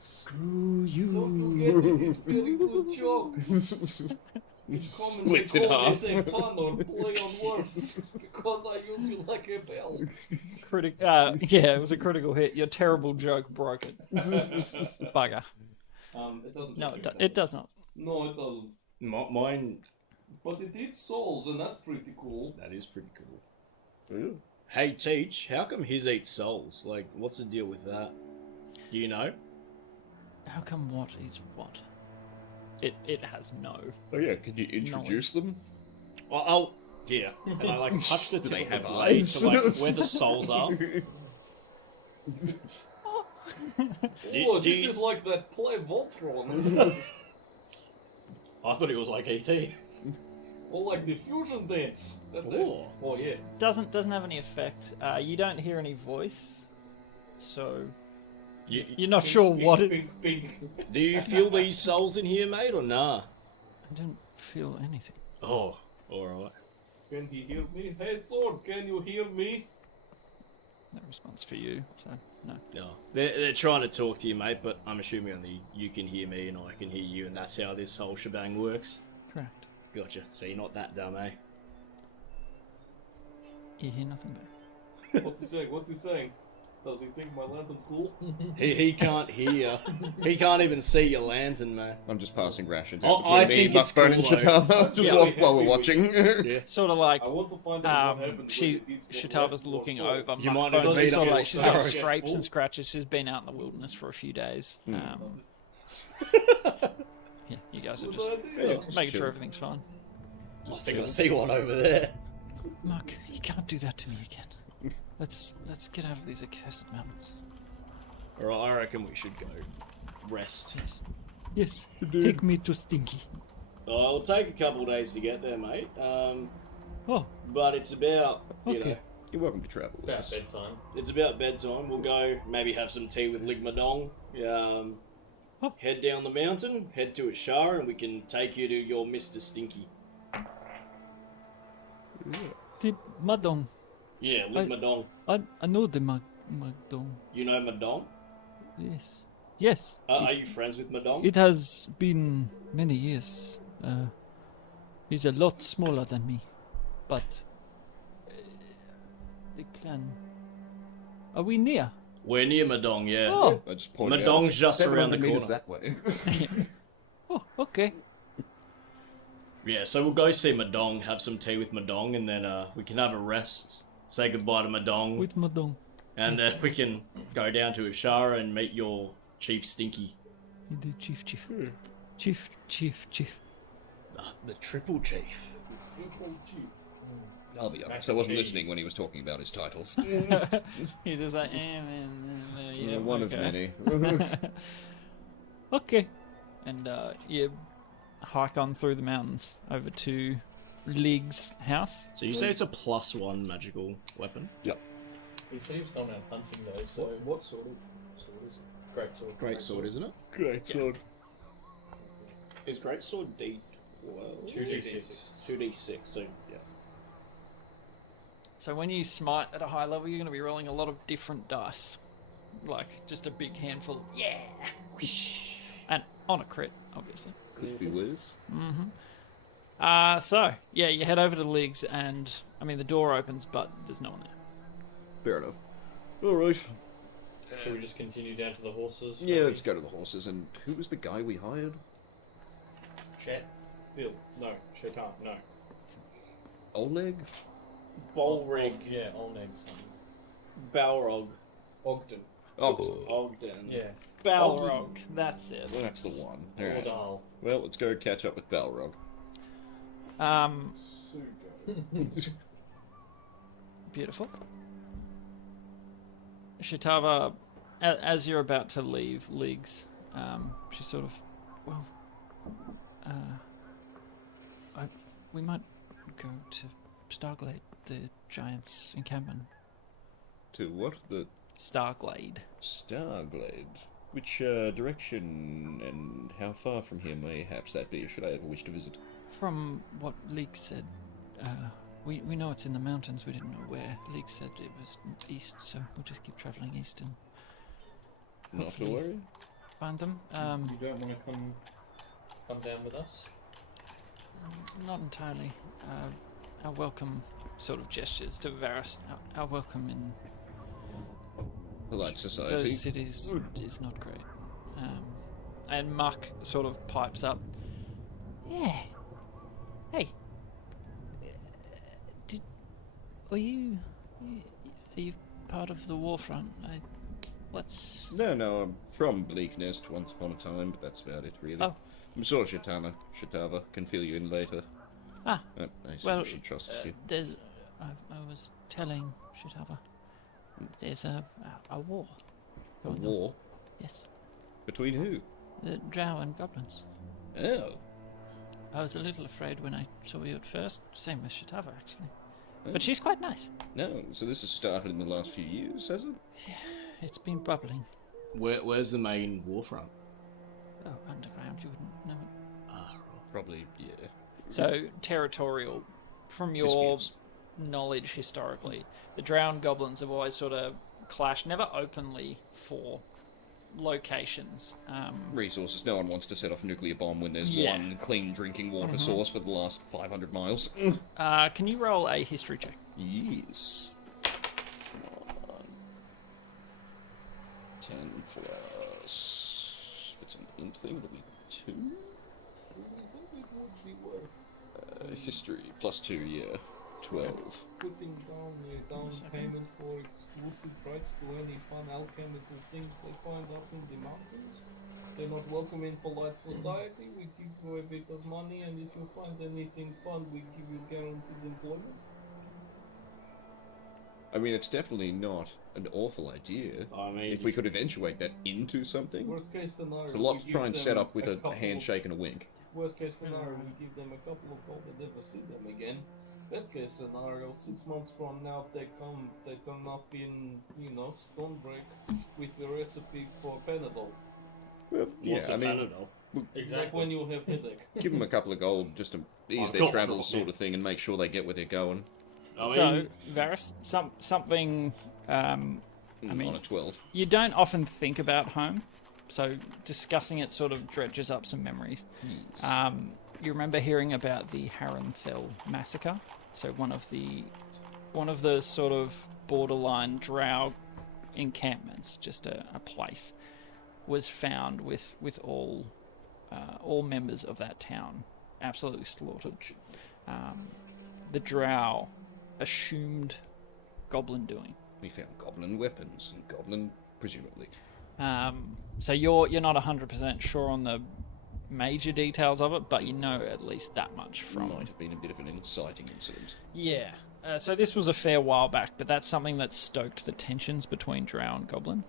Screw Don't you get it? It's very good joke. Splits in half. This a pun or play on words because I use you like a bell. Yeah, it was a critical hit. Your terrible joke broke it. Bugger. It doesn't. No, touch your it does not. No, it doesn't. Mine. But it eats souls, and that's pretty cool. That is pretty cool. Hey, Teach, how come his eats souls? Like, what's the deal with that? You know? How come what is what? It has no. Oh yeah, can you introduce them? Yeah. And I like touch the Do tip they of the have blade eyes? to like where the souls are. Oh, this is like that play Voltron. I thought it was like ET. Or like the fusion dance. Oh. Oh yeah. Doesn't have any effect. You don't hear any voice, so you're not sure what it. Big. Do you feel these souls in here, mate, or nah? I don't feel anything. Oh, alright. Can he hear me? Hey, sword, can you hear me? No response for you, so no. No. They're trying to talk to you, mate, but I'm assuming only you can hear me and I can hear you, and that's how this whole shebang works. Correct. Gotcha. So you're not that dumb, eh? You hear nothing back. What's he saying? What's he saying? Does he think my lantern's cool? He can't hear. He can't even see your lantern, man. I'm just passing rations Oh, out between I me, think it's Muckbone, and cool, though. Shatava, just Yeah, while we're we- watching. Yeah. Sort of like I want to find out what happens when it eats more Shatava's left or looking souls. over. You might Muckbone have is beat sort up of your like she's got stars. scrapes and scratches. She's been out in the wilderness for a few days. Yeah, you guys are Good just idea. making sure everything's fine. I think I see one over there. Muck, you can't do that to me again. Let's get out of these accursed mountains. Alright, I reckon we should go rest. Yes. Take me to Stinky. It'll take a couple of days to get there, mate. Oh, But it's about, you Okay. know, You're welcome to travel with About us. bedtime. it's about bedtime. We'll go maybe have some tea with Ligmadong. Oh. Head down the mountain, head to Ashara, and we can take you to your Mr. Stinky. the Madong. Yeah, Ligmadong. I know the Madong. You know Madong? Yes. Yes. Are you friends with Madong? It has been many years. He's a lot smaller than me, but the clan. Are we near? We're near Madong, yeah. Oh, I just pointed Madong's out, just 700 around the meters corner. that way. oh, okay. Yeah, so we'll go see Madong, have some tea with Madong, and then we can have a rest, say goodbye to Madong, With Madong. and then we can go down to Ashara and meet your Chief Stinky. Indeed, Chief. Hmm. Chief. The Triple Chief. I'll be honest, Mac I wasn't and cheese. listening when he was talking about his titles. He's just like, yeah, One of okay. many. Okay. And you hike on through the mountains over to Lig's house. So you say it's a +1 magical weapon? Yep. He said he was going out hunting though, so What sort of sword is it? great sword. Great sword, isn't it? Great sword. Is Great Sword D12? 2d6. 2d6, so yeah. So when you smite at a high level, you're going to be rolling a lot of different dice. Like, just a big handful. Yeah! And on a crit, obviously. Be whiz. So, yeah, you head over to Lig's and, I mean, the door opens, but there's no one there. Fair enough. Alright. Should we just continue down to the horses? Yeah, let's go to the horses. And who was the guy we hired? Chet. Bill. No. Shaitan. No. Oleg? Bolrig, Yeah, Olneg's Balrog, Ogden. Oh, Ogden. Yeah. Balrog, that's it. that's the one. Alright. Ordal. Well, let's go catch up with Balrog. Sugo. Beautiful. Shitava, as you're about to leave Lig's, she sort of, well, we might go to Starglade, the giant's encampment. To what? The Starglade. Starglade. Which direction and how far from here mayhaps that be, should I ever wish to visit? From what Lig said, we know it's in the mountains, we didn't know where. Lig said it was east, so we'll just keep travelling east and Not to hopefully worry. find them. You don't want to come down with us? Not entirely. Our welcome sort of gestures to Varus. Our welcome in Polite society. those cities is not great. And Muck sort of pipes up. Yeah. Hey. Are you part of the Warfront? What's... No, I'm from Bleak Nest once upon a time, but that's about it, really. Oh. I'm sure Shatava can fill you in later. Ah. I see Well, she trusts you. There's... I was telling Shitava. There's a war. A going on. war? Yes. Between who? The drow and goblins. Oh. I was a little afraid when I saw you at first. Same with Shitava, actually. Oh. But she's quite nice. No, so this has started in the last few years, has it? It's been bubbling. Where's the main warfront? Oh, underground, you wouldn't know it. Probably, yeah. So, territorial. From your Disputes. knowledge historically, the drow and goblins have always sort of clashed, never openly for locations. Resources. No one wants to set off a nuclear bomb when there's Yeah. one clean drinking water source for the last 500 miles. Can you roll a history check? Yes. Come on. 10 plus... If it's an int thing, it'll be 2? History. Plus 2, yeah. 12. Putting down a down payment for exclusive rights to any fun alchemical things they find up in the mountains. They're not welcome in polite society. We give you a bit of money, and if you find anything fun, we give you guaranteed employment. I mean, it's definitely not an awful idea. I mean, If we could eventuate that into something. Worst case scenario, It's a lot we to give try and set them up with a couple of- handshake and a wink. Worst case scenario, we give them a couple of gold and never see them again. Best case scenario, 6 months from now they turn up in, Stonebreak with the recipe for Panadol. Well, yeah, what's a I mean, Panadol? Like when you have headache. give them a couple of gold just to ease I've their got travels, one, sort of thing, and make sure they get where they're going. So, Varus, something... mean- on a 12. You don't often think about home, so discussing it sort of dredges up some memories. Yes. You remember hearing about the Harrenfell massacre? So one of the sort of borderline drow encampments, just a place, was found with all members of that town absolutely slaughtered. The drow assumed goblin doing. We found goblin weapons and goblin, presumably. So you're not 100% sure on the major details of it, but you know at least that much from. Might have been a bit of an inciting incident. Yeah. So this was a fair while back, but that's something that stoked the tensions between Drow and Goblin.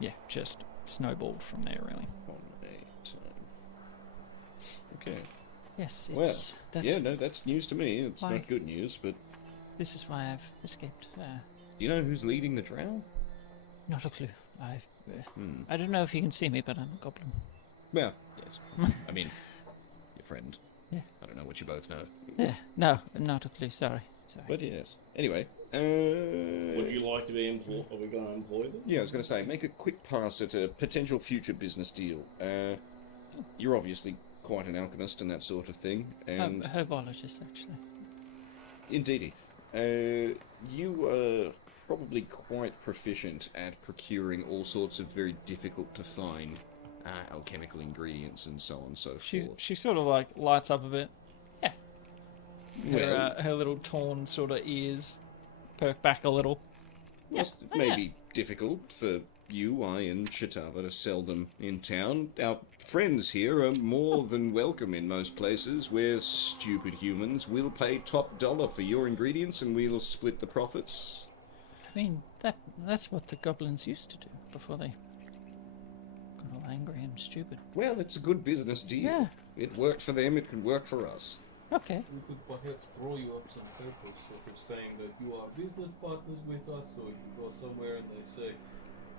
Yeah, just snowballed from there, really. On a time. Okay. Yes, Well, that's yeah, no, that's news to me. It's Why? not good news, but this is why I've escaped. do you know who's leading the Drow? Not a clue. I don't know if you can see me, but I'm a goblin. Well, yes. I mean, your friend. Yeah. I don't know what you both know. Yeah, no, not a clue. Sorry. But yes. Anyway, Would you like to be employed? Are we going to employ them? yeah, I was going to say, make a quick pass at a potential future business deal. You're obviously quite an alchemist and that sort of thing, and A herbologist, actually. indeedy, you are probably quite proficient at procuring all sorts of very difficult to find alchemical ingredients and so on and so forth. She sort of like lights up a bit. Yeah. Well, Her little torn sort of ears perk back a little. whilst it may be difficult for you, I, and Shatava to sell them in town, our friends here are more than welcome in most places. We're stupid humans. We'll pay top dollar for your ingredients and we'll split the profits. I mean, that's what the goblins used to do before they got all angry and stupid. Well, it's a good business deal. Yeah. It worked for them, it could work for us. Okay. We could perhaps throw you up some papers, sort of saying that you are business partners with us, so if you go somewhere and they say,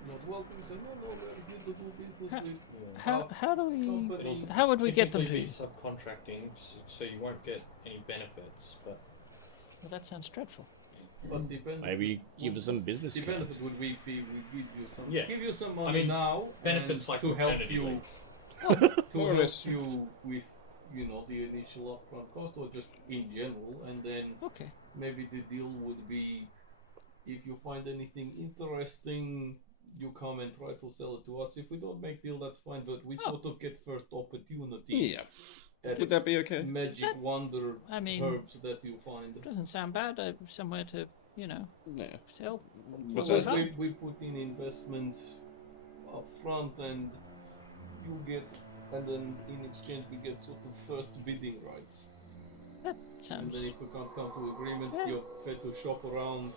not welcome, you say, no, we're good to do business with. How do we? company. How would we get them to? Typically be subcontracting, so you won't get any benefits. But Well, that sounds dreadful. But depend. Maybe give us some business The cards. benefit would be we give you some, Yeah. give you some I money mean, now, benefits and like to help maternity you, leave. to More or help less. you with, the initial upfront cost, or just in general, and then Okay. maybe the deal would be, if you find anything interesting, you come and try to sell it to us. If we don't make deal, that's fine, but we sort of get first opportunity. Yeah. at Would that be okay? magic wonder I mean, herbs that you find. doesn't sound bad. Somewhere to, Yeah. sell. What's Well, that? fun. we put in investment up front, and you get, and then in exchange we get sort of first bidding rights. That And sounds. then if we can't come to agreements, Yeah. you're free to shop around.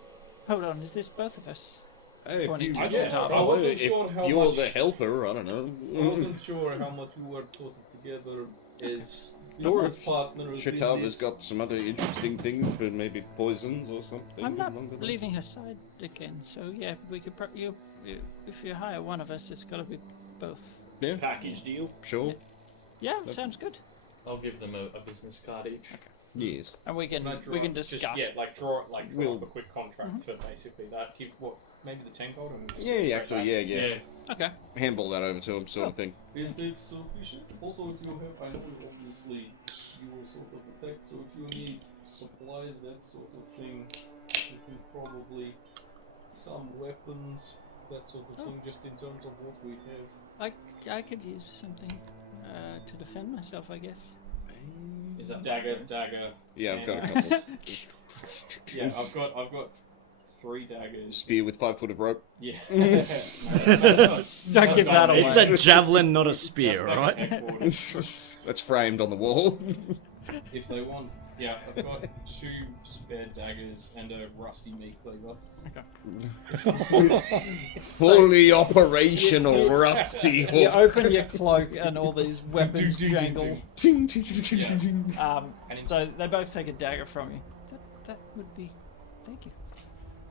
Hold on, is this both of us? Hey, if Pointing you, to Shatava. I wasn't if sure how you're much. the helper, I don't know. I wasn't sure how much you were put together as Or business partners. in Chatava's this. got some other interesting things, but maybe poisons or something. I'm not along the lines. leaving her side again, so yeah, we could. If you hire one of us, it's got to be both. Yeah, Package deal. sure. Yeah, sounds good. I'll give them a business card each. Yes. And we can Can I draw- discuss. Just, draw We'll- up a quick contract for basically that. Give maybe the 10 gold. And just Yeah, go yeah, straight actually, back. yeah. Okay. Handball that over to him, sort of thing. Is it sufficient? Also, if you have, I know obviously you will sort of attack, so if you need supplies, that sort of thing, you can probably some weapons, that sort of thing, just in terms of what we have. I could use something to defend myself, I guess. Is that Dagger. Yeah, I've got a and- couple. Yeah, I've got 3 daggers. Spear with 5 foot of rope. Yeah. Don't give that away. It's a javelin, not a spear, That's right? back at headquarters. That's framed on the wall. If they want, yeah, I've got 2 spare daggers and a rusty meat cleaver. Fully operational, rusty You hook. open your cloak and all these weapons jangle. Ting, ting, ting, ting, ting. So they both take a dagger from you. That would be. Thank you.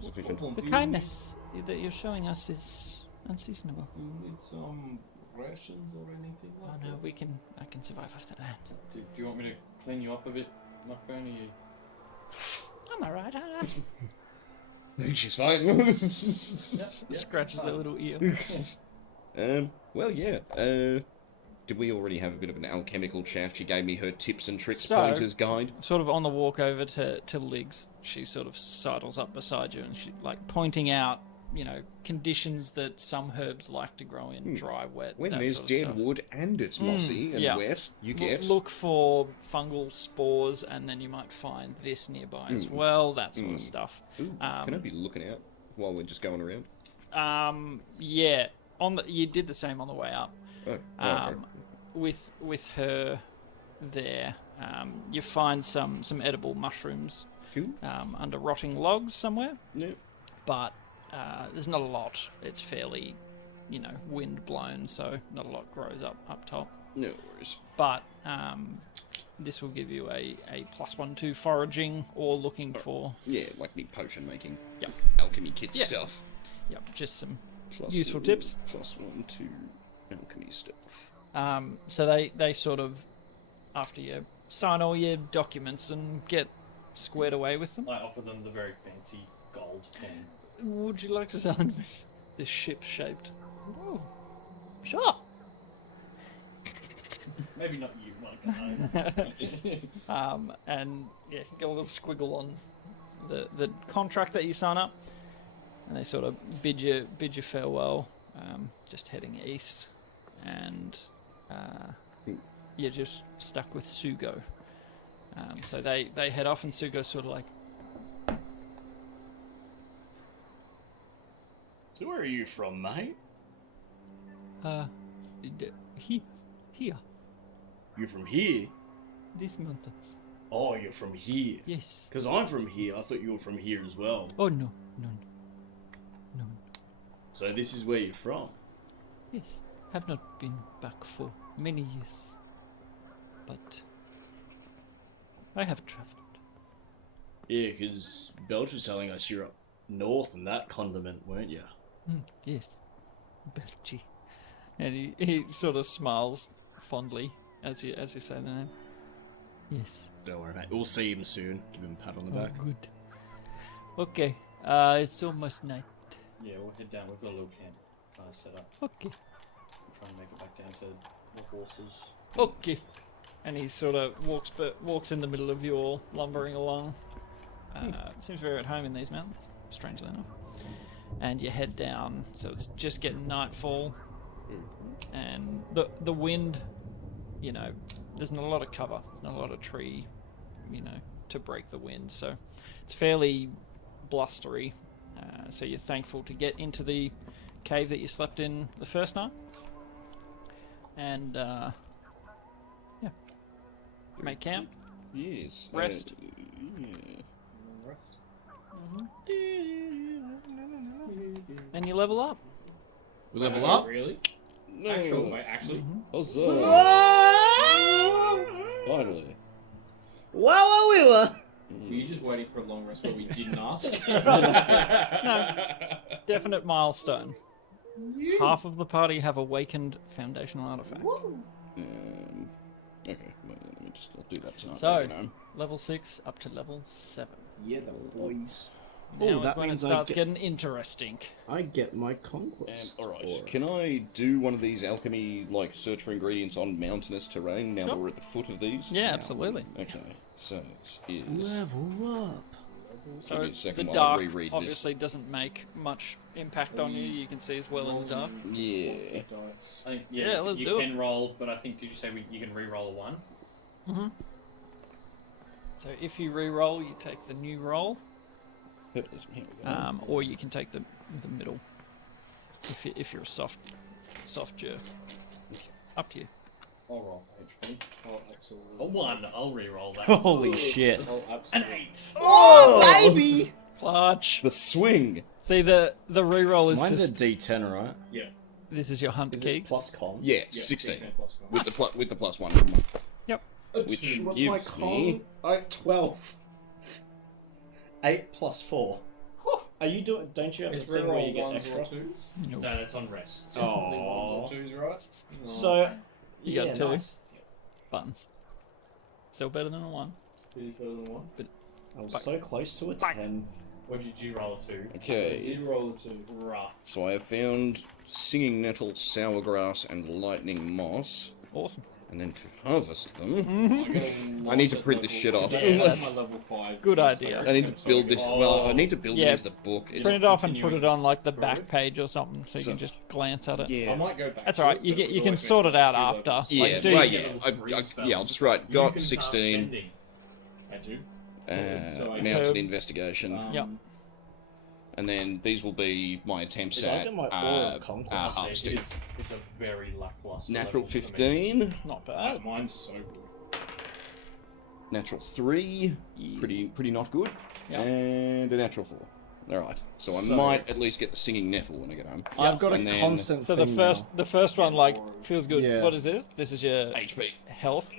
Sufficient. The kindness that you're showing us is unseasonable. Do you need some rations or anything Oh like no, that? I can survive off the land. Do you want me to clean you up a bit, Muckbone? Are you? I'm alright, aren't She's fine. I? Scratches their little ear. Well, yeah. Did we already have a bit of an alchemical chat? She gave me her tips and tricks So- pointers guide. Sort of on the walk over to Liggs, she sort of sidles up beside you and she pointing out, conditions that some herbs like to grow in, dry, wet. When that there's sort of dead stuff. wood and it's mossy and yeah. wet, you get. Look for fungal spores, and then you might find this nearby as well. That sort of stuff. Ooh, can I be looking out while we're just going around? Yeah. You did the same on the way up. Oh, okay. With her there, you find some edible mushrooms Cool. under rotting logs somewhere, Yep. but there's not a lot. It's fairly, wind blown, so not a lot grows up top. No worries. But this will give you a +1 to foraging or looking for. Yeah, like me potion making. Yep. Alchemy kit Yeah. stuff. Yep, just some Plus useful one- tips. +1 to alchemy stuff. So they sort of, after you sign all your documents and get squared away with them, I offer them the very fancy gold pen. would you like to sign with this ship-shaped? Oh, sure. Maybe not you, Mike. And yeah, you get a little squiggle on the contract that you sign up, and they sort of bid you farewell, just heading east, and you're just stuck with Sugo. So they head off, and Sugo's sort of like, So where are you from, mate? Here, You're from here? these mountains. Oh, you're from here. Yes. Because I'm from here. I thought you were from here as well. Oh no. So this is where you're from. Yes. Have not been back for many years, but I have travelled. Yeah, because Belch was telling us you're up north in that condiment, weren't you? Yes. Belchi. and he sort of smiles fondly as you say the name. Yes. Don't worry, mate. We'll see him soon. Give him a pat on the Oh, back. good. Okay. It's almost night. Yeah, we'll head down. We've got a little camp kind of set up. Okay. Try and make it back down to the horses. Okay. And he sort of walks in the middle of you all, lumbering along. Seems very at home in these mountains, strangely enough. And you head down, so it's just getting nightfall, and the wind, there's not a lot of cover, there's not a lot of tree, to break the wind, so it's fairly blustery. So you're thankful to get into the cave that you slept in the first night, and make camp. Yes. Rest. Yeah. And you level up. We level up? Really? No. Actually. Huzzah. Finally. Walla willa! Were you just waiting for a long rest where we didn't ask? No. Definite milestone. Half of the party have awakened foundational artifacts. Okay, well, let me just I'll do that tonight. So, you know. level 6 up to level 7. Yeah, the boys. Now Oh, is that when it means I starts get- getting interesting. I get my conquest. Alright, score. can I do one of these alchemy, search for ingredients on mountainous terrain now that Sure. we're at the foot of these? Yeah, absolutely. Okay, so it is... Level up. So Give me a the second while I dark reread this. obviously doesn't make much impact on you. You can see as well in the dark. Yeah. I think, Yeah, let's you do it. can roll, but I think, did you say you can re-roll a 1? So if you re-roll, you take the new roll, Here we go. or you can take the middle. If you're a soft jerk, up to you. I'll roll HP. Oh, absolutely. A 1, I'll re-roll that. Holy shit. Oh, An absolutely. 8! Oh, baby! Clutch. The swing! See the re-roll is Mine's just a D10, right? Yeah. this is your hunt Is key. it plus con? Yeah, 16. 16 plus one. With the plus one. Yep. Which What's gives my con? me... 12. 8 plus 4. Are you doing? Don't you have Is a thing where you reroll get ones extra? or twos? No, that's on rest. Definitely Oh. ones or twos, right? So You yeah, got 2 nice. buttons. Still better than a 1. Two better than one. I was so close to a 10. What did you roll a 2? Okay, Did roll a two. Right. so I have found singing nettle, sour grass, and lightning moss. Awesome. And then to harvest them, I need to print this shit off. Yeah, That's that's my level 5. good idea. I need to build this. Well, I need to build Yeah, it into the book. It's, Print it off and put continuing it on like the through back it. page or something, so you So- can just glance at it. I yeah. might go back. That's to alright. it, You but can it's always sort it out two after. levels. Yeah, Like, do right, you- yeah. I'll just write You got can cast 16, sending. I do. So I mountain have- investigation. Yep. And then these will be my attempts Did I at get my Aura of Conquest? upstick. It's a very lackluster. Natural level for me. 15, Not bad. Mine's so good. natural 3, pretty not good, Yeah. and a natural 4. Alright, so I So- might at least get the singing nettle when I get home. I've got And a then- constant. So the thing first one like feels good. Yeah. What is this? This is your HP. health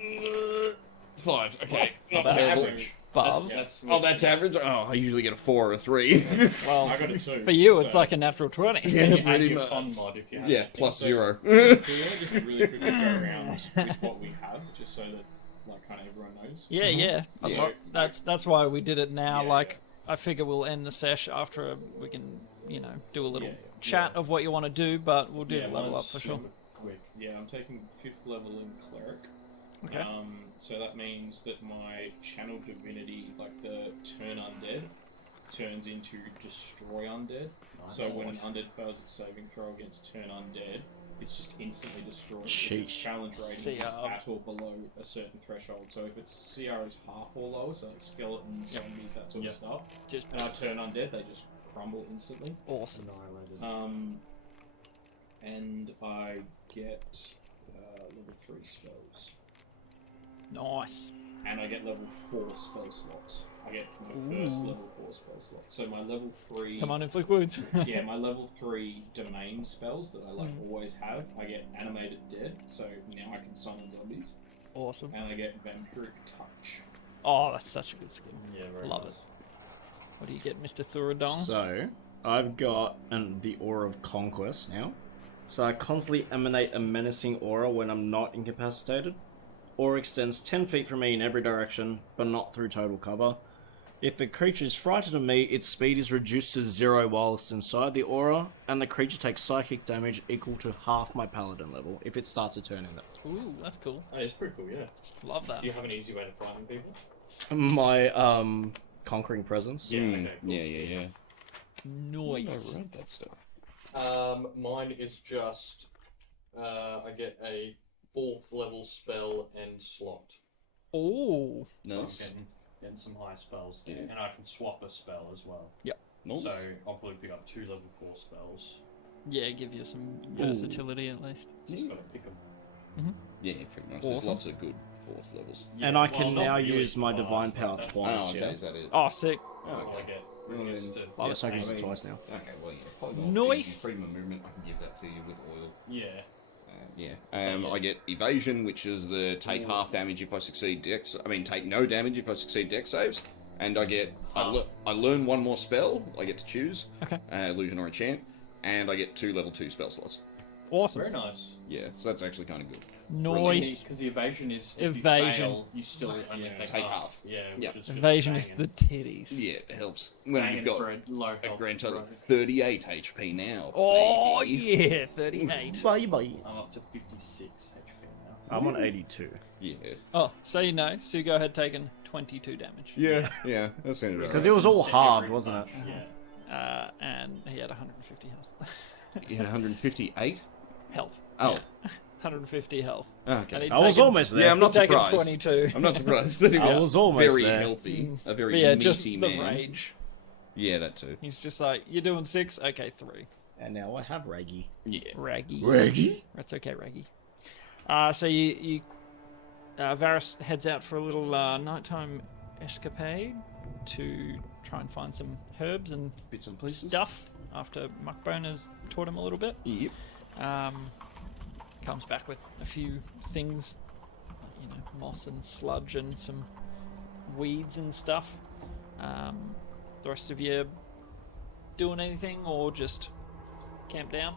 5, okay. Not That's terrible. Average. above. That's Oh, that's average? Oh, I usually get a 4 or a 3. Well, I got a 2. for you, it's so- like a natural 20. Yeah, And pretty your much. con mod if you have Yeah, it. plus So- 0. So we want to just really quickly go around with what we have, just so that like kind of everyone knows. Yeah, yeah. So, That's why we did it now. Yeah, like, I figure we'll end the sesh after we can, do a little Yeah, chat yeah. of what you want to do, but we'll do Yeah, the level up mine's for sure. super Quick. Yeah, I'm taking 5th level in cleric. Okay. So that means that my channel divinity, like the turn undead, turns into destroy undead. So when an undead fails its saving throw against turn undead, it's just instantly destroyed. If its Sheesh. challenge rating is CR. at or below a certain threshold. So if its CR is half or lower, so like skeletons, zombies, that sort Yep. of stuff, Just and I turn undead, they just crumble instantly. awesome. And I get level 3 spells. Nice. And I get level 4 spell slots. I get my first level 4 spell slot. So my level 3... Come on, inflict wounds. Yeah, my level 3 domain spells that I always have, I get animated dead, so now I can summon zombies. Awesome. And I get vampiric touch. Oh, that's such a good skill. Yeah, very Love nice. it. What do you get, Mr. Thuradong? So, I've got the Aura of Conquest now. So I constantly emanate a menacing aura when I'm not incapacitated. Aura extends 10 feet from me in every direction, but not through total cover. If a creature is frightened of me, its speed is reduced to 0 while it's inside the aura, and the creature takes psychic damage equal to half my paladin level if it starts a turn in that. Ooh, that's cool. Oh, it's pretty cool, yeah. Love that. Do you have an easy way to frighten people? My conquering presence. Yeah, okay, cool. Yeah. Nice. I read that stuff. Mine is just I get a 4th level spell and slot. Oh, Nice. Getting some high spells there, Yeah. and I can swap a spell as well. Nice. So I'll probably pick up 2 level 4 spells. yeah, give you some versatility at least. Just gotta pick them. Yeah, pretty much. There's Awesome. lots of good 4th levels. And I can now use my divine power twice, Oh, okay, yeah. is that it? Oh, sick. I get Well, then- Yes, I can use it twice now. Okay, well, yeah. Probably not Nice. easy freedom of movement. I can give that to you with oil. Yeah. Yeah. I get evasion, which is the take half damage if I succeed dex. I mean, take no damage if I succeed dex saves. And I get I learn 1 more spell. I get to choose. Okay. Illusion or enchant, and I get 2 level 2 spell slots. Awesome. Very nice. Yeah, so that's actually kind of good. Nice. Because the evasion is if Evasion. You fail, you still only Yeah, take half. half. Yeah. Yeah. Which is just Evasion is banging. the titties. Yeah, it helps when Banging you've got for a low a health grand total of bro. 38 HP now. Oh, baby. yeah, 38. Bye bye. I'm up to 56 HP now. I'm on 82. Yeah. Oh, so you know, Sugo had taken 22 damage. Yeah, that sounded right. Because it was all hard, wasn't it? Yeah. And he had 150 health. You had 158? Health. Oh, 150 health. okay. And he'd I was taken- almost there. Yeah, I'm not he'd taken surprised. 22. I'm not surprised that he was I was almost very there. healthy, a very But yeah, meaty just the man. rage. Yeah, that too. He's just like, you're doing 6? Okay, 3. And now I have Raggy. Yeah. Raggy. Raggy? That's okay, Raggy. So you Varys heads out for a little nighttime escapade to try and find some herbs and Bits and pieces. stuff after Muckbone has taught him a little bit. Yep. Comes back with a few things, moss and sludge and some weeds and stuff. The rest of you doing anything or just camp down?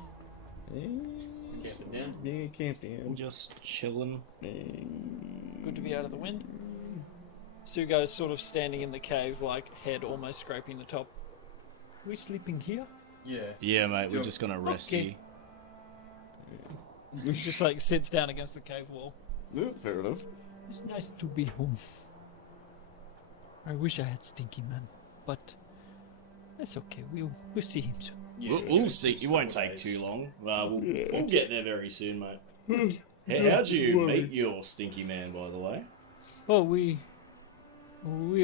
Camp it down. Yeah, camp down. Just chilling. Good to be out of the wind. Sugo's sort of standing in the cave, like head almost scraping the top. We sleeping here? Yeah. Yeah, mate, we're just gonna rest Okay. here. He just like sits down against the cave wall. Yeah, fair enough. It's nice to be home. I wish I had Stinky Man, but that's okay. We'll see him soon. Yeah, We'll see. It won't take too long. We'll get there very soon, mate. How'd you meet your stinky man, by the way? Well, we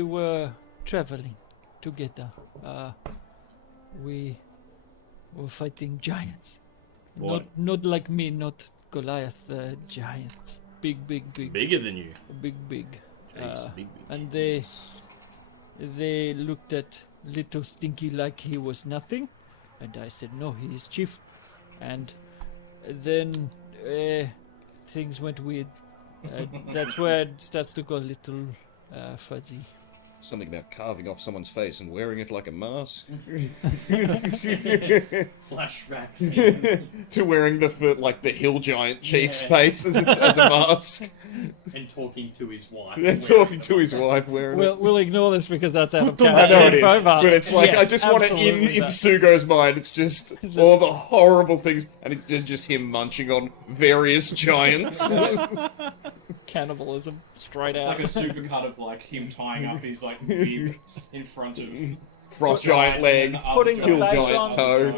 were traveling together. we were fighting giants. What? Not like me, not Goliath. Giants, big. Bigger than you. Big. Jeez, big. And they looked at little Stinky like he was nothing, and I said, no, he is chief. And then things went weird. That's where it starts to go a little fuzzy. Something about carving off someone's face and wearing it like a mask. Flashbacks. To wearing the hill giant chief's face as a mask. And talking to his wife. And talking to his wife wearing it. We'll ignore this because that's out of I character. know it is, info, but it's like, yes, I just want it absolutely in that. Sugo's mind. It's just all the horrible things, and it's just him munching on various giants. Cannibalism, straight It's out. like a supercut of like him tying up his like bib in front of Frost giant leg, Putting the hill face giant on. toe.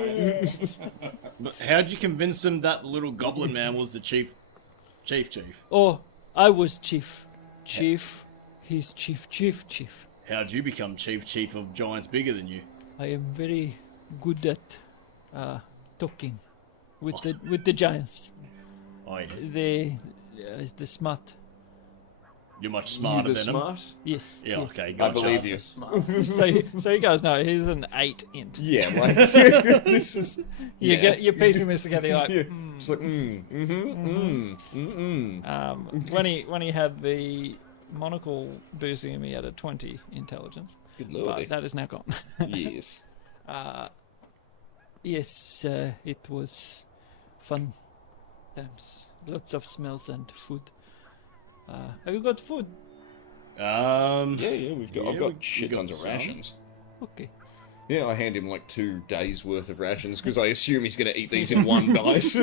But how'd you convince them that the little goblin man was the chief? Oh, I was chief. He's chief. How'd you become chief of giants bigger than you? I am very good at talking with the giants. Oh, yeah. The smart. You're much You smarter the than him. smart? Yes. Yeah, yes. okay, I gotcha. believe you. So you guys know he's an 8 int. Yeah, like this is. You're piecing this together. You're like, Yeah. It's like when he had the monocle boosting him, he had a 20 intelligence, Good but lordy. that is now gone. Yes. Yes, it was fun times. Lots of smells and food. Have you got food? Yeah, we've got. Yeah, I've got we shit got tons of some. rations. Okay. Yeah, I hand him like 2 days worth of rations because I assume he's going to eat these in one dice.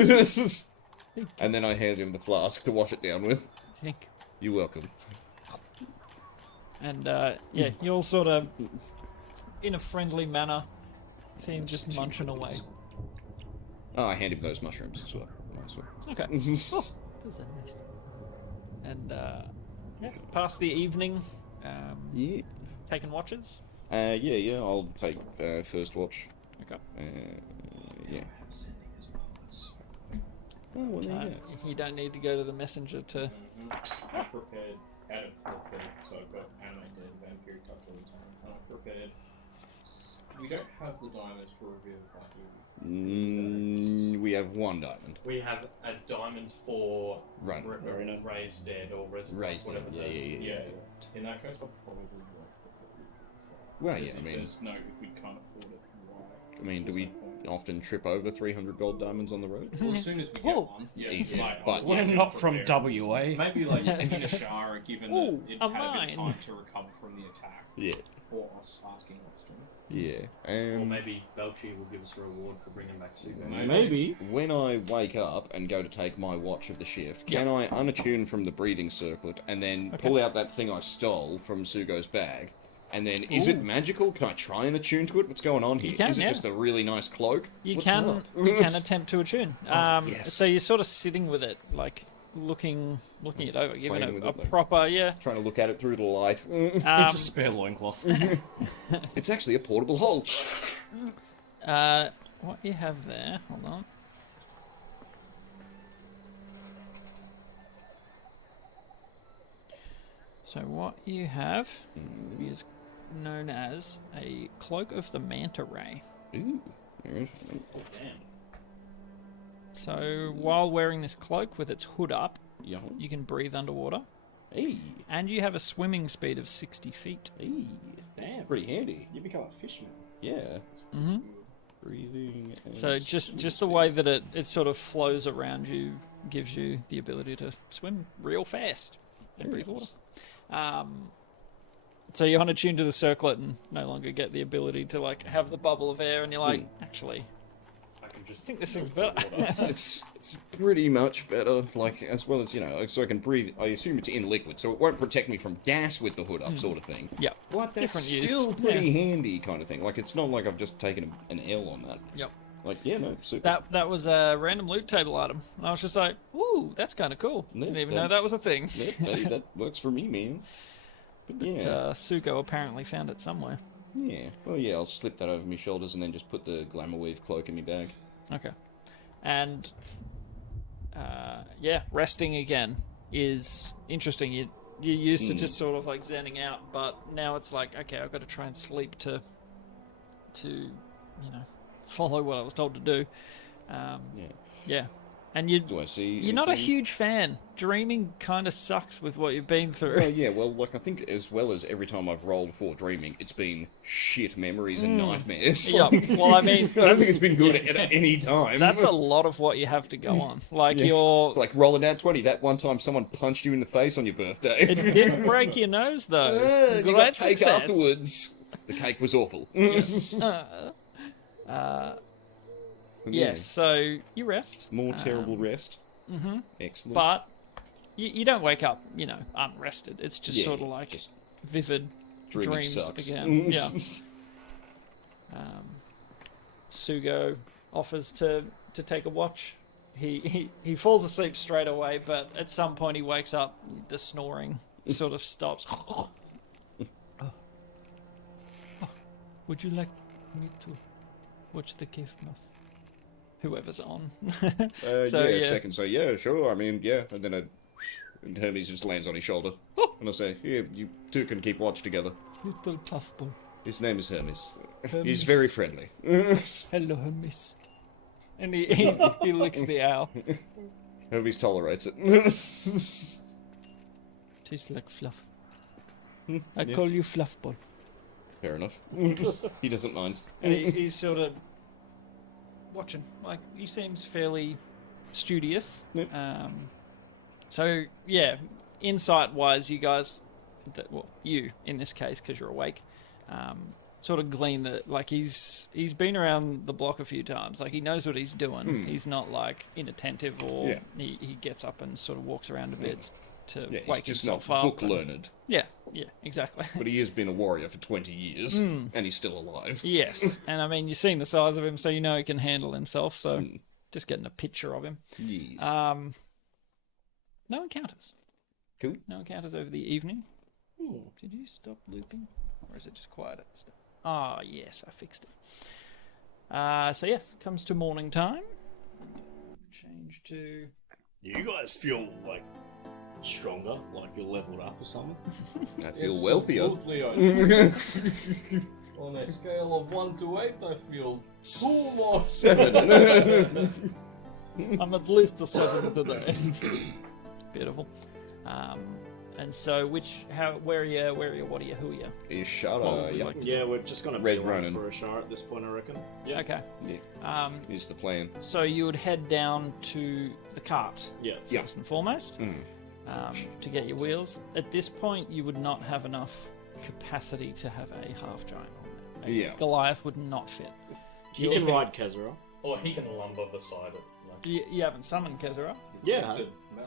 And then I hand him the flask to wash it down with. Thank you. You're welcome. And yeah, you all sort of, in a friendly manner, see him just munching away. Oh, I hand him those mushrooms as well. Nice one. Okay. Those are nice. And yeah, past the evening, Yeah. taking watches. Yeah. I'll take first watch. Okay. Yeah. Oh, well, there you go. You don't need to go to the messenger to. I prepared out of the thing, so I've got animated vampire touch all the time. And I prepared. We don't have the diamonds for reveal party. We have 1 diamond. We have a diamond for Run. raised dead or resurrect, Raised whatever. dead, yeah. In that case, I'll probably like. Well, Because yeah, I if mean, there's no, if we can't afford it, why? do we often trip over 300 gold diamonds on the road? Well, as soon as we get Oh. one, yeah, Easy. like, But We're yeah, not from prepare. WA. Maybe like in Ashara, given that Ooh, it's a had a bit mine. of time to recover from the attack, Yeah. or us asking us to. Yeah. Or maybe Belchi will give us a reward for bringing back Sugo. Maybe. When I wake up and go to take my watch of the shift, can I unattune from the breathing circlet and then pull out that thing I stole from Sugo's bag? And then, is it magical? Can I try and attune to it? What's going on here? You can, is it yeah. just a really nice cloak? You What's can up? you can attempt to attune. yes. So you're sort of sitting with it, like looking it over, giving Playing with it a it, like- proper Trying to look at it through the light. It's a spare loincloth. It's actually a portable hole. What you have there? Hold on. So what you have is known as a cloak of the manta ray. Ooh. Alright. So while wearing this cloak with its hood up, Yeah. you can breathe underwater, Hey. and you have a swimming speed of 60 feet. Hey. That's pretty handy. You become a fishman. Yeah. Mm-hmm. Breathing. And So just the way that it sort of flows around you gives you the ability to swim real fast and breathe water. So you're on attuned to the circlet and no longer get the ability to like have the bubble of air, and you're like, actually, I can just I think this thing's better. it's pretty much better, like, as well as, so I can breathe. I assume it's in liquid, so it won't protect me from gas with the hood up, sort of thing. Yep. But that's Different use. still pretty handy, kind of thing. Like, it's not like I've just taken an L on that. Yep. Like, yeah, no, super. That was a random loot table item. And I was just like, ooh, that's kind of cool. Yeah, Didn't even that- know that was a thing. Yeah, hey, that works for me, man. But yeah. Sugo apparently found it somewhere. Yeah. Well, yeah, I'll slip that over my shoulders and then just put the glamour weave cloak in my bag. Okay. And yeah, resting again is interesting. You're used to just sort of like zenning out, but now it's like, okay, I've got to try and sleep to follow what I was told to do. Yeah. And Do I see? you're not a anything? huge fan. Dreaming kind of sucks with what you've been through. Oh yeah, well, like I think as well as every time I've rolled for dreaming, it's been shit memories and nightmares. Yeah, well, I mean, I don't think it's been good at any time. that's a lot of what you have to go on. Like you're. It's like rolling out 20. That one time someone punched you in the face on your birthday. It didn't break your nose though. You got Great cake success. afterwards. The cake was awful. Yes, so you rest. More terrible rest. Mm-hmm. Excellent. But you don't wake up, unrested. It's just Yeah, sort of like just vivid dreaming dreams sucks. again. Yeah. Sugo offers to take a watch. He falls asleep straight away, but at some point he wakes up. The snoring sort of stops. Would you like me to watch the cave mouse? Whoever's on. So, second. So yeah, sure. I mean, yeah. And then and Hermes just lands on his shoulder, and I say, "Yeah, you two can keep watch together." Little puffball. His name is Hermes. Hermes. He's very friendly. Hello, Hermes. And he licks the owl. Hermes tolerates it. Tastes like fluff. Yeah. I call you Fluffball. Fair enough. He doesn't mind. And he's sort of watching. Like, he seems fairly studious. Yep. So, yeah, insight-wise, you guys, you, in this case, because you're awake, sort of glean that, like, he's been around the block a few times. Like, he knows what he's doing. He's not, like, inattentive or he gets up and sort of walks around a bit to Yeah, he's wake just himself not up. book learned. Yeah, exactly. But he has been a warrior for 20 years, and he's still alive. Yes, and I mean, you've seen the size of him, so you know he can handle himself. So, just getting a picture of him. Yes. No encounters. Cool. No encounters over the evening. Did you stop looping, or is it just quiet at the start? Ah, yes, I fixed it. So yes, comes to morning time. Change to. You guys feel like stronger, like you're leveled up or something? I feel wealthier. Absolutely, I feel. On a scale of 1 to 8, I feel 2 more. 7. I'm at least a 7 today. Beautiful. And so, where are you? What are you? Who are you? Ishara, yeah. Yeah, we're just gonna Red be around Ronin. for a shower at this point, I reckon. Yeah. Okay. Yeah. Is the plan. So you would head down to the cart Yeah. Yeah. first and foremost to get your wheels. At this point, you would not have enough capacity to have a half giant on there. Yeah. Goliath would not fit. You can ride Kezra. Or he can lumber beside it. Like, You haven't summoned Kezra? Yeah.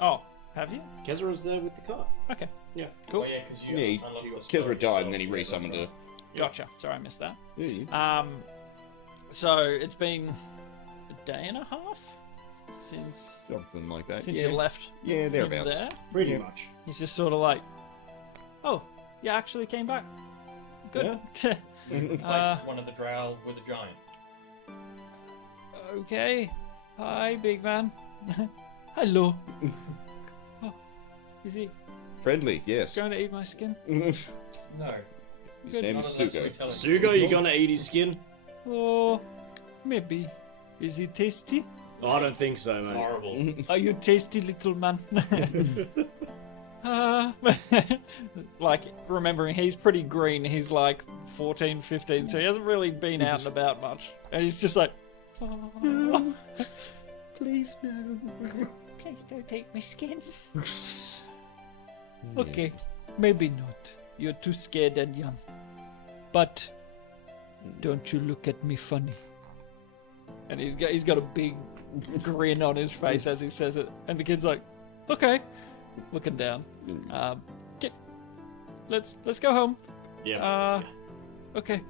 Oh, have you? Kezra's there with the cart. Okay, Yeah. cool. Oh yeah, because you Yeah, unlocked the Kezra died and then he resummoned her. Gotcha. Sorry, I missed that. Yeah. So it's been a day and a half since Something like that. since yeah. you left. Yeah, him thereabouts. there. Pretty Yeah. much. He's just sort of like, oh, you actually came back. Good. Replaced one of the drow with a giant. Okay. Hi, big man. Hello. Oh, is he Friendly, yes. going to eat my skin? His No. name is Not unless we Sugo. tell him. Sugo, you gonna eat his skin? Oh, maybe. Is it tasty? Oh, I don't think so, mate. Horrible. Are you tasty, little man? Like, remembering he's pretty green. He's like 14, 15, so he hasn't really been out and about much. And he's just like, oh. Please no. Please don't take my skin. Okay, maybe not. You're too scared and young. But don't you look at me funny. And he's got a big grin on his face as he says it. And the kid's like, okay, looking down. Kid, let's go home. Yeah. Okay.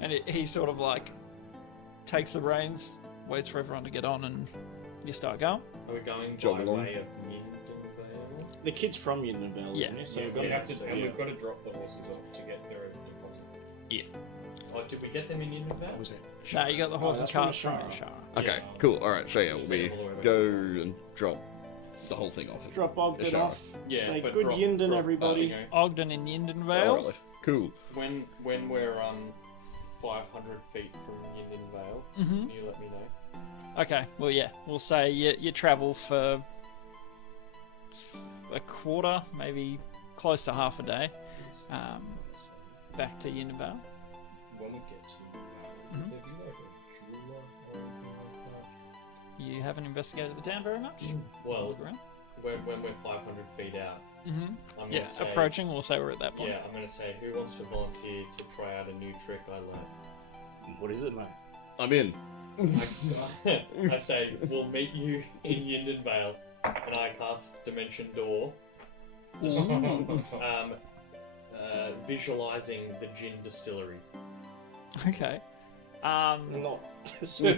And he sort of like takes the reins, waits for everyone to get on, and you start going. Are we going Jog by along. way of Yindenvale? The kid's from Yindenvale, Yeah. isn't he? So Yeah, we've we got have to, and we've got to drop the horses off to get there. If possible. Oh, did we get them in Yindenvale? What was that? No, you got the horse and that's from cart from Shara. Shara. Okay, Yeah. cool. All right, so yeah, Take we them all the way go and drop the whole thing off. Drop Ogden Ashara. off. Yeah, Say but good drop- Yinden, drop- everybody. okay. Ogden in Yindenvale. All right, cool. When we're 500 feet from Yindenvale, Mm-hmm. can you let me know? Okay, well, yeah, we'll say you travel for a quarter, maybe close to half a day, back to Yindenvale. When we get to Mhm. there be like a jeweler or anything like that? You haven't investigated the town very much? Well, Look around. when we're 500 feet out, Mm-hmm. I'm gonna Yeah, say, approaching, we'll say we're at that point. Yeah, I'm gonna say, who wants to volunteer to try out a new trick I learned? What is it, mate? I'm in. I say, we'll meet you in Yindenvale, and I cast Dimension Door, visualizing the gin distillery. Okay. Not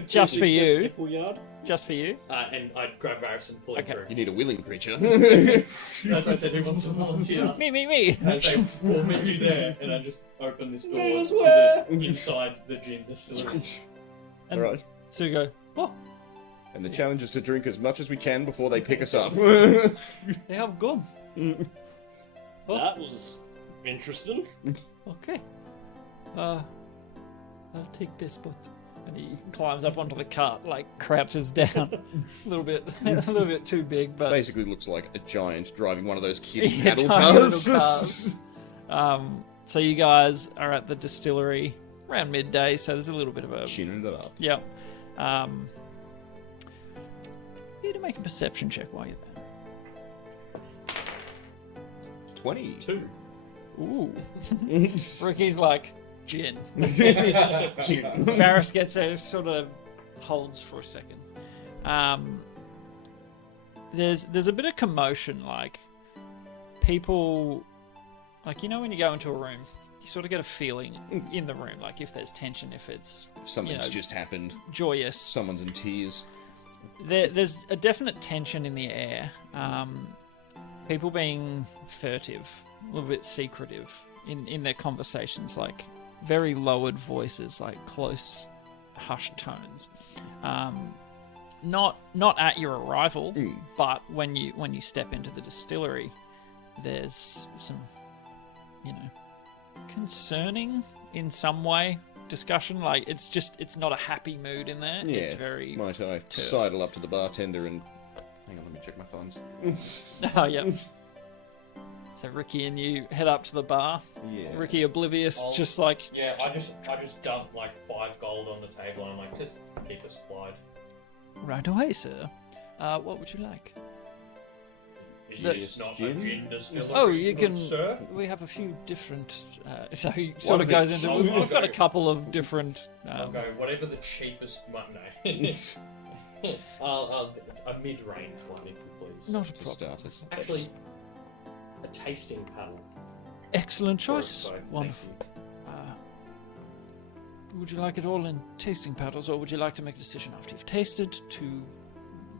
Just for you. Nipple yard. Just for you. And I'd grab Varys and pull him Okay. through. You need a willing creature. As I said, who wants to volunteer? Me. And I say, we'll meet you there, and I just open this door Meet us to where? the inside the gin distillery. And All right. so you go, oh, And the challenge is to drink as much as we can before they pick us up. they have gum. Oh. That was interesting. Okay. I'll take this, but... And he climbs up onto the cart, like crouches down a little bit too big, but Basically looks like a giant driving one of those kid Yeah, paddle tiny little cars. cars. So you guys are at the distillery around midday, so there's a little bit of a Chinning it up. yeah. You need to make a perception check while you're there. 20. 2. Ooh. Ricky's like gin. Varys gets there, sort of holds for a second. There's a bit of commotion, like people, like you know when you go into a room, you sort of get a feeling in the room, like if there's tension, if it's Something's you know, just happened. joyous. Someone's in tears. There's a definite tension in the air. People being furtive, a little bit secretive in their conversations, like very lowered voices, like close, hushed tones. Not at your arrival, but when you step into the distillery, there's some, concerning in some way discussion. Like it's not a happy mood in there. Yeah. It's very Might I terse. sidle up to the bartender and... Hang on, let me check my funds. Oh, yep. So Ricky and you head up to the bar. Yeah. Ricky oblivious, I'll- just like Yeah, I just dumped like 5 gold on the table, and I'm like, just keep us supplied. right away, sir. What would you like? It's not a gin? gin distillery. Oh, you good can. Sir? We have a few different. So he sort of of goes each. into. Oh, We've got a okay. couple of different. I'll go whatever the cheapest one. No. I'll a mid-range one, if you please. Not a For problem. starters. Actually, a tasting paddle. Excellent for us choice. both, thank Wonderful. you. Would you like it all in tasting paddles, or would you like to make a decision after you've tasted to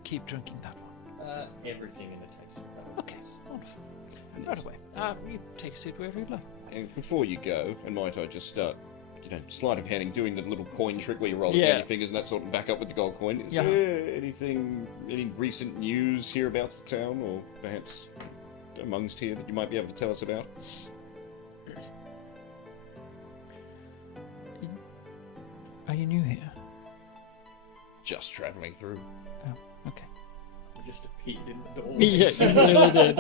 keep drinking that one? Everything in a tasting paddle. Okay, wonderful. Right away. You take a seat wherever you'd like. And before you go, and might I just start, sleight of handing, doing the little coin trick where you roll the Yeah. candy fingers and that sort of back up with the gold coin. Is Yeah. there any recent news here about the town, or perhaps amongst here that you might be able to tell us about? Are you new here? Just travelling through. Okay. I just appeared in the door. Yeah, you really did.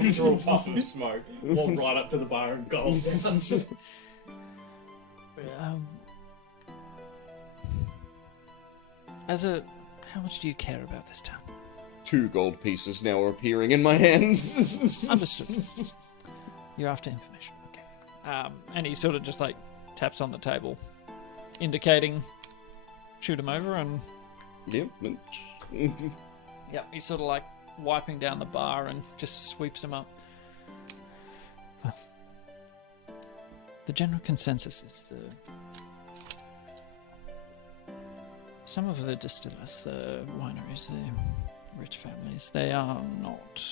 Literal puff of smoke. Walk right up to the bar and gold. How much do you care about this town? 2 gold pieces now are appearing in my hands. Understood. You're after information. Okay. And he sort of just like taps on the table, indicating shoot him over, and Yep. yep, he's sort of like wiping down the bar and just sweeps him up. Well, the general consensus is some of the distillers, the wineries, the rich families, they are not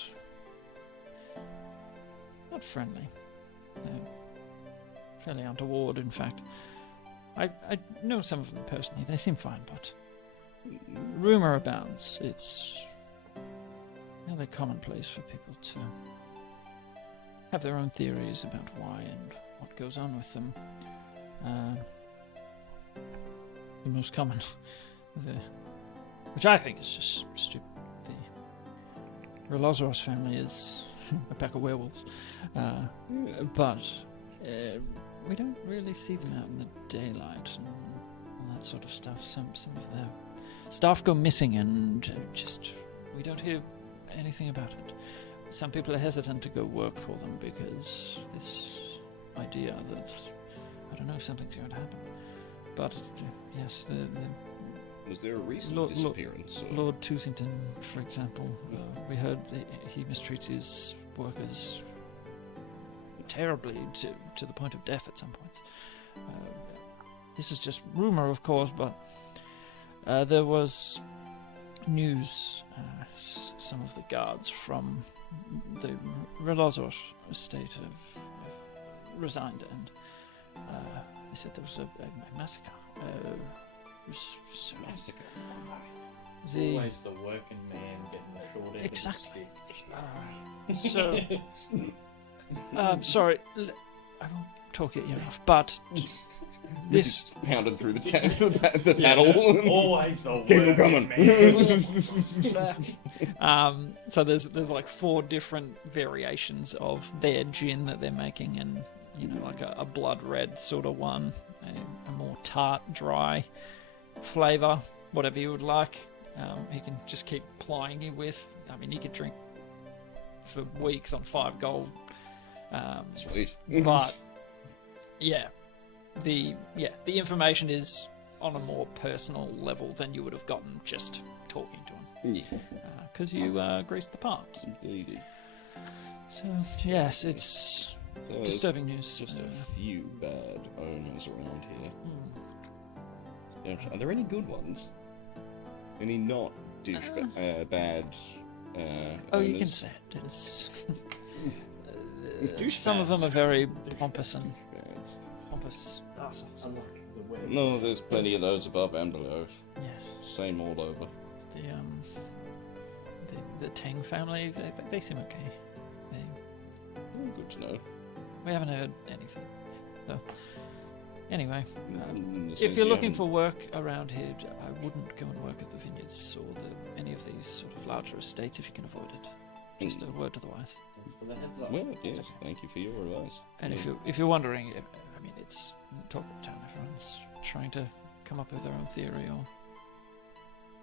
friendly. They're fairly untoward, in fact. I know some of them personally. They seem fine, but rumor abounds. It's rather commonplace for people to have their own theories about why and what goes on with them. The most common, which I think is just stupid. The Rolozros family is a pack of werewolves, but we don't really see them out in the daylight and all that sort of stuff. Some of their staff go missing, and we don't hear anything about it. Some people are hesitant to go work for them because this idea that, I don't know, something's going to happen. But yes, Was there a recent Lord- disappearance? or- Lord Toothington, for example, we heard he mistreats his workers terribly to the point of death at some points. This is just rumor, of course, but there was news. Some of the guards from the Relazor estate have resigned, and they said there was a massacre. Massacre. Always the working man getting the short end Exactly. of the stick. Sorry, I won't talk your ear off, but this Just pounded through the panel. Always the Keep 'em working coming. man. so there's like 4 different variations of their gin that they're making, and like a blood red sort of one, a more tart, dry flavor, whatever you would like. He can just keep plying you with. I mean, you could drink for weeks on 5 gold. Sweet. But the information is on a more personal level than you would have gotten just talking to him, Yeah, because you greased the palms. indeed. So yes, it's So there's disturbing news. just a few bad owners around here. hmm. Are there any good ones? Any not bad Oh, you can owners? say it. It's Douchebags. some of them are very pompous and Douchebags. pompous assholes. Unlike the wedding. No, there's plenty of those above and below. Yes, Same all over. the Tang family, they seem okay. Good to know. We haven't heard anything. So, anyway, This if is you're the looking only- for work around here, I wouldn't go and work at the vineyards or any of these sort of larger estates if you can avoid it. Just a word to the wise. For the heads up. Well, yes, thank you for your advice. And if you're wondering, I mean, it's talk of town. Everyone's trying to come up with their own theory or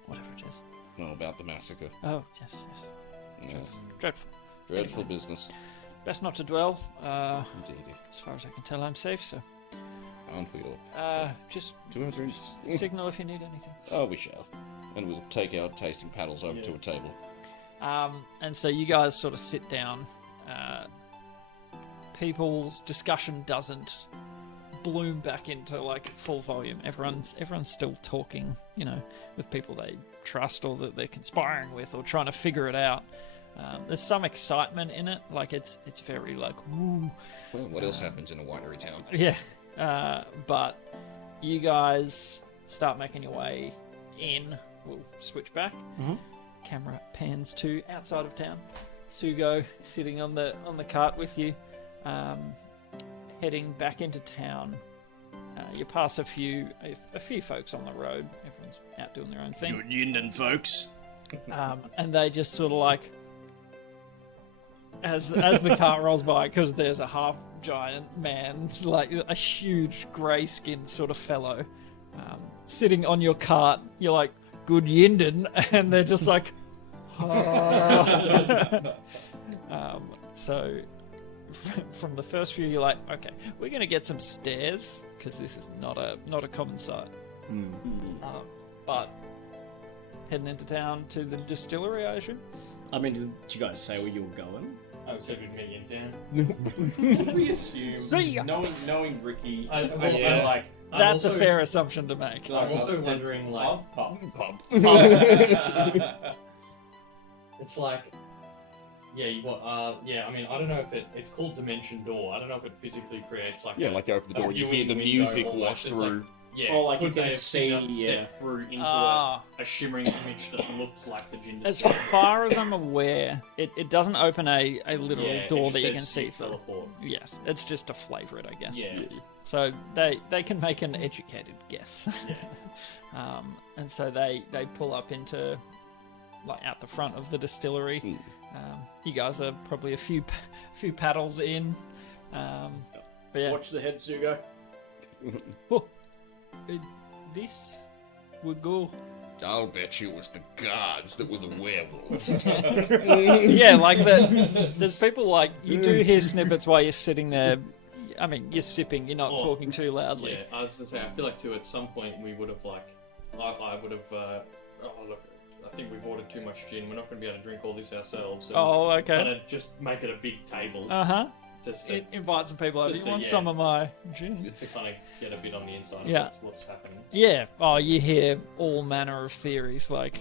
whatever it is. Know about the massacre. Oh yes. Yes. Dreadful. Dreadful business. Best not to dwell. Indeed. As far as I can tell, I'm safe. So Aren't we all? just To our drinks. signal if you need anything. Oh, we shall. And we'll take our tasting paddles over to a table. And so you guys sort of sit down. People's discussion doesn't bloom back into like full volume. Everyone's still talking, with people they trust or that they're conspiring with or trying to figure it out. There's some excitement in it, like it's very like woo. Well, what else happens in a winery town? Yeah, but you guys start making your way in. We'll switch back. Mhm. Camera pans to outside of town. Sugo sitting on the cart with you, heading back into town. You pass a few folks on the road. Everyone's out doing their own thing. Good evening, folks. And they just sort of like, as the cart rolls by, because there's a half giant man, like a huge grey-skinned sort of fellow, sitting on your cart. You're like, good yinden, and they're just like, so from the first few, you're like, okay, we're gonna get some stairs because this is not a common sight. But heading into town to the distillery, I assume. I mean, did you guys say where you were going? I would say we'd meet in town. We assume, See ya. knowing Ricky, I feel like That's a fair assumption to make. I'm also wondering, like, It's like Yeah, I mean, I don't know if it's called Dimension Door. I don't know if it physically creates like Yeah, like you open the door, you hear the viewing window music or wash there's, through. Yeah, Or, like, could you can they have see, seen us step through into Ah. a shimmering image that looks like the Jinder? As far as I'm aware, it doesn't open a literal Yeah, it door just that you says can see you through. teleport. Yes, it's just to flavour it, I guess. Yeah. So they can make an educated guess. Yeah. And so they pull up into, like, out the front of the distillery. You guys are probably a few paddles in. But yeah. Watch the head, Sugo. Oh, this will go. I'll bet you it was the guards that were the werewolves. Yeah, like there's people like you do hear snippets while you're sitting there. I mean, you're sipping, you're not talking too loudly. Yeah, I was gonna say, I feel like too, at some point we would have like, I would have, oh look, I think we've ordered too much gin. We're not going to be able to drink all this ourselves. So Oh, okay. Kind of just make it a big table. Just to, Invite some people over. just You to- want yeah. some of my gin? to kind of get a bit on the inside Yeah. of what's happening. Yeah. Oh, you hear all manner of theories, like,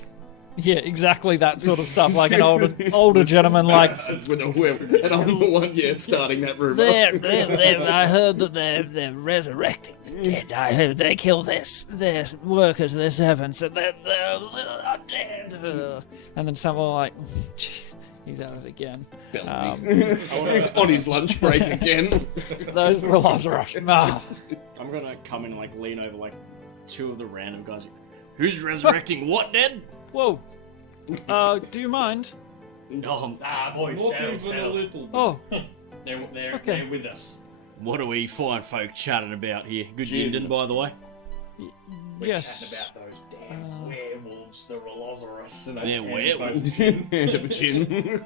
yeah, exactly that sort of stuff. Like an older gentleman, like, with a werewolf. And I'm the one, starting that rumor. I heard that they're resurrecting the dead. I heard they kill their workers, their servants, and they're dead. and then someone like, jeez, he's at it again. On his lunch break again. Those Rhinoceros. Oh. I'm gonna come and like lean over like two of the random guys. Who's resurrecting what dead? Whoa. Do you mind? No. Boys, Not settle, even a settle. little bit. Oh, They're with us. What are we fine folk chatting about here? Good gin, by the way. We're yes. chatting about those damn werewolves, the Rhinoceros. And They're werewolves. Hand of a gin.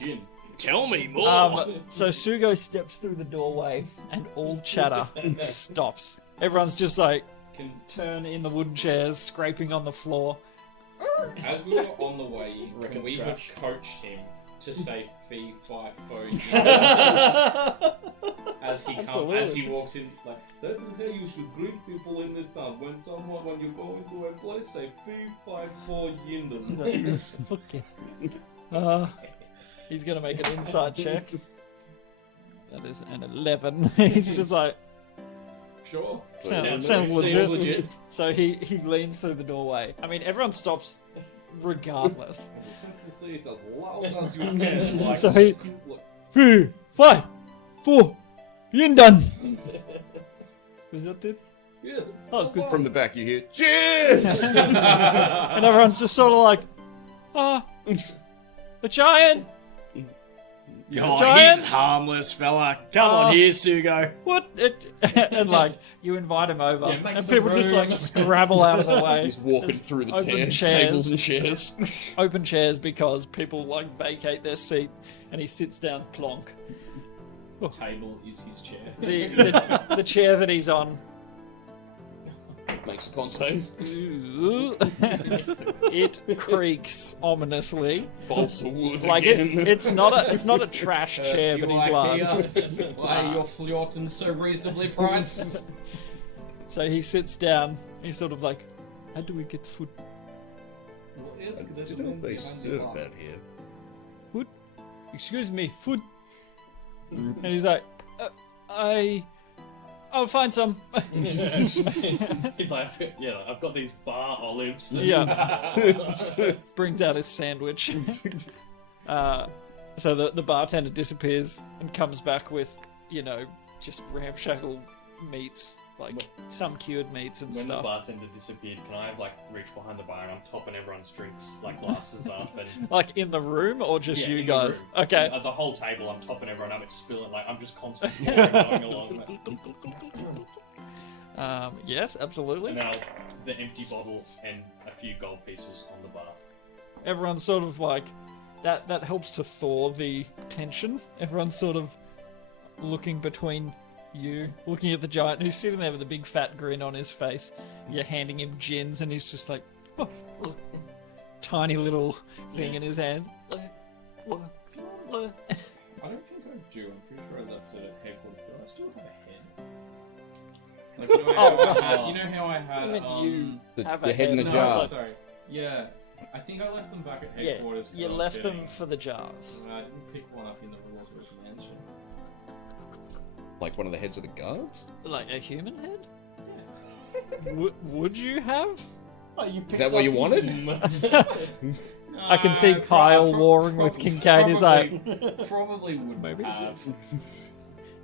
Gin. Tell me more. So Sugo steps through the doorway, and all chatter stops. Everyone's just like can turn in the wooden chairs, scraping on the floor. As we were on the way in, Rick can and we have scratch. coached him to say fee, fi, fo, as he walks in, like, that is how you should greet people in this town. When you go into a place, say fee, fi, fo, yinden. Okay. He's gonna make an inside check. That is an 11. He's just like, Sure. sounds Seems legit. So he leans through the doorway. I mean, everyone stops regardless. You say it as loud as you can. Like, So he- like, 3, 5, 4, Yindan. Is that it? yes. Oh, good. From the back you hear, cheers! And everyone's just sort of like, a giant. Oh, Giant? he's harmless, fella. Come on here, Sugo. What? And like, you invite him over, Yeah, make and some people just like room. scrabble out of the way. He's walking through the open chairs. tables and chairs. Open chairs because people like vacate their seat, and he sits down plonk. Table is his chair. The chair that he's on, Makes a con save. it creaks ominously. Balsa wood Like again. it's not a trash chair, but he's large. Why are your Fljortons so reasonably priced? So he sits down. He's sort of like, how do we get the food? What is I don't know if they serve that here. Excuse me, food. And he's like, I'll find some. He's like, yeah, I've got these bar olives. Yeah. Brings out his sandwich. So the bartender disappears and comes back with, just ramshackle meats, like some cured meats and When stuff. the bartender disappeared, can I have reach behind the bar and I'm topping everyone's drinks, glasses up and Like in the room or just Yeah, you in the guys? room. Okay. At the whole table, I'm topping everyone up. It's spilling. I'm just constantly going along. Yes, absolutely. And now the empty bottle and a few gold pieces on the bar. Everyone's sort of like that helps to thaw the tension. Everyone's sort of looking between you, looking at the giant who's sitting there with a big fat grin on his face. You're handing him gins and he's just like tiny little thing in his hand. I don't think I do. I'm pretty sure I left it at headquarters, but I still have a head. Like, you know how I had I meant you The have head a in the head. jar. No, sorry. Yeah. I think I left them back at Yeah, headquarters. you left them for the jars. I didn't pick one up in the Rosewood Mansion. Like one of the heads of the guards? Like a human head? Would you have? Oh, you Is that what you wanted? I can see Kyle warring with Kincaid. He's like, probably would Maybe. have.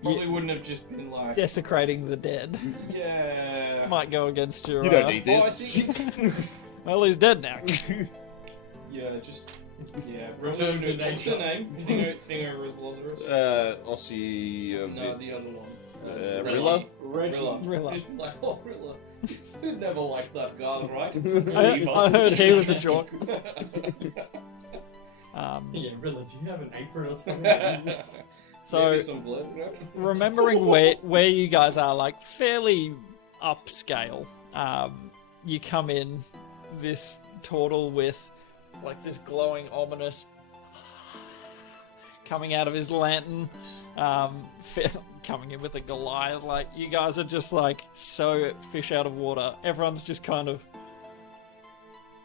Probably wouldn't have just been like, desecrating the dead. yeah. Might go against your. You don't need Oh, I this. think, Well, he's dead now. yeah, just yeah. Return to What's nature. her name? Thingo is Lazarus. Aussie. No, the other one. Rilla? Rilla. It's like, oh, Rilla. You never liked that guard, right? I heard he was a jock. Yeah, Rilla, do you have an apron or something? So, Maybe some blood, you know? remembering where you guys are, like fairly upscale, you come in this turtle with like this glowing, ominous coming out of his lantern, coming in with a Goliath. Like, you guys are just like so fish out of water. Everyone's just kind of.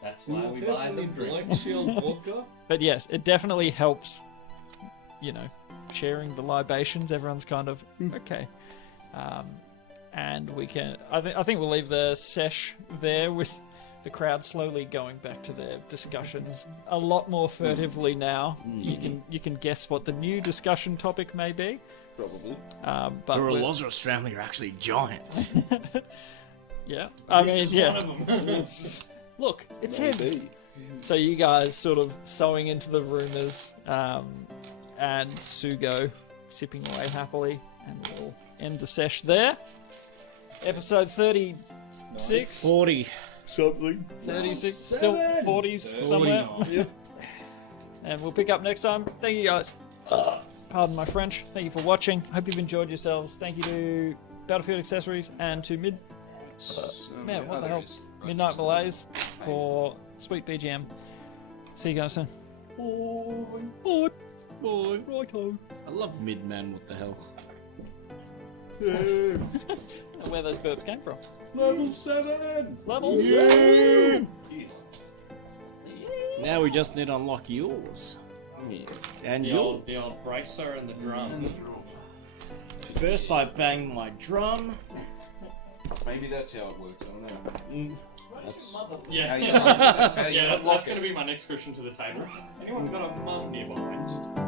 That's why we buy them Black drinks. Shield vodka. But yes, it definitely helps. You know, sharing the libations. Everyone's kind of okay. And we can. I think we'll leave the sesh there with the crowd slowly going back to their discussions a lot more furtively now. You can guess what the new discussion topic may be. Probably. But The we're- Lazarus family are actually giants. yeah, I mean, This is yeah. one of them. Look, it's him. Maybe. So you guys sort of sowing into the rumors, and Sugo sipping away happily, and we'll end the sesh there. Episode 36, 40. Something. 36, still 40s somewhere. Yep. And we'll pick up next time. Thank you guys. Pardon my French. Thank you for watching. Hope you've enjoyed yourselves. Thank you to Battlefield Accessories and to Man, what the hell? Midnight Malaise for sweet BGM. See you guys soon. Bye. Bye. Righto. I love mid-men, what the hell. And where those burps came from. Level 7! Level 7. Now we just need to unlock yours. And The yours. the old bracer and the drum. First I bang my drum. Maybe that's how it works, I don't know. That's Yeah, how you, that's how you yeah, unlock that's it. going to be my next question to the table. Anyone got a mum nearby?